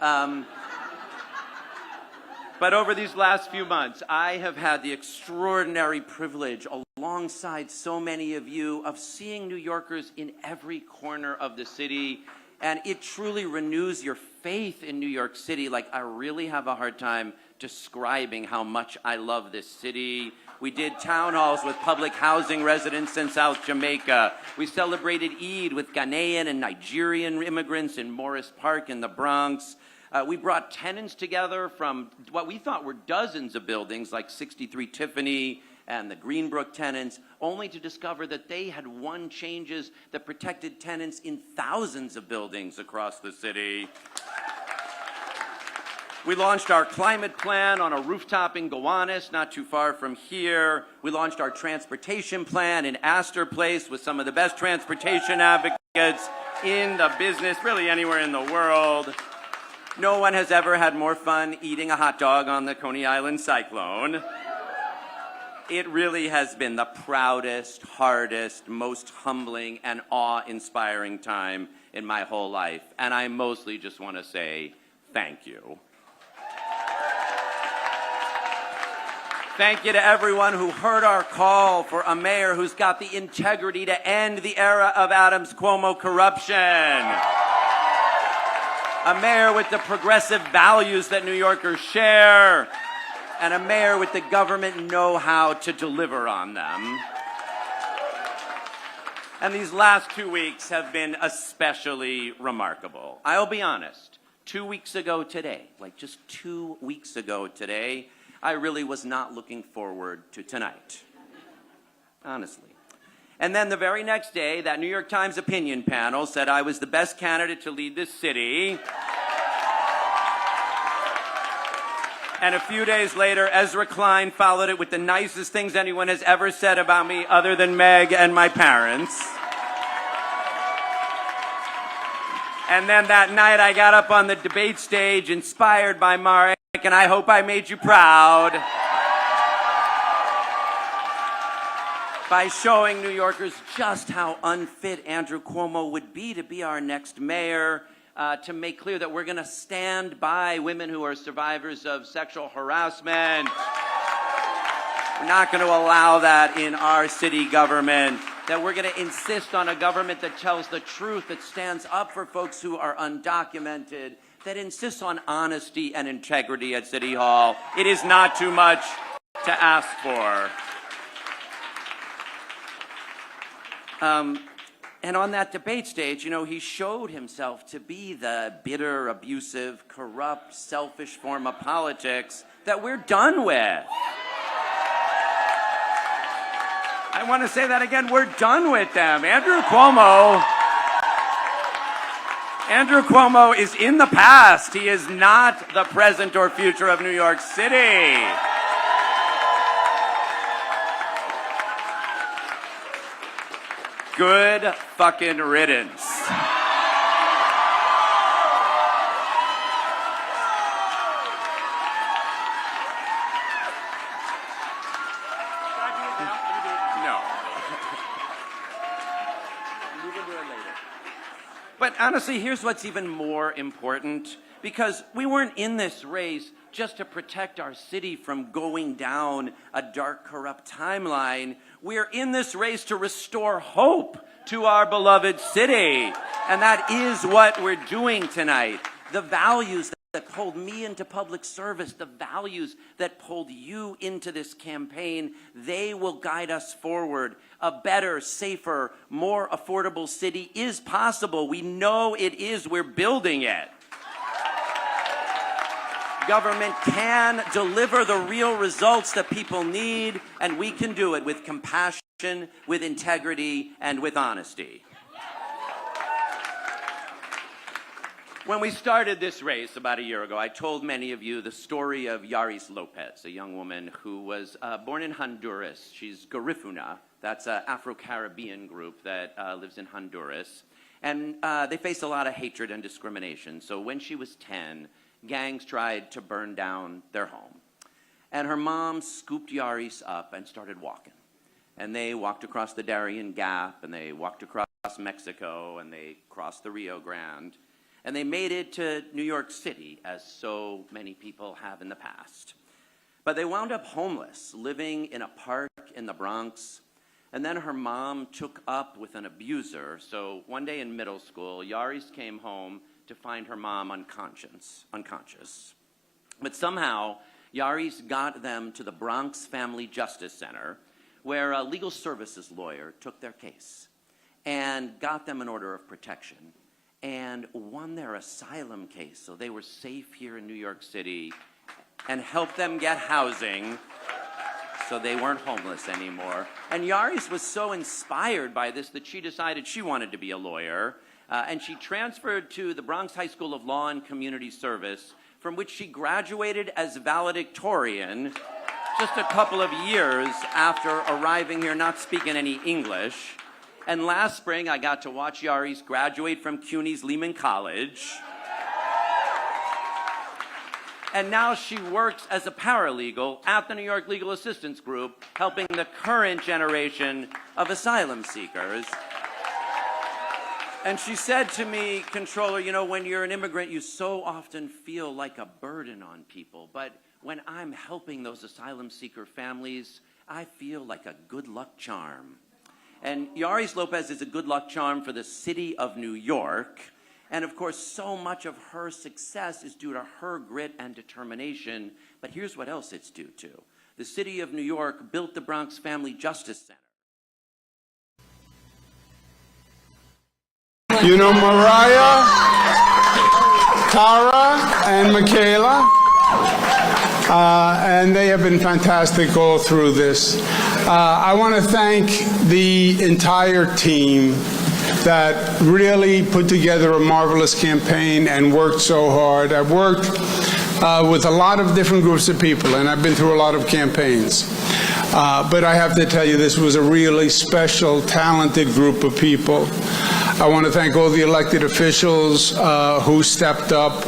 But over these last few months, I have had the extraordinary privilege, alongside so many of you, of seeing New Yorkers in every corner of the city. And it truly renews your faith in New York City. Like, I really have a hard time describing how much I love this city. We did town halls with public housing residents in South Jamaica. We celebrated Eid with Ghanaian and Nigerian immigrants in Morris Park in the Bronx. We brought tenants together from what we thought were dozens of buildings, like 63 Tiffany and the Greenbrook tenants, only to discover that they had won changes that protected tenants in thousands of buildings across the city. We launched our climate plan on a rooftop in Gowanus, not too far from here. We launched our transportation plan in Astor Place with some of the best transportation advocates in the business, really anywhere in the world. No one has ever had more fun eating a hot dog on the Coney Island Cyclone. It really has been the proudest, hardest, most humbling, and awe-inspiring time in my whole life. And I mostly just want to say thank you. Thank you to everyone who heard our call for a mayor who's got the integrity to end the era of Adams Cuomo corruption. A mayor with the progressive values that New Yorkers share. And a mayor with the government know-how to deliver on them. And these last 2 weeks have been especially remarkable. I'll be honest, 2 weeks ago today, like just 2 weeks ago today, I really was not looking forward to tonight, honestly. And then the very next day, that New York Times opinion panel said I was the best candidate to lead this city. And a few days later, Ezra Klein followed it with the nicest things anyone has ever said about me other than Meg and my parents. And then that night, I got up on the debate stage inspired by Marek, and I hope I made you proud by showing New Yorkers just how unfit Andrew Cuomo would be to be our next mayor. To make clear that we're going to stand by women who are survivors of sexual harassment. We're not going to allow that in our city government. That we're going to insist on a government that tells the truth, that stands up for folks who are undocumented, that insists on honesty and integrity at City Hall. It is not too much to ask for. And on that debate stage, you know, he showed himself to be the bitter, abusive, corrupt, selfish form of politics that we're done with. I want to say that again. We're done with them. Andrew Cuomo is in the past. He is not the present or future of New York City. Good fucking riddance. But honestly, here's what's even more important, because we weren't in this race just to protect our city from going down a dark, corrupt timeline. We're in this race to restore hope to our beloved city. And that is what we're doing tonight. The values that pulled me into public service, the values that pulled you into this campaign, they will guide us forward. A better, safer, more affordable city is possible. We know it is. We're building it. Government can deliver the real results that people need, and we can do it with compassion, with integrity, and with honesty. When we started this race about a year ago, I told many of you the story of Yaris Lopez, a young woman who was born in Honduras. She's Garifuna. That's an Afro-Caribbean group that lives in Honduras. And they face a lot of hatred and discrimination. So when she was 10, gangs tried to burn down their home. And her mom scooped Yaris up and started walking. And they walked across the Darien Gap, and they walked across Mexico, and they crossed the Rio Grande. And they made it to New York City, as so many people have in the past. But they wound up homeless, living in a park in the Bronx. And then her mom took up with an abuser. So one day in middle school, Yaris came home to find her mom unconscious. But somehow, Yaris got them to the Bronx Family Justice Center, where a legal services lawyer took their case and got them an order of protection and won their asylum case, so they were safe here in New York City, and helped them get housing so they weren't homeless anymore. And Yaris was so inspired by this that she decided she wanted to be a lawyer, and she transferred to the Bronx High School of Law and Community Service, from which she graduated as valedictorian just a couple of years after arriving here not speaking any English. And last spring, I got to watch Yaris graduate from CUNY's Lehman College. And now she works as a paralegal at the New York Legal Assistance Group, helping the current generation of asylum seekers. And she said to me, Controller, you know, when you're an immigrant, you so often feel like a burden on people. But when I'm helping those asylum seeker families, I feel like a good luck charm. And Yaris Lopez is a good luck charm for the city of New York. And of course, so much of her success is due to her grit and determination. But here's what else it's due to. The city of New York built the Bronx Family Justice Center. You know Mariah, Tara, and Michaela, and they have been fantastic all through this. I want to thank the entire team that really put together a marvelous campaign and worked so hard. I've worked with a lot of different groups of people, and I've been through a lot of campaigns. But I have to tell you, this was a really special, talented group of people. I want to thank all the elected officials who stepped up.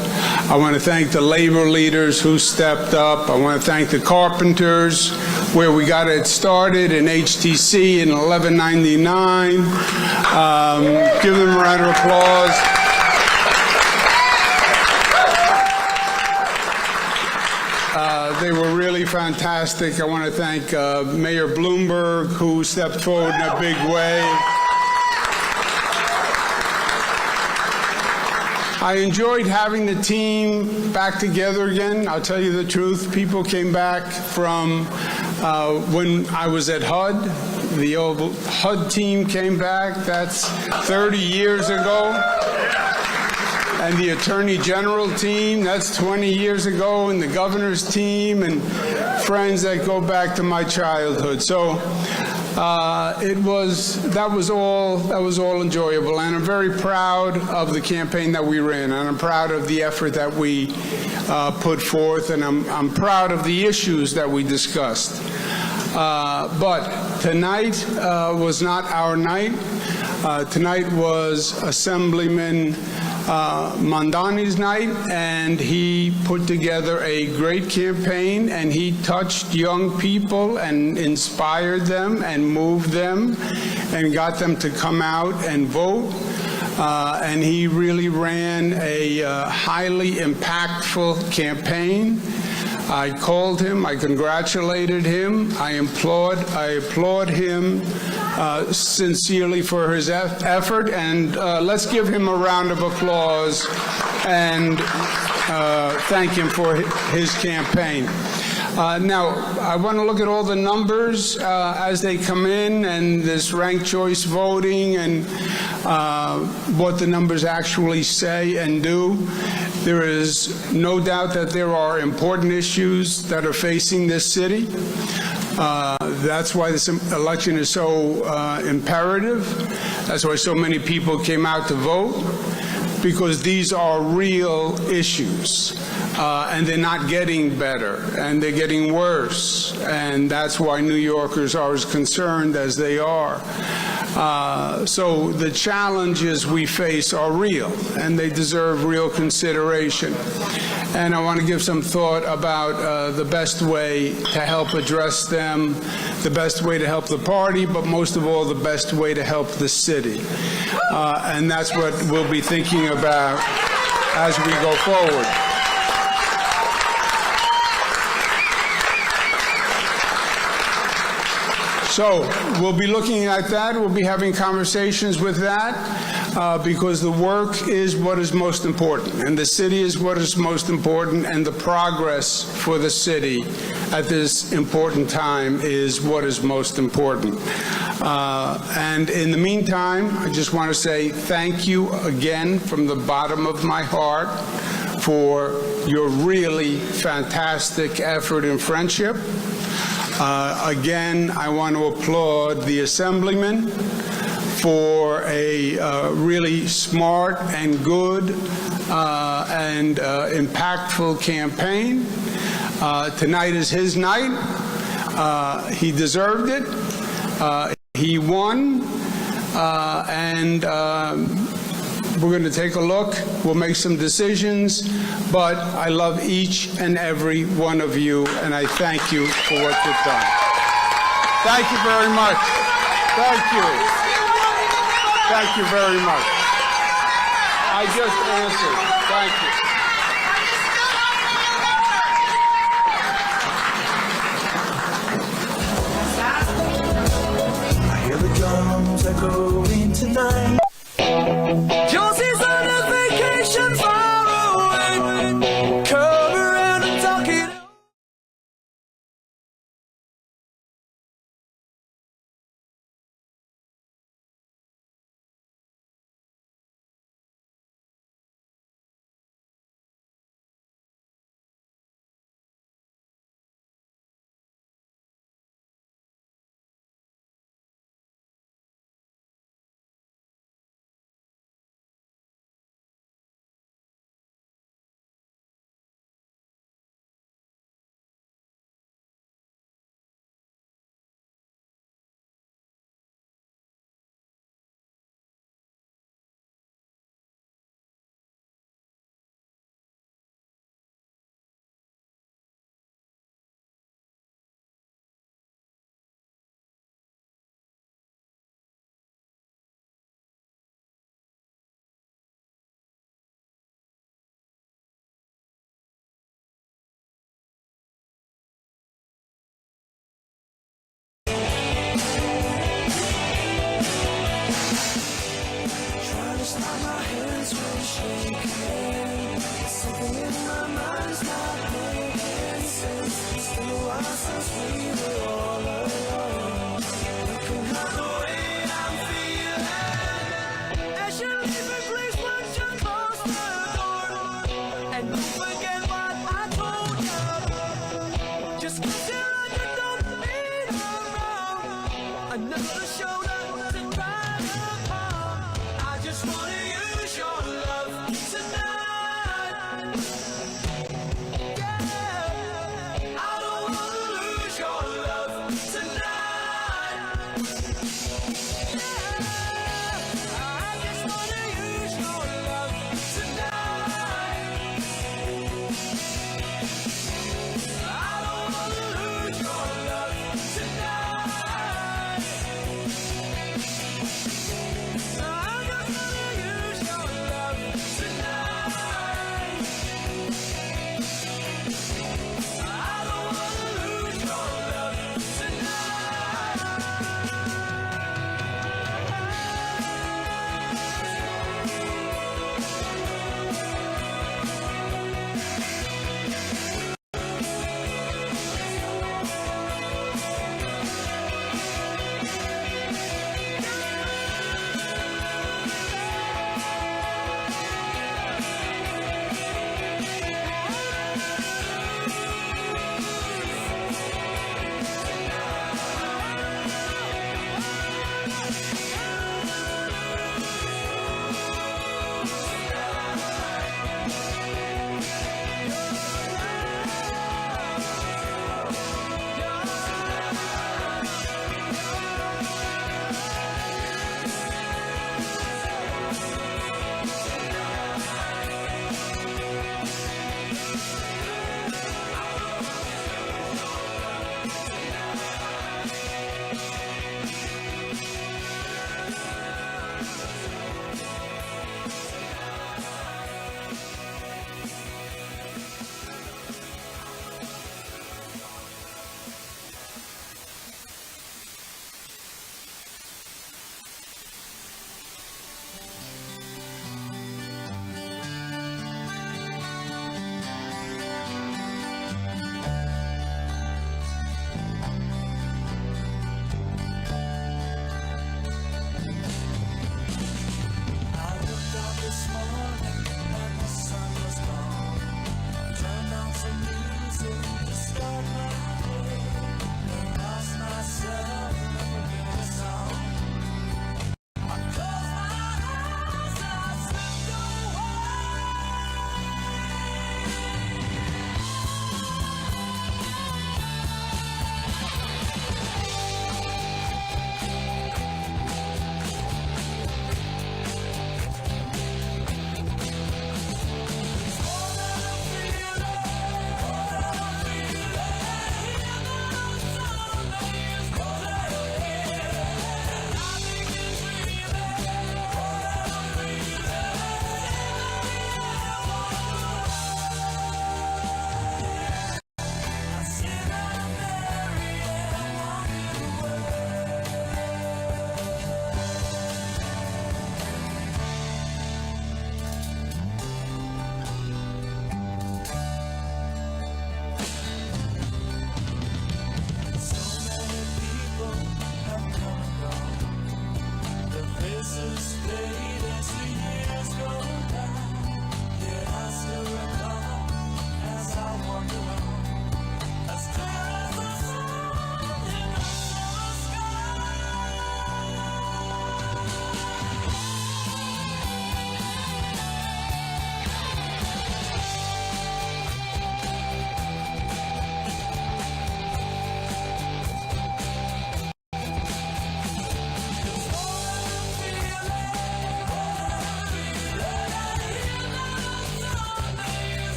I want to thank the labor leaders who stepped up. I want to thank the carpenters, where we got it started in HTC in 1199. Give them a round of applause. They were really fantastic. I want to thank Mayor Bloomberg, who stepped forward in a big way. I enjoyed having the team back together again. I'll tell you the truth. People came back from when I was at HUD, The old HUD team came back. That's 30 years ago. And the Attorney General team, that's 20 years ago, and the governor's team, and friends that go back to my childhood. So that was all enjoyable, and I'm very proud of the campaign that we ran, and I'm proud of the effort that we put forth, and I'm proud of the issues that we discussed. But tonight was not our night. Tonight was Assemblyman Mandani's night, and he put together a great campaign, and he touched young people and inspired them and moved them and got them to come out and vote. And he really ran a highly impactful campaign. I called him, I congratulated him, I applaud him sincerely for his effort, and let's give him a round of applause and thank him for his campaign. Now, I want to look at all the numbers as they come in, and this ranked choice voting, and what the numbers actually say and do. There is no doubt that there are important issues that are facing this city. That's why this election is so imperative. That's why so many people came out to vote, because these are real issues. And they're not getting better, and they're getting worse. And that's why New Yorkers are as concerned as they are. So the challenges we face are real, and they deserve real consideration. And I want to give some thought about the best way to help address them, the best way to help the party, but most of all, the best way to help the city. And that's what we'll be thinking about as we go forward. So we'll be looking at that. We'll be having conversations with that because the work is what is most important, and the city is what is most important, and the progress for the city at this important time is what is most important. And in the meantime, I just want to say thank you again from the bottom of my heart for your really fantastic effort and friendship. Again, I want to applaud the Assemblyman for a really smart and good and impactful campaign. Tonight is his night. He deserved it. He won. And we're going to take a look. We'll make some decisions. But I love each and every one of you, and I thank you for what you've done. Thank you very much. Thank you. Thank you very much. I just answered. Thank you. I hear the drums echoing tonight. Josie's on a vacation far away. Come around and talk it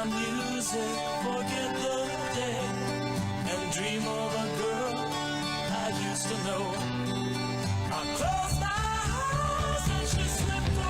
my music, forget the day, and dream of a girl I used to know. I close my eyes and she slipped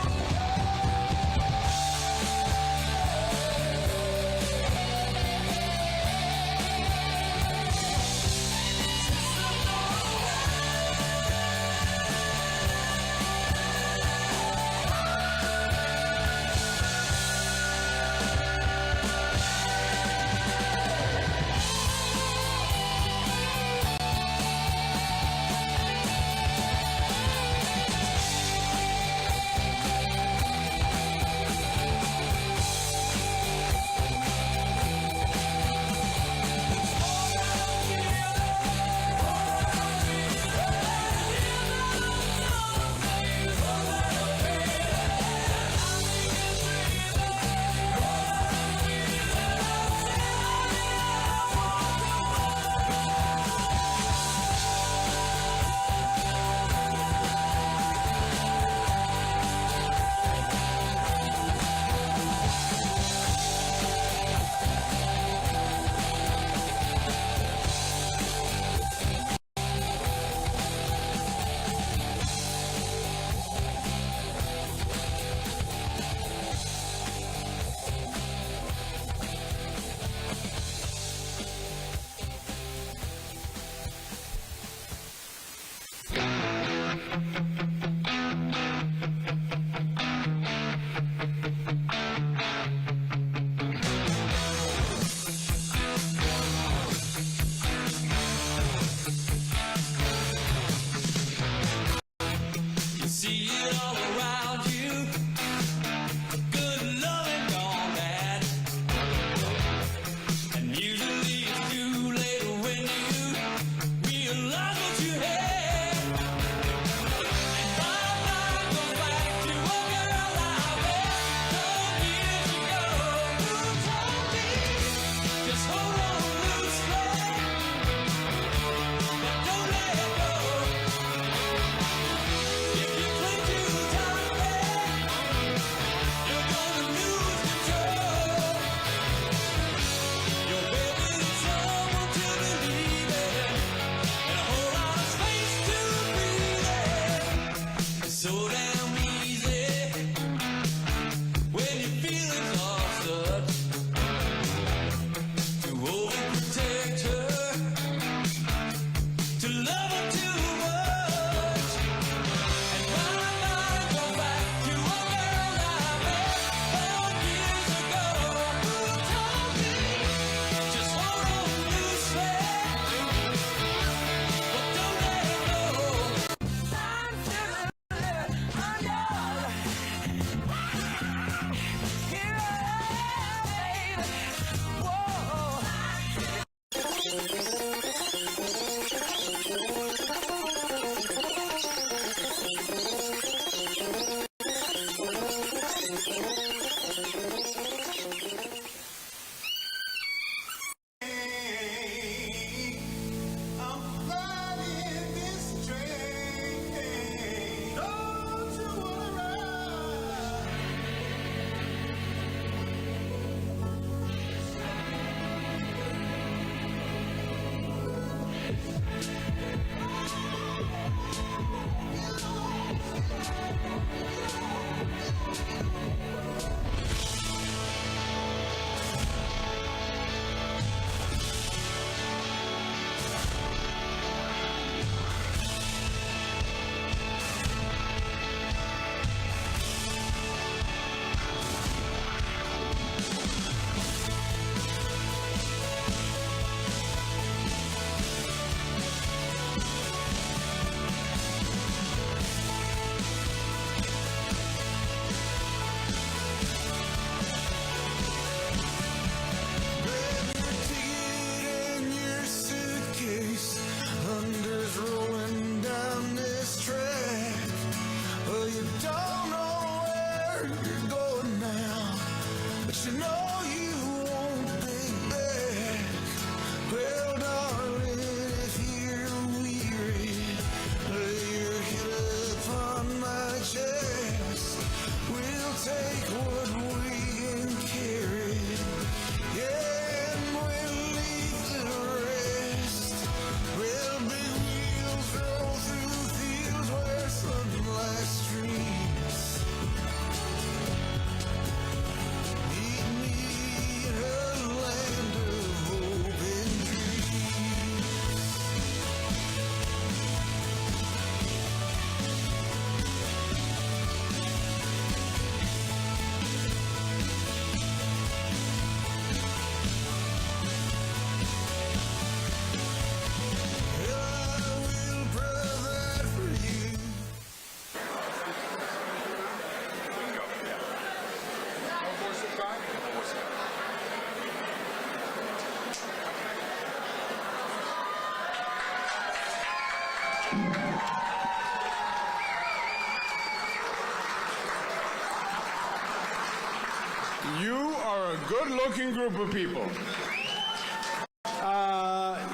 You are a good-looking group of people.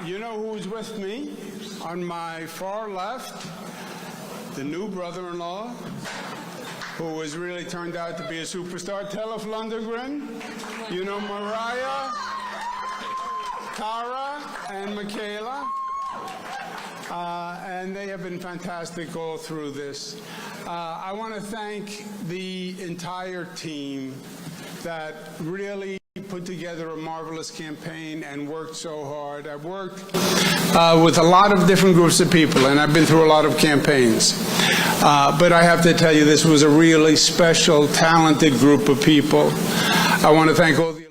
You know who's with me? On my far left, the new brother-in-law, who has really turned out to be a superstar, Telef Lundgren. You know Mariah, Cara, and Michaela. And they have been fantastic all through this. I want to thank the entire team that really put together a marvelous campaign and worked so hard. I've worked with a lot of different groups of people, and I've been through a lot of campaigns. But I have to tell you, this was a really special, talented group of people. I want to thank all the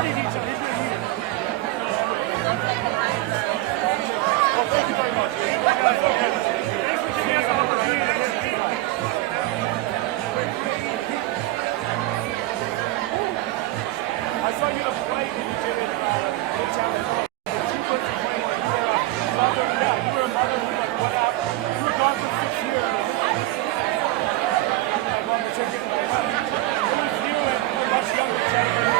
already need some. He's going to need it. Well, thank you very much. Thanks for giving us the opportunity to get it. I saw you the flight that you did in Midtown. You were a mother who, like, what happened? You were gone for 6 years. I bought the ticket and I went. It was you and a much younger gentleman.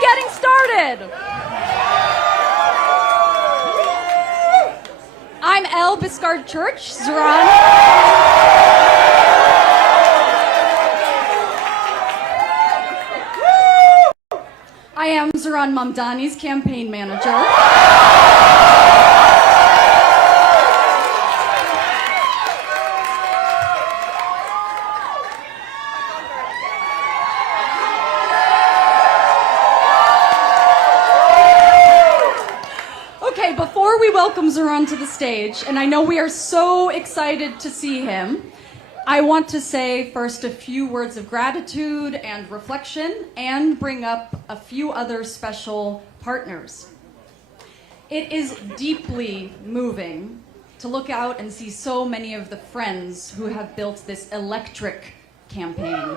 getting started. I'm Elle Biscard Church, Zoran. I am Zoran Mamdani's campaign manager. Okay, before we welcome Zoran to the stage, and I know we are so excited to see him, I want to say first a few words of gratitude and reflection and bring up a few other special partners. It is deeply moving to look out and see so many of the friends who have built this electric campaign.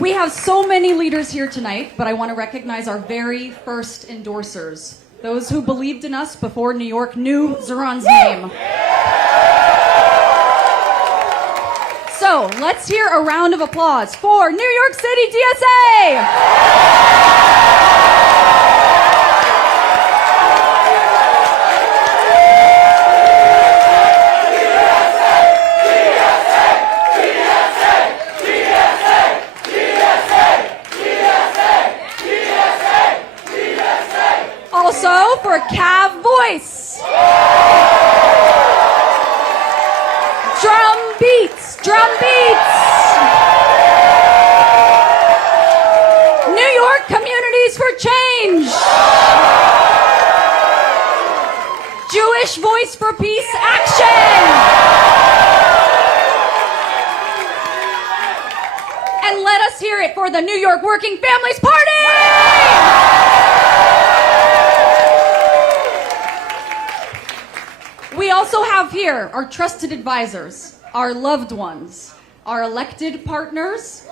We have so many leaders here tonight, but I want to recognize our very first endorsers, those who believed in us before New York knew Zoran's name. So let's hear a round of applause for New York City DSA! Also for Cav Voice. Drum beats, drum beats. New York Communities for Change. Jewish Voice for Peace Action. And let us hear it for the New York Working Families Party! We also have here our trusted advisors, our loved ones, our elected partners,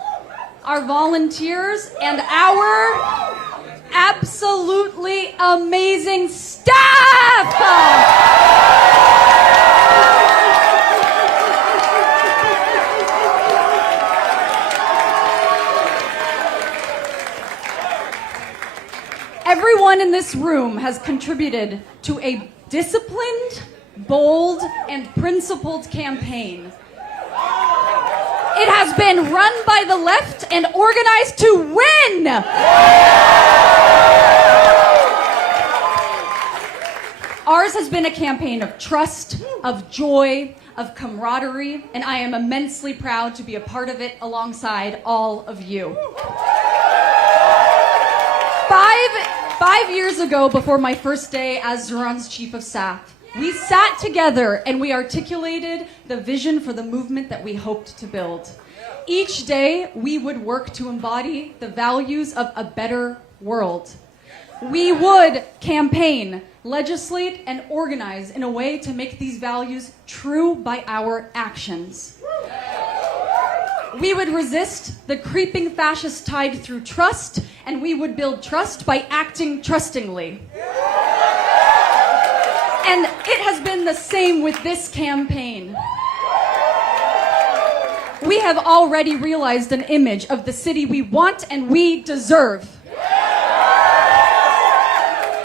our volunteers, and our absolutely amazing staff! Everyone in this room has contributed to a disciplined, bold, and principled campaign. It has been run by the left and organized to win! Ours has been a campaign of trust, of joy, of camaraderie, and I am immensely proud to be a part of it alongside all of you. Five years ago, before my first day as Zoran's chief of staff, we sat together and we articulated the vision for the movement that we hoped to build. Each day, we would work to embody the values of a better world. We would campaign, legislate, and organize in a way to make these values true by our actions. We would resist the creeping fascist tide through trust, and we would build trust by acting trustingly. And it has been the same with this campaign. We have already realized an image of the city we want and we deserve.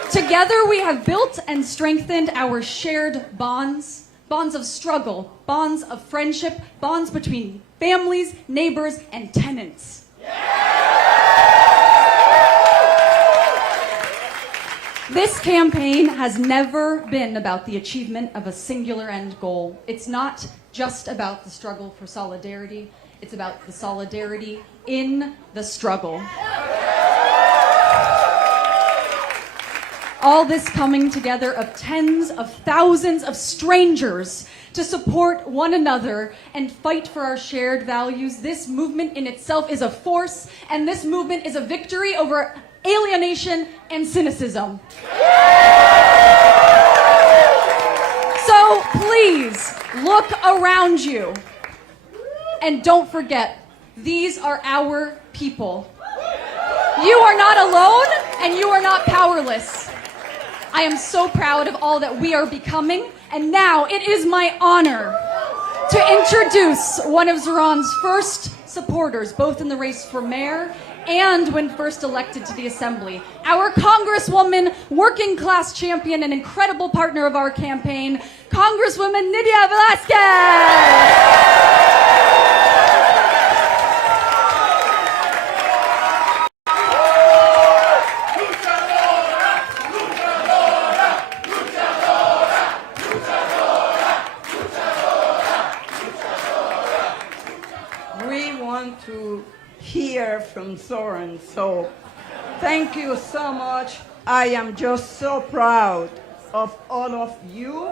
Together we have built and strengthened our shared bonds, bonds of struggle, bonds of friendship, bonds between families, neighbors, and tenants. This campaign has never been about the achievement of a singular end goal. It's not just about the struggle for solidarity. It's about the solidarity in the struggle. All this coming together of tens of thousands of strangers to support one another and fight for our shared values. This movement in itself is a force, and this movement is a victory over alienation and cynicism. So please look around you and don't forget, these are our people. You are not alone and you are not powerless. I am so proud of all that we are becoming, and now it is my honor to introduce one of Zoran's first supporters, both in the race for mayor and when first elected to the assembly. Our Congresswoman, working class champion, and incredible partner of our campaign, Congresswoman Nydia Velázquez. To hear from Zoran, so thank you so much. I am just so proud of all of you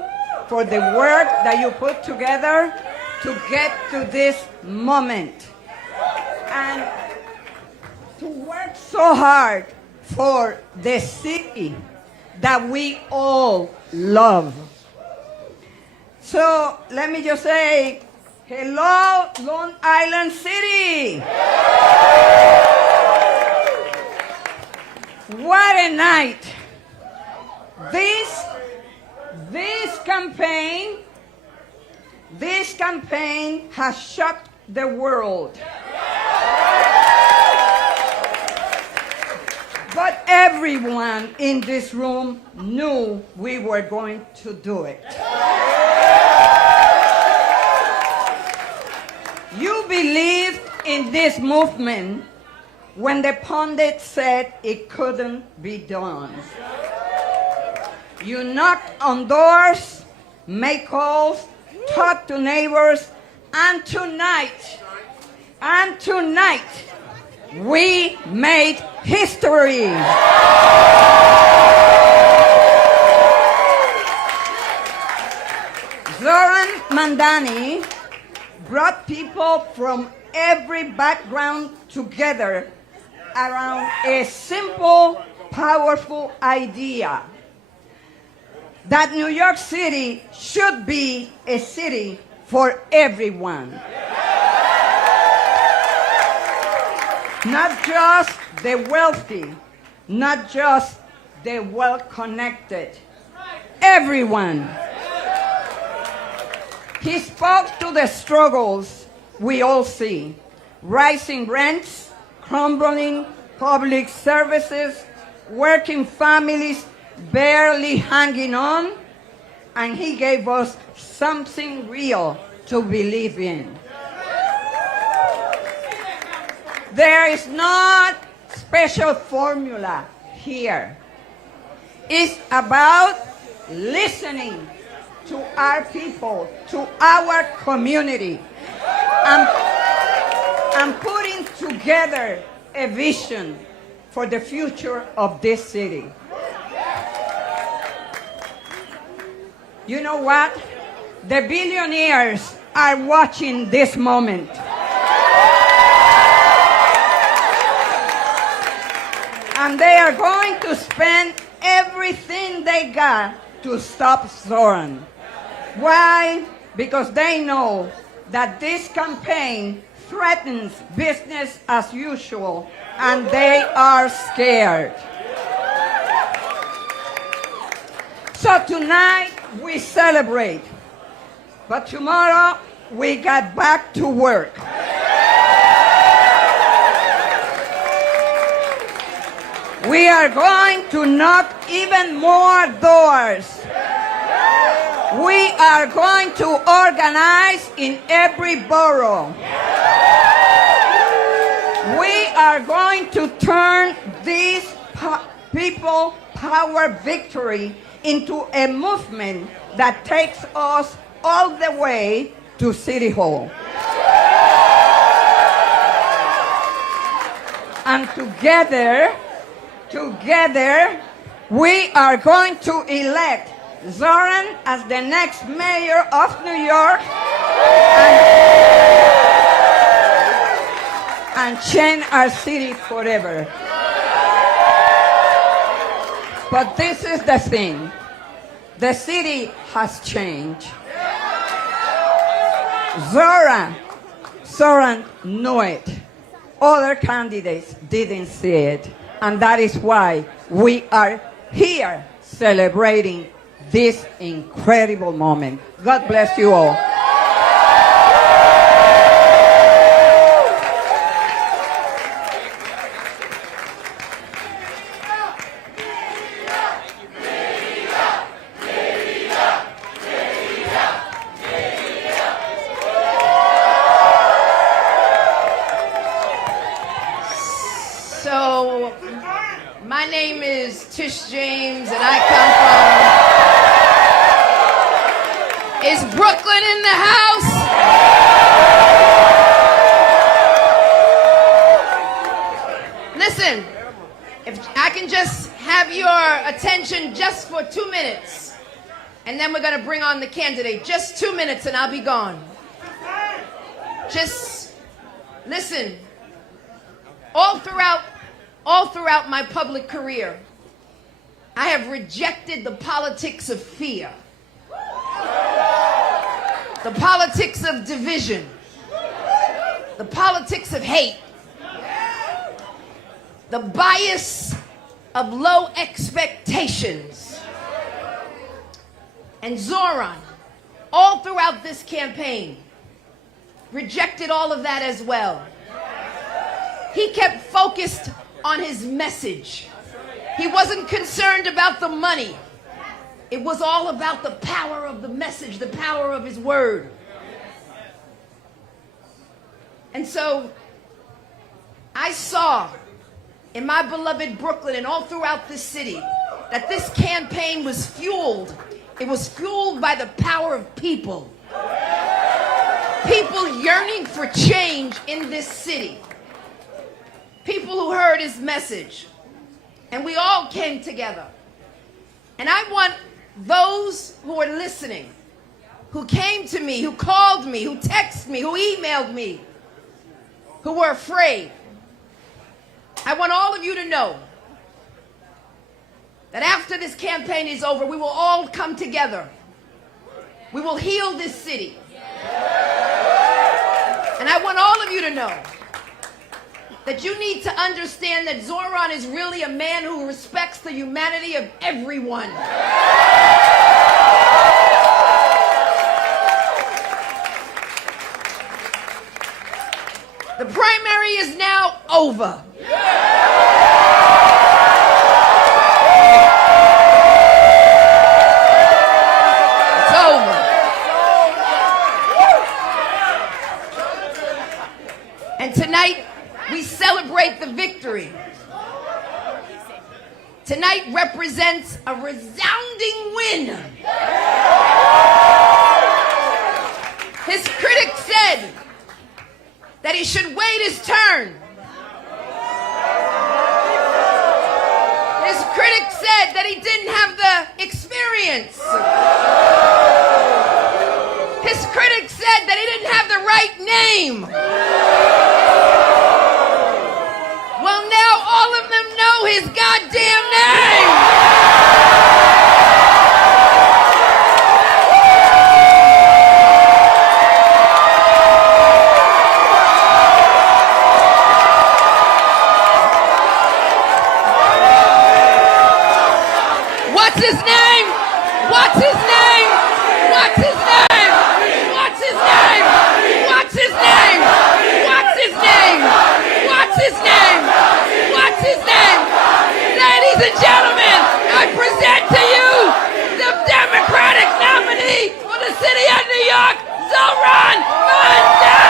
for the work that you put together to get to this moment and to work so hard for the city that we all love. So let me just say, hello, Long Island City! What a night! This campaign has shocked the world. But everyone in this room knew we were going to do it. You believed in this movement when the pundit said it couldn't be done. You knocked on doors, made calls, talked to neighbors, and tonight, we made history. Zoran Mandani brought people from every background together around a simple, powerful idea that New York City should be a city for everyone. Not just the wealthy, not just the well-connected, everyone. He spoke to the struggles we all see: rising rents, crumbling public services, working families barely hanging on, and he gave us something real to believe in. There is not special formula here. It's about listening to our people, to our community, and putting together a vision for the future of this city. You know what? The billionaires are watching this moment. And they are going to spend everything they got to stop Zoran. Why? Because they know that this campaign threatens business as usual, and they are scared. So tonight we celebrate, but tomorrow we get back to work. We are going to knock even more doors. We are going to organize in every borough. We are going to turn this people power victory into a movement that takes us all the way to City Hall. And together, we are going to elect Zoran as the next mayor of New York and change our city forever. But this is the thing. The city has changed. Zoran knew it. Other candidates didn't see it. And that is why we are here celebrating this incredible moment. God bless you all. Tish James, and I come from. Is Brooklyn in the house? Listen, if I can just have your attention just for 2 minutes, and then we're going to bring on the candidate. Just 2 minutes and I'll be gone. Just listen. All throughout my public career, I have rejected the politics of fear, the politics of division, the politics of hate, the bias of low expectations. And Zoran, all throughout this campaign, rejected all of that as well. He kept focused on his message. He wasn't concerned about the money. It was all about the power of the message, the power of his word. And so I saw in my beloved Brooklyn and all throughout this city that this campaign was fueled. It was fueled by the power of people. People yearning for change in this city. People who heard his message. And we all came together. And I want those who are listening, who came to me, who called me, who texted me, who emailed me, who were afraid. I want all of you to know that after this campaign is over, we will all come together. We will heal this city. And I want all of you to know that you need to understand that Zoran is really a man who respects the humanity of everyone. The primary is now over. It's over. And tonight, we celebrate the victory. Tonight represents a resounding win. His critics said that he should wait his turn. His critics said that he didn't have the experience. His critics said that he didn't have the right name. Well, now all of them know his goddamn name. What's his name? What's his name? What's his name? What's his name? What's his name? What's his name? What's his name? What's his name? Ladies and gentlemen, I present to you the Democratic nominee for the city of New York, Zoran Scotto.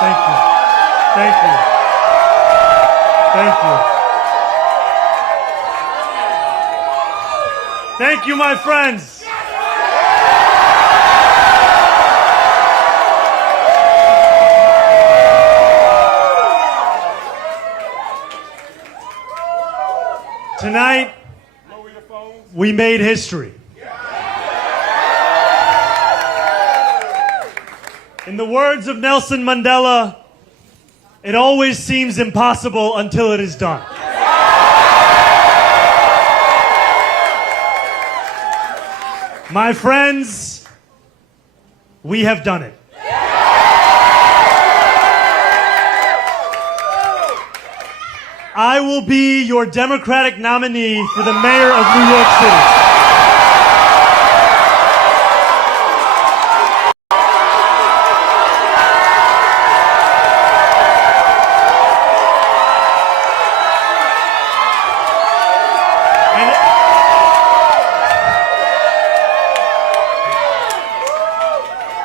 Thank you. Thank you. Thank you. Thank you, my friends. Tonight, we made history. In the words of Nelson Mandela, it always seems impossible until it is done. My friends, we have done it. I will be your Democratic nominee for the mayor of New York City.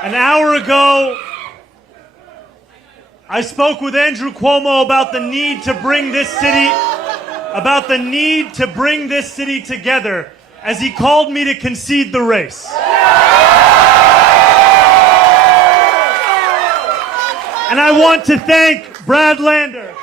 An hour ago, I spoke with Andrew Cuomo about the need to bring this city together as he called me to concede the race. And I want to thank Brad Lander.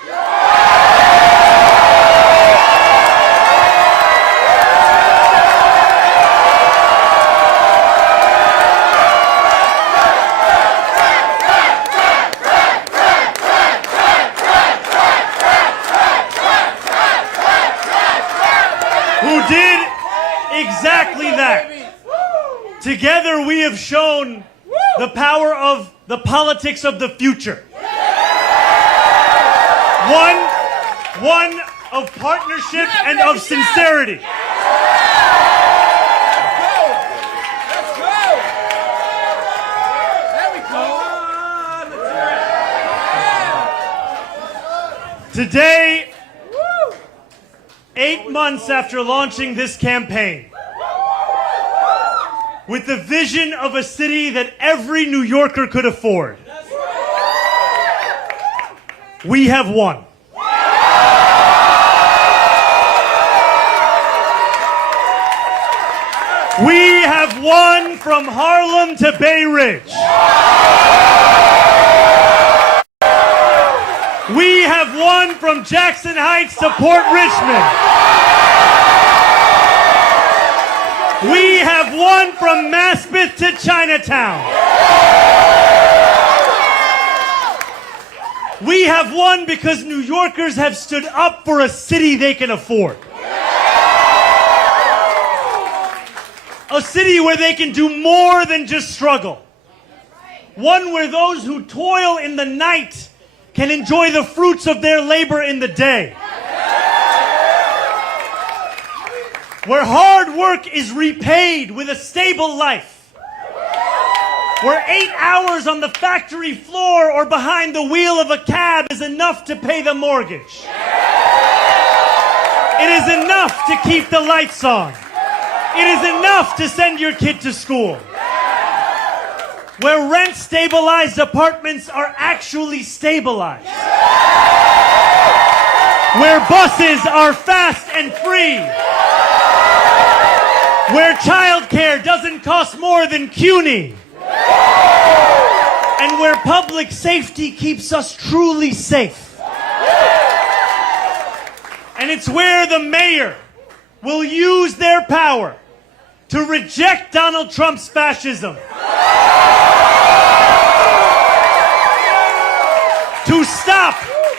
Exactly that. Together we have shown the power of the politics of the future. One of partnership and of sincerity. Today, 8 months after launching this campaign, with the vision of a city that every New Yorker could afford, we have won. We have won from Harlem to Bay Ridge. We have won from Jackson Heights to Port Richmond. We have won from Maspeth to Chinatown. We have won because New Yorkers have stood up for a city they can afford. A city where they can do more than just struggle. One where those who toil in the night can enjoy the fruits of their labor in the day. Where hard work is repaid with a stable life. Where 8 hours on the factory floor or behind the wheel of a cab is enough to pay the mortgage. It is enough to keep the lights on. It is enough to send your kid to school. Where rent-stabilized apartments are actually stabilized. Where buses are fast and free. Where childcare doesn't cost more than CUNY. And where public safety keeps us truly safe. And it's where the mayor will use their power to reject Donald Trump's fascism. To stop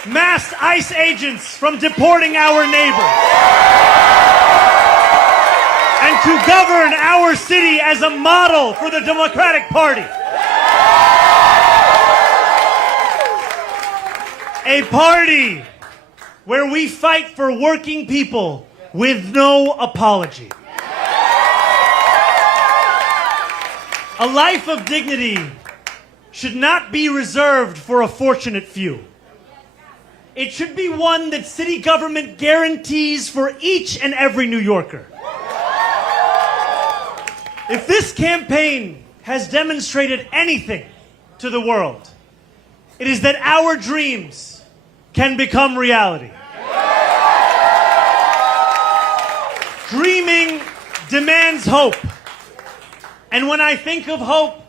mass ICE agents from deporting our neighbors. And to govern our city as a model for the Democratic Party. A party where we fight for working people with no apology. A life of dignity should not be reserved for a fortunate few. It should be one that city government guarantees for each and every New Yorker. If this campaign has demonstrated anything to the world, it is that our dreams can become reality. Dreaming demands hope. And when I think of hope,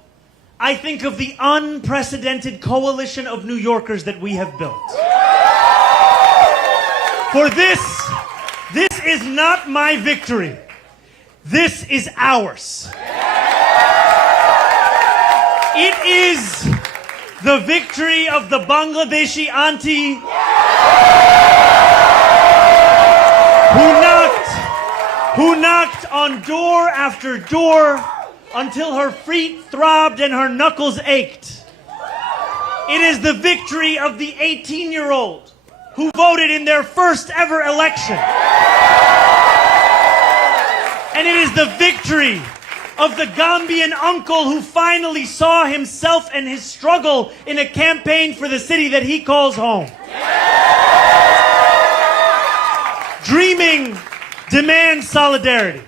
I think of the unprecedented coalition of New Yorkers that we have built. For this is not my victory. This is ours. It is the victory of the Bangladeshi auntie who knocked on door after door until her feet throbbed and her knuckles ached. It is the victory of the 18-year-old who voted in their first ever election. And it is the victory of the Gambian uncle who finally saw himself and his struggle in a campaign for the city that he calls home. Dreaming demands solidarity.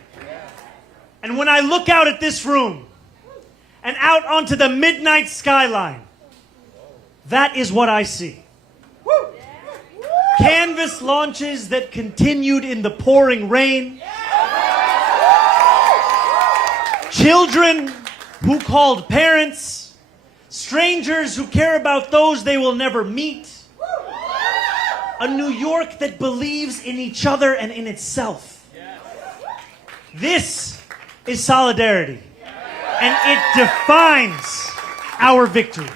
And when I look out at this room and out onto the midnight skyline, that is what I see. Canvas launches that continued in the pouring rain. Children who called parents. Strangers who care about those they will never meet. A New York that believes in each other and in itself. This is solidarity. And it defines our victory.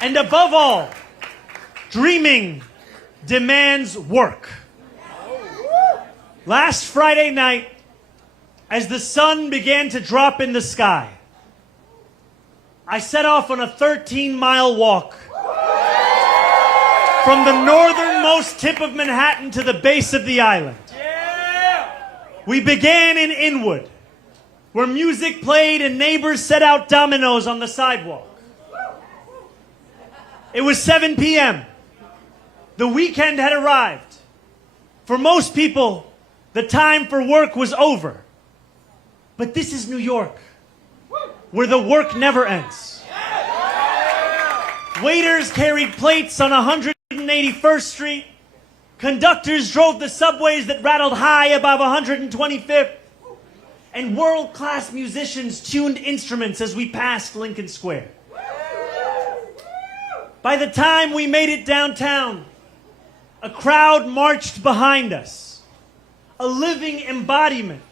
And above all, dreaming demands work. Last Friday night, as the sun began to drop in the sky, I set off on a 13-mile walk from the northernmost tip of Manhattan to the base of the island. We began in Inwood, where music played and neighbors set out dominoes on the sidewalk. It was 7 p.m. The weekend had arrived. For most people, the time for work was over. But this is New York, where the work never ends. Waiters carried plates on 181st Street. Conductors drove the subways that rattled high above 125th. And world-class musicians tuned instruments as we passed Lincoln Square. By the time we made it downtown, a crowd marched behind us, a living embodiment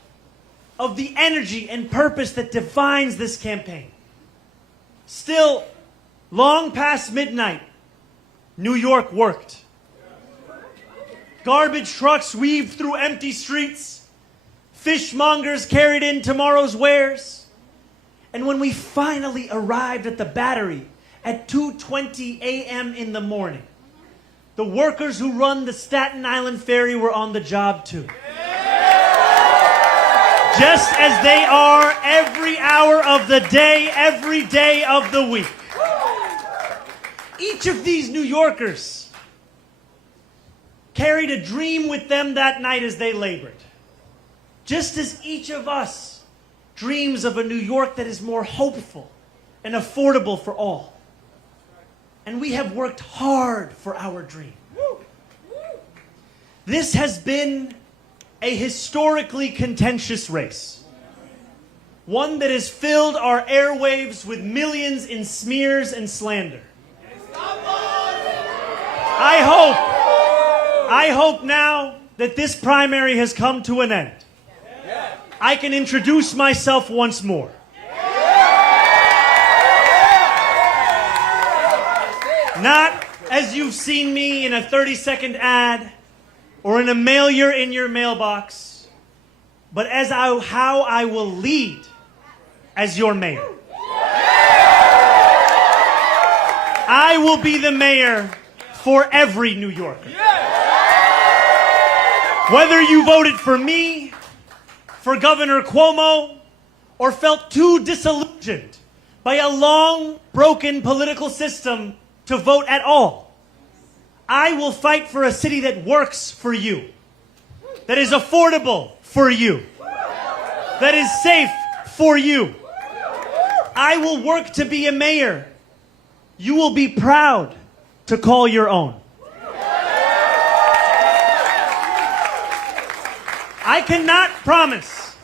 of the energy and purpose that defines this campaign. Still, long past midnight, New York worked. Garbage trucks weaved through empty streets. Fishmongers carried in tomorrow's wares. And when we finally arrived at the Battery at 2:20 a.m. in the morning, the workers who run the Staten Island Ferry were on the job too. Just as they are every hour of the day, every day of the week. Each of these New Yorkers carried a dream with them that night as they labored. Just as each of us dreams of a New York that is more hopeful and affordable for all. And we have worked hard for our dream. This has been a historically contentious race. One that has filled our airwaves with millions in smears and slander. I hope now that this primary has come to an end, I can introduce myself once more. Not as you've seen me in a 30-second ad or in a mailer in your mailbox, but as how I will lead as your mayor. I will be the mayor for every New Yorker. Whether you voted for me, for Governor Cuomo, or felt too disillusioned by a long, broken political system to vote at all, I will fight for a city that works for you, that is affordable for you, that is safe for you. I will work to be a mayor you will be proud to call your own. I cannot promise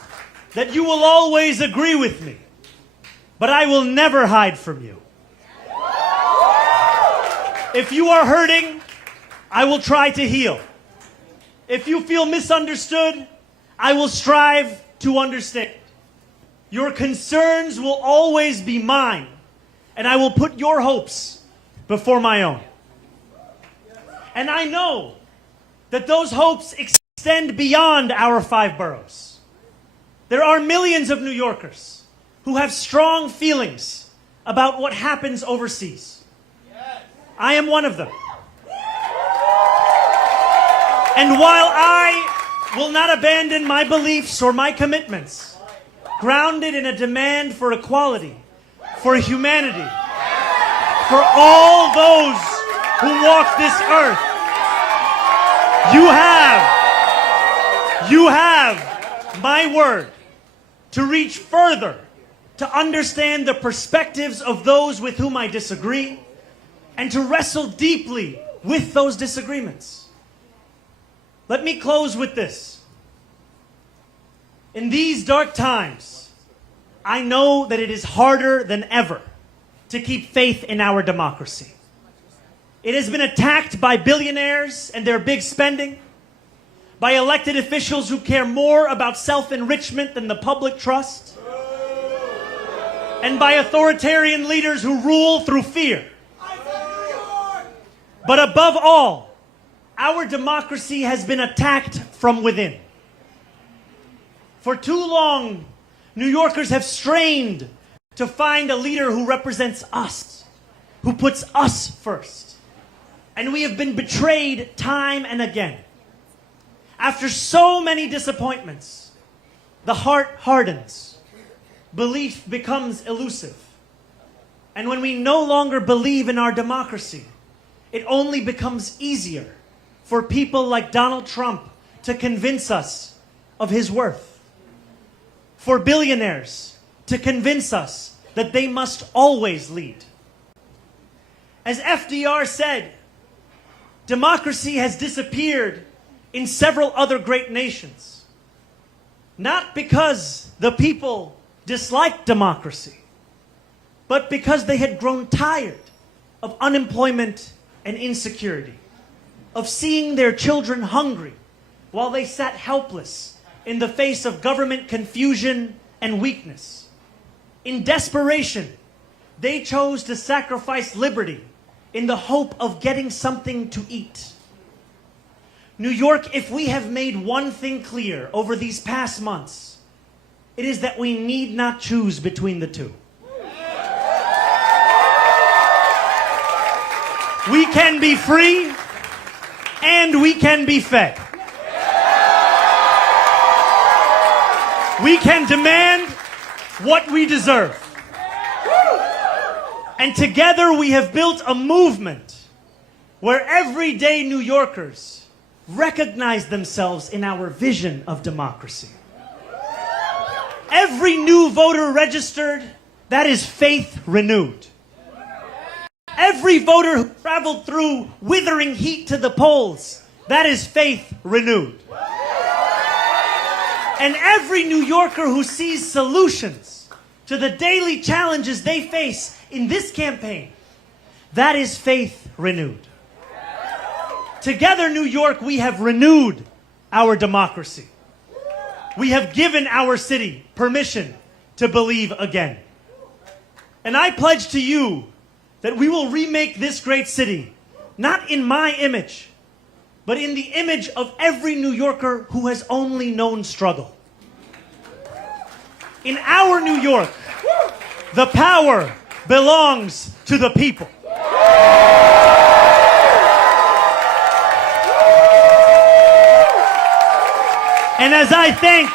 that you will always agree with me, but I will never hide from you. If you are hurting, I will try to heal. If you feel misunderstood, I will strive to understand. Your concerns will always be mine, and I will put your hopes before my own. And I know that those hopes extend beyond our 5 boroughs. There are millions of New Yorkers who have strong feelings about what happens overseas. I am one of them. And while I will not abandon my beliefs or my commitments, grounded in a demand for equality, for humanity, for all those who walk this earth, you have my word to reach further, to understand the perspectives of those with whom I disagree, and to wrestle deeply with those disagreements. Let me close with this. In these dark times, I know that it is harder than ever to keep faith in our democracy. It has been attacked by billionaires and their big spending, by elected officials who care more about self-enrichment than the public trust, and by authoritarian leaders who rule through fear. But above all, our democracy has been attacked from within. For too long, New Yorkers have strained to find a leader who represents us, who puts us first. And we have been betrayed time and again. After so many disappointments, the heart hardens. Belief becomes elusive. And when we no longer believe in our democracy, it only becomes easier for people like Donald Trump to convince us of his worth. For billionaires to convince us that they must always lead. As FDR said, democracy has disappeared in several other great nations. Not because the people disliked democracy, but because they had grown tired of unemployment and insecurity, of seeing their children hungry while they sat helpless in the face of government confusion and weakness. In desperation, they chose to sacrifice liberty in the hope of getting something to eat. New York, if we have made one thing clear over these past months, it is that we need not choose between the two. We can be free and we can be fed. We can demand what we deserve. And together we have built a movement where everyday New Yorkers recognize themselves in our vision of democracy. Every new voter registered, that is faith renewed. Every voter who traveled through withering heat to the polls, that is faith renewed. And every New Yorker who sees solutions to the daily challenges they face in this campaign, that is faith renewed. Together, New York, we have renewed our democracy. We have given our city permission to believe again. And I pledge to you that we will remake this great city, not in my image, but in the image of every New Yorker who has only known struggle. In our New York, the power belongs to the people. And as I thank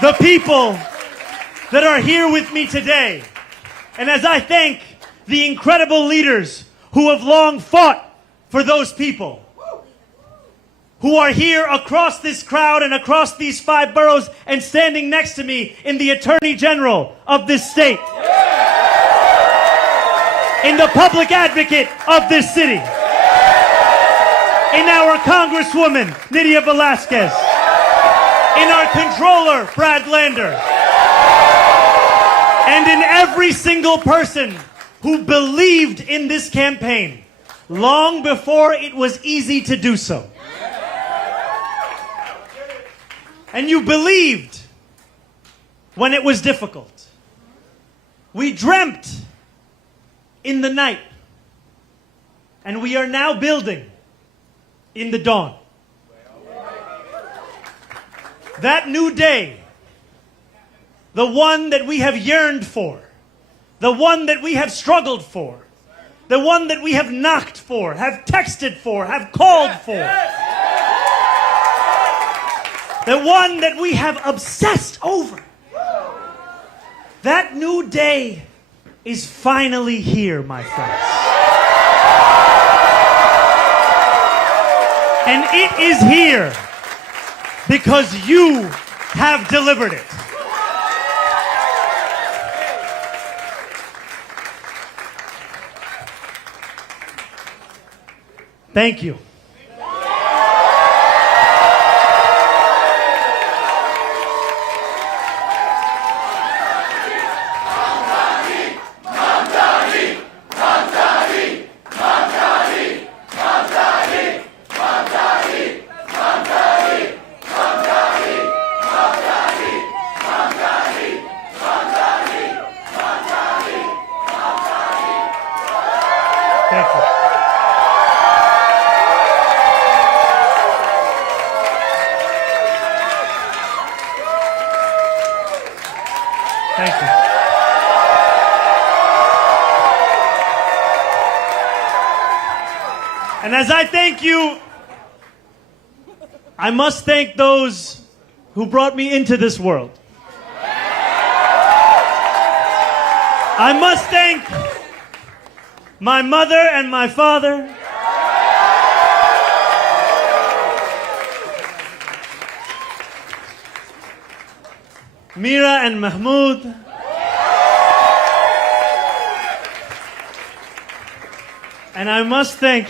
the people that are here with me today, and as I thank the incredible leaders who have long fought for those people, who are here across this crowd and across these 5 boroughs and standing next to me in the Attorney General of this state, in the Public Advocate of this city, in our Congresswoman, Nydia Velasquez, in our Controller, Brad Lander, and in every single person who believed in this campaign long before it was easy to do so. And you believed when it was difficult. We dreamt in the night. And we are now building in the dawn. That new day, the one that we have yearned for, the one that we have struggled for, the one that we have knocked for, have texted for, have called for, the one that we have obsessed over. That new day is finally here, my friends. And it is here because you have delivered it. Thank you. Thank you. Thank you. And as I thank you, I must thank those who brought me into this world. I must thank my mother and my father. Mira and Mahmoud. And I must thank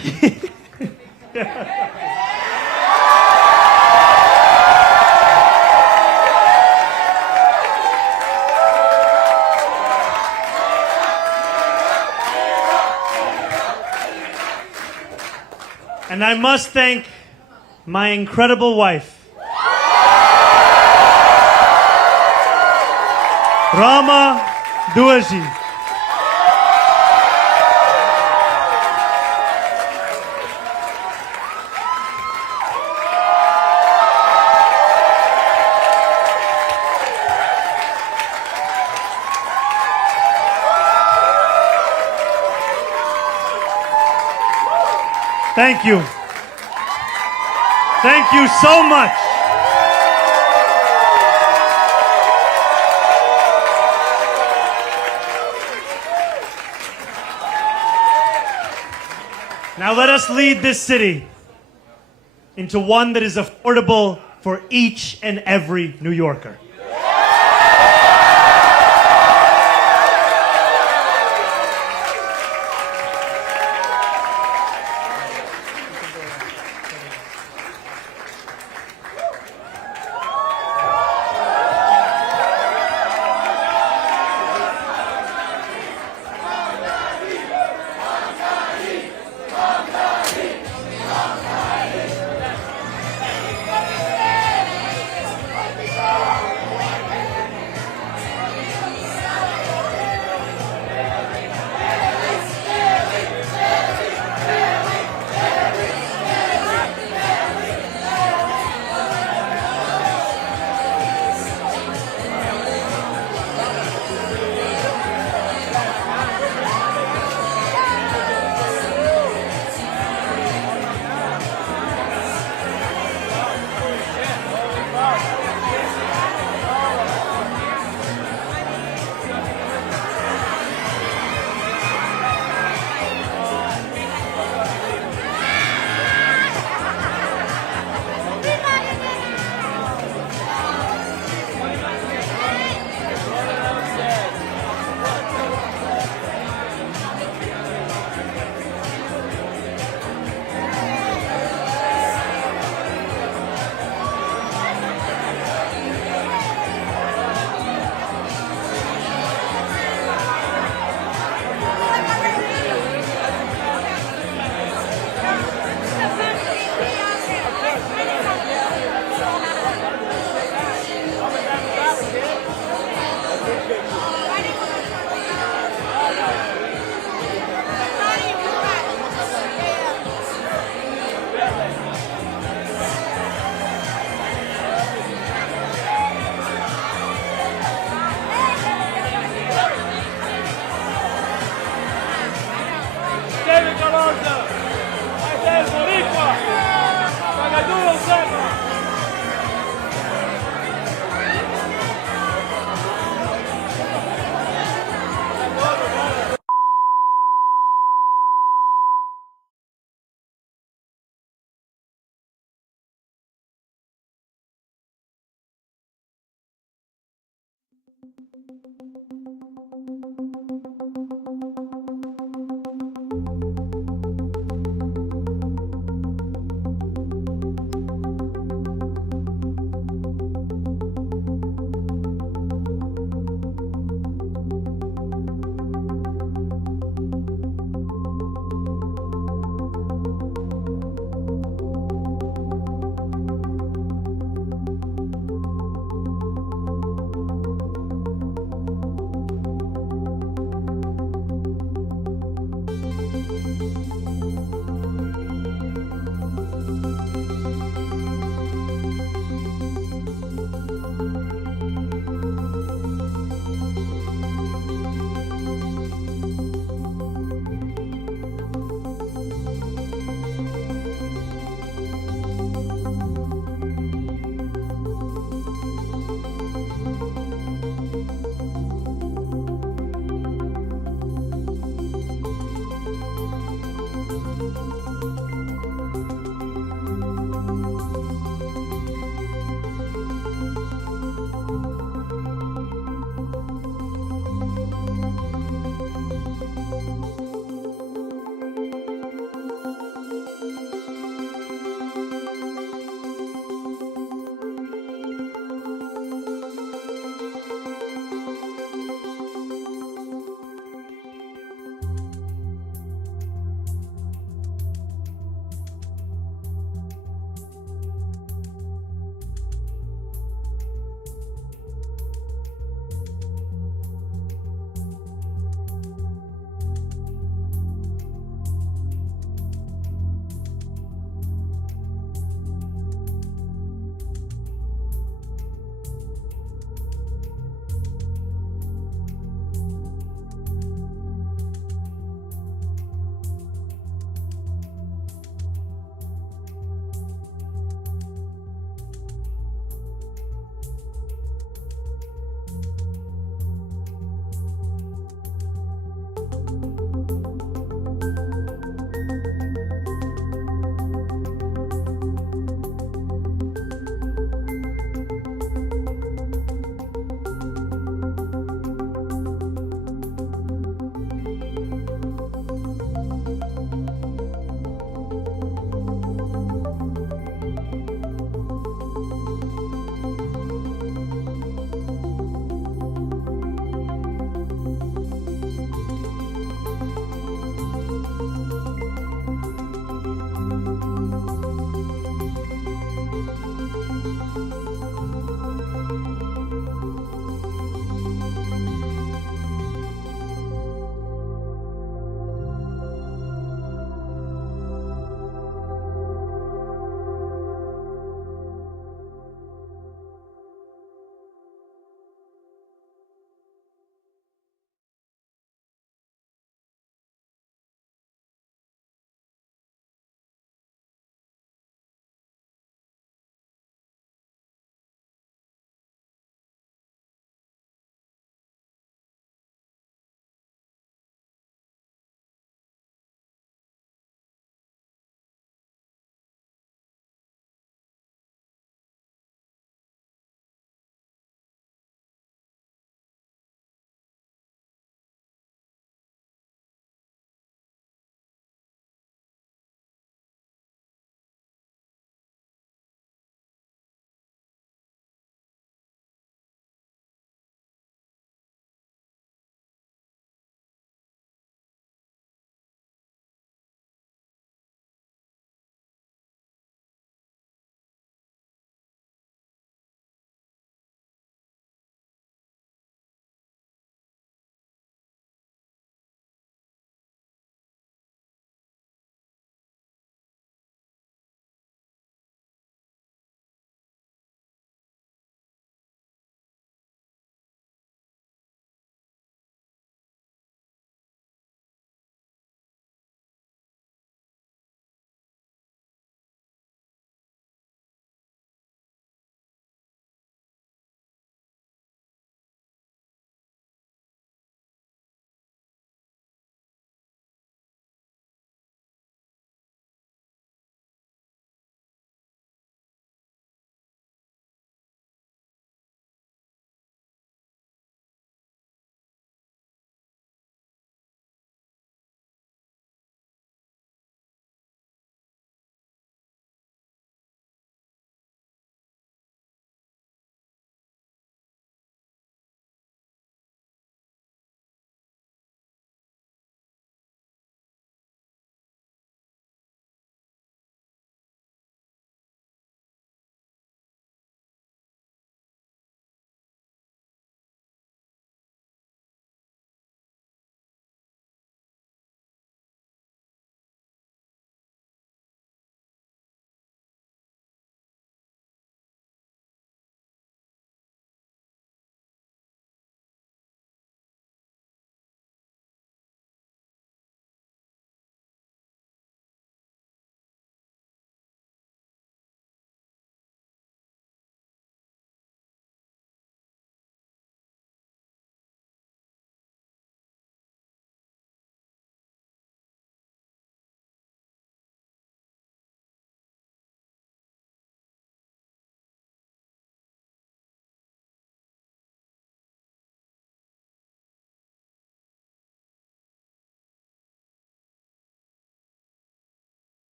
And I must thank my incredible wife, Rama Duaji. Thank you. Thank you so much. Now let us lead this city into one that is affordable for each and every New Yorker.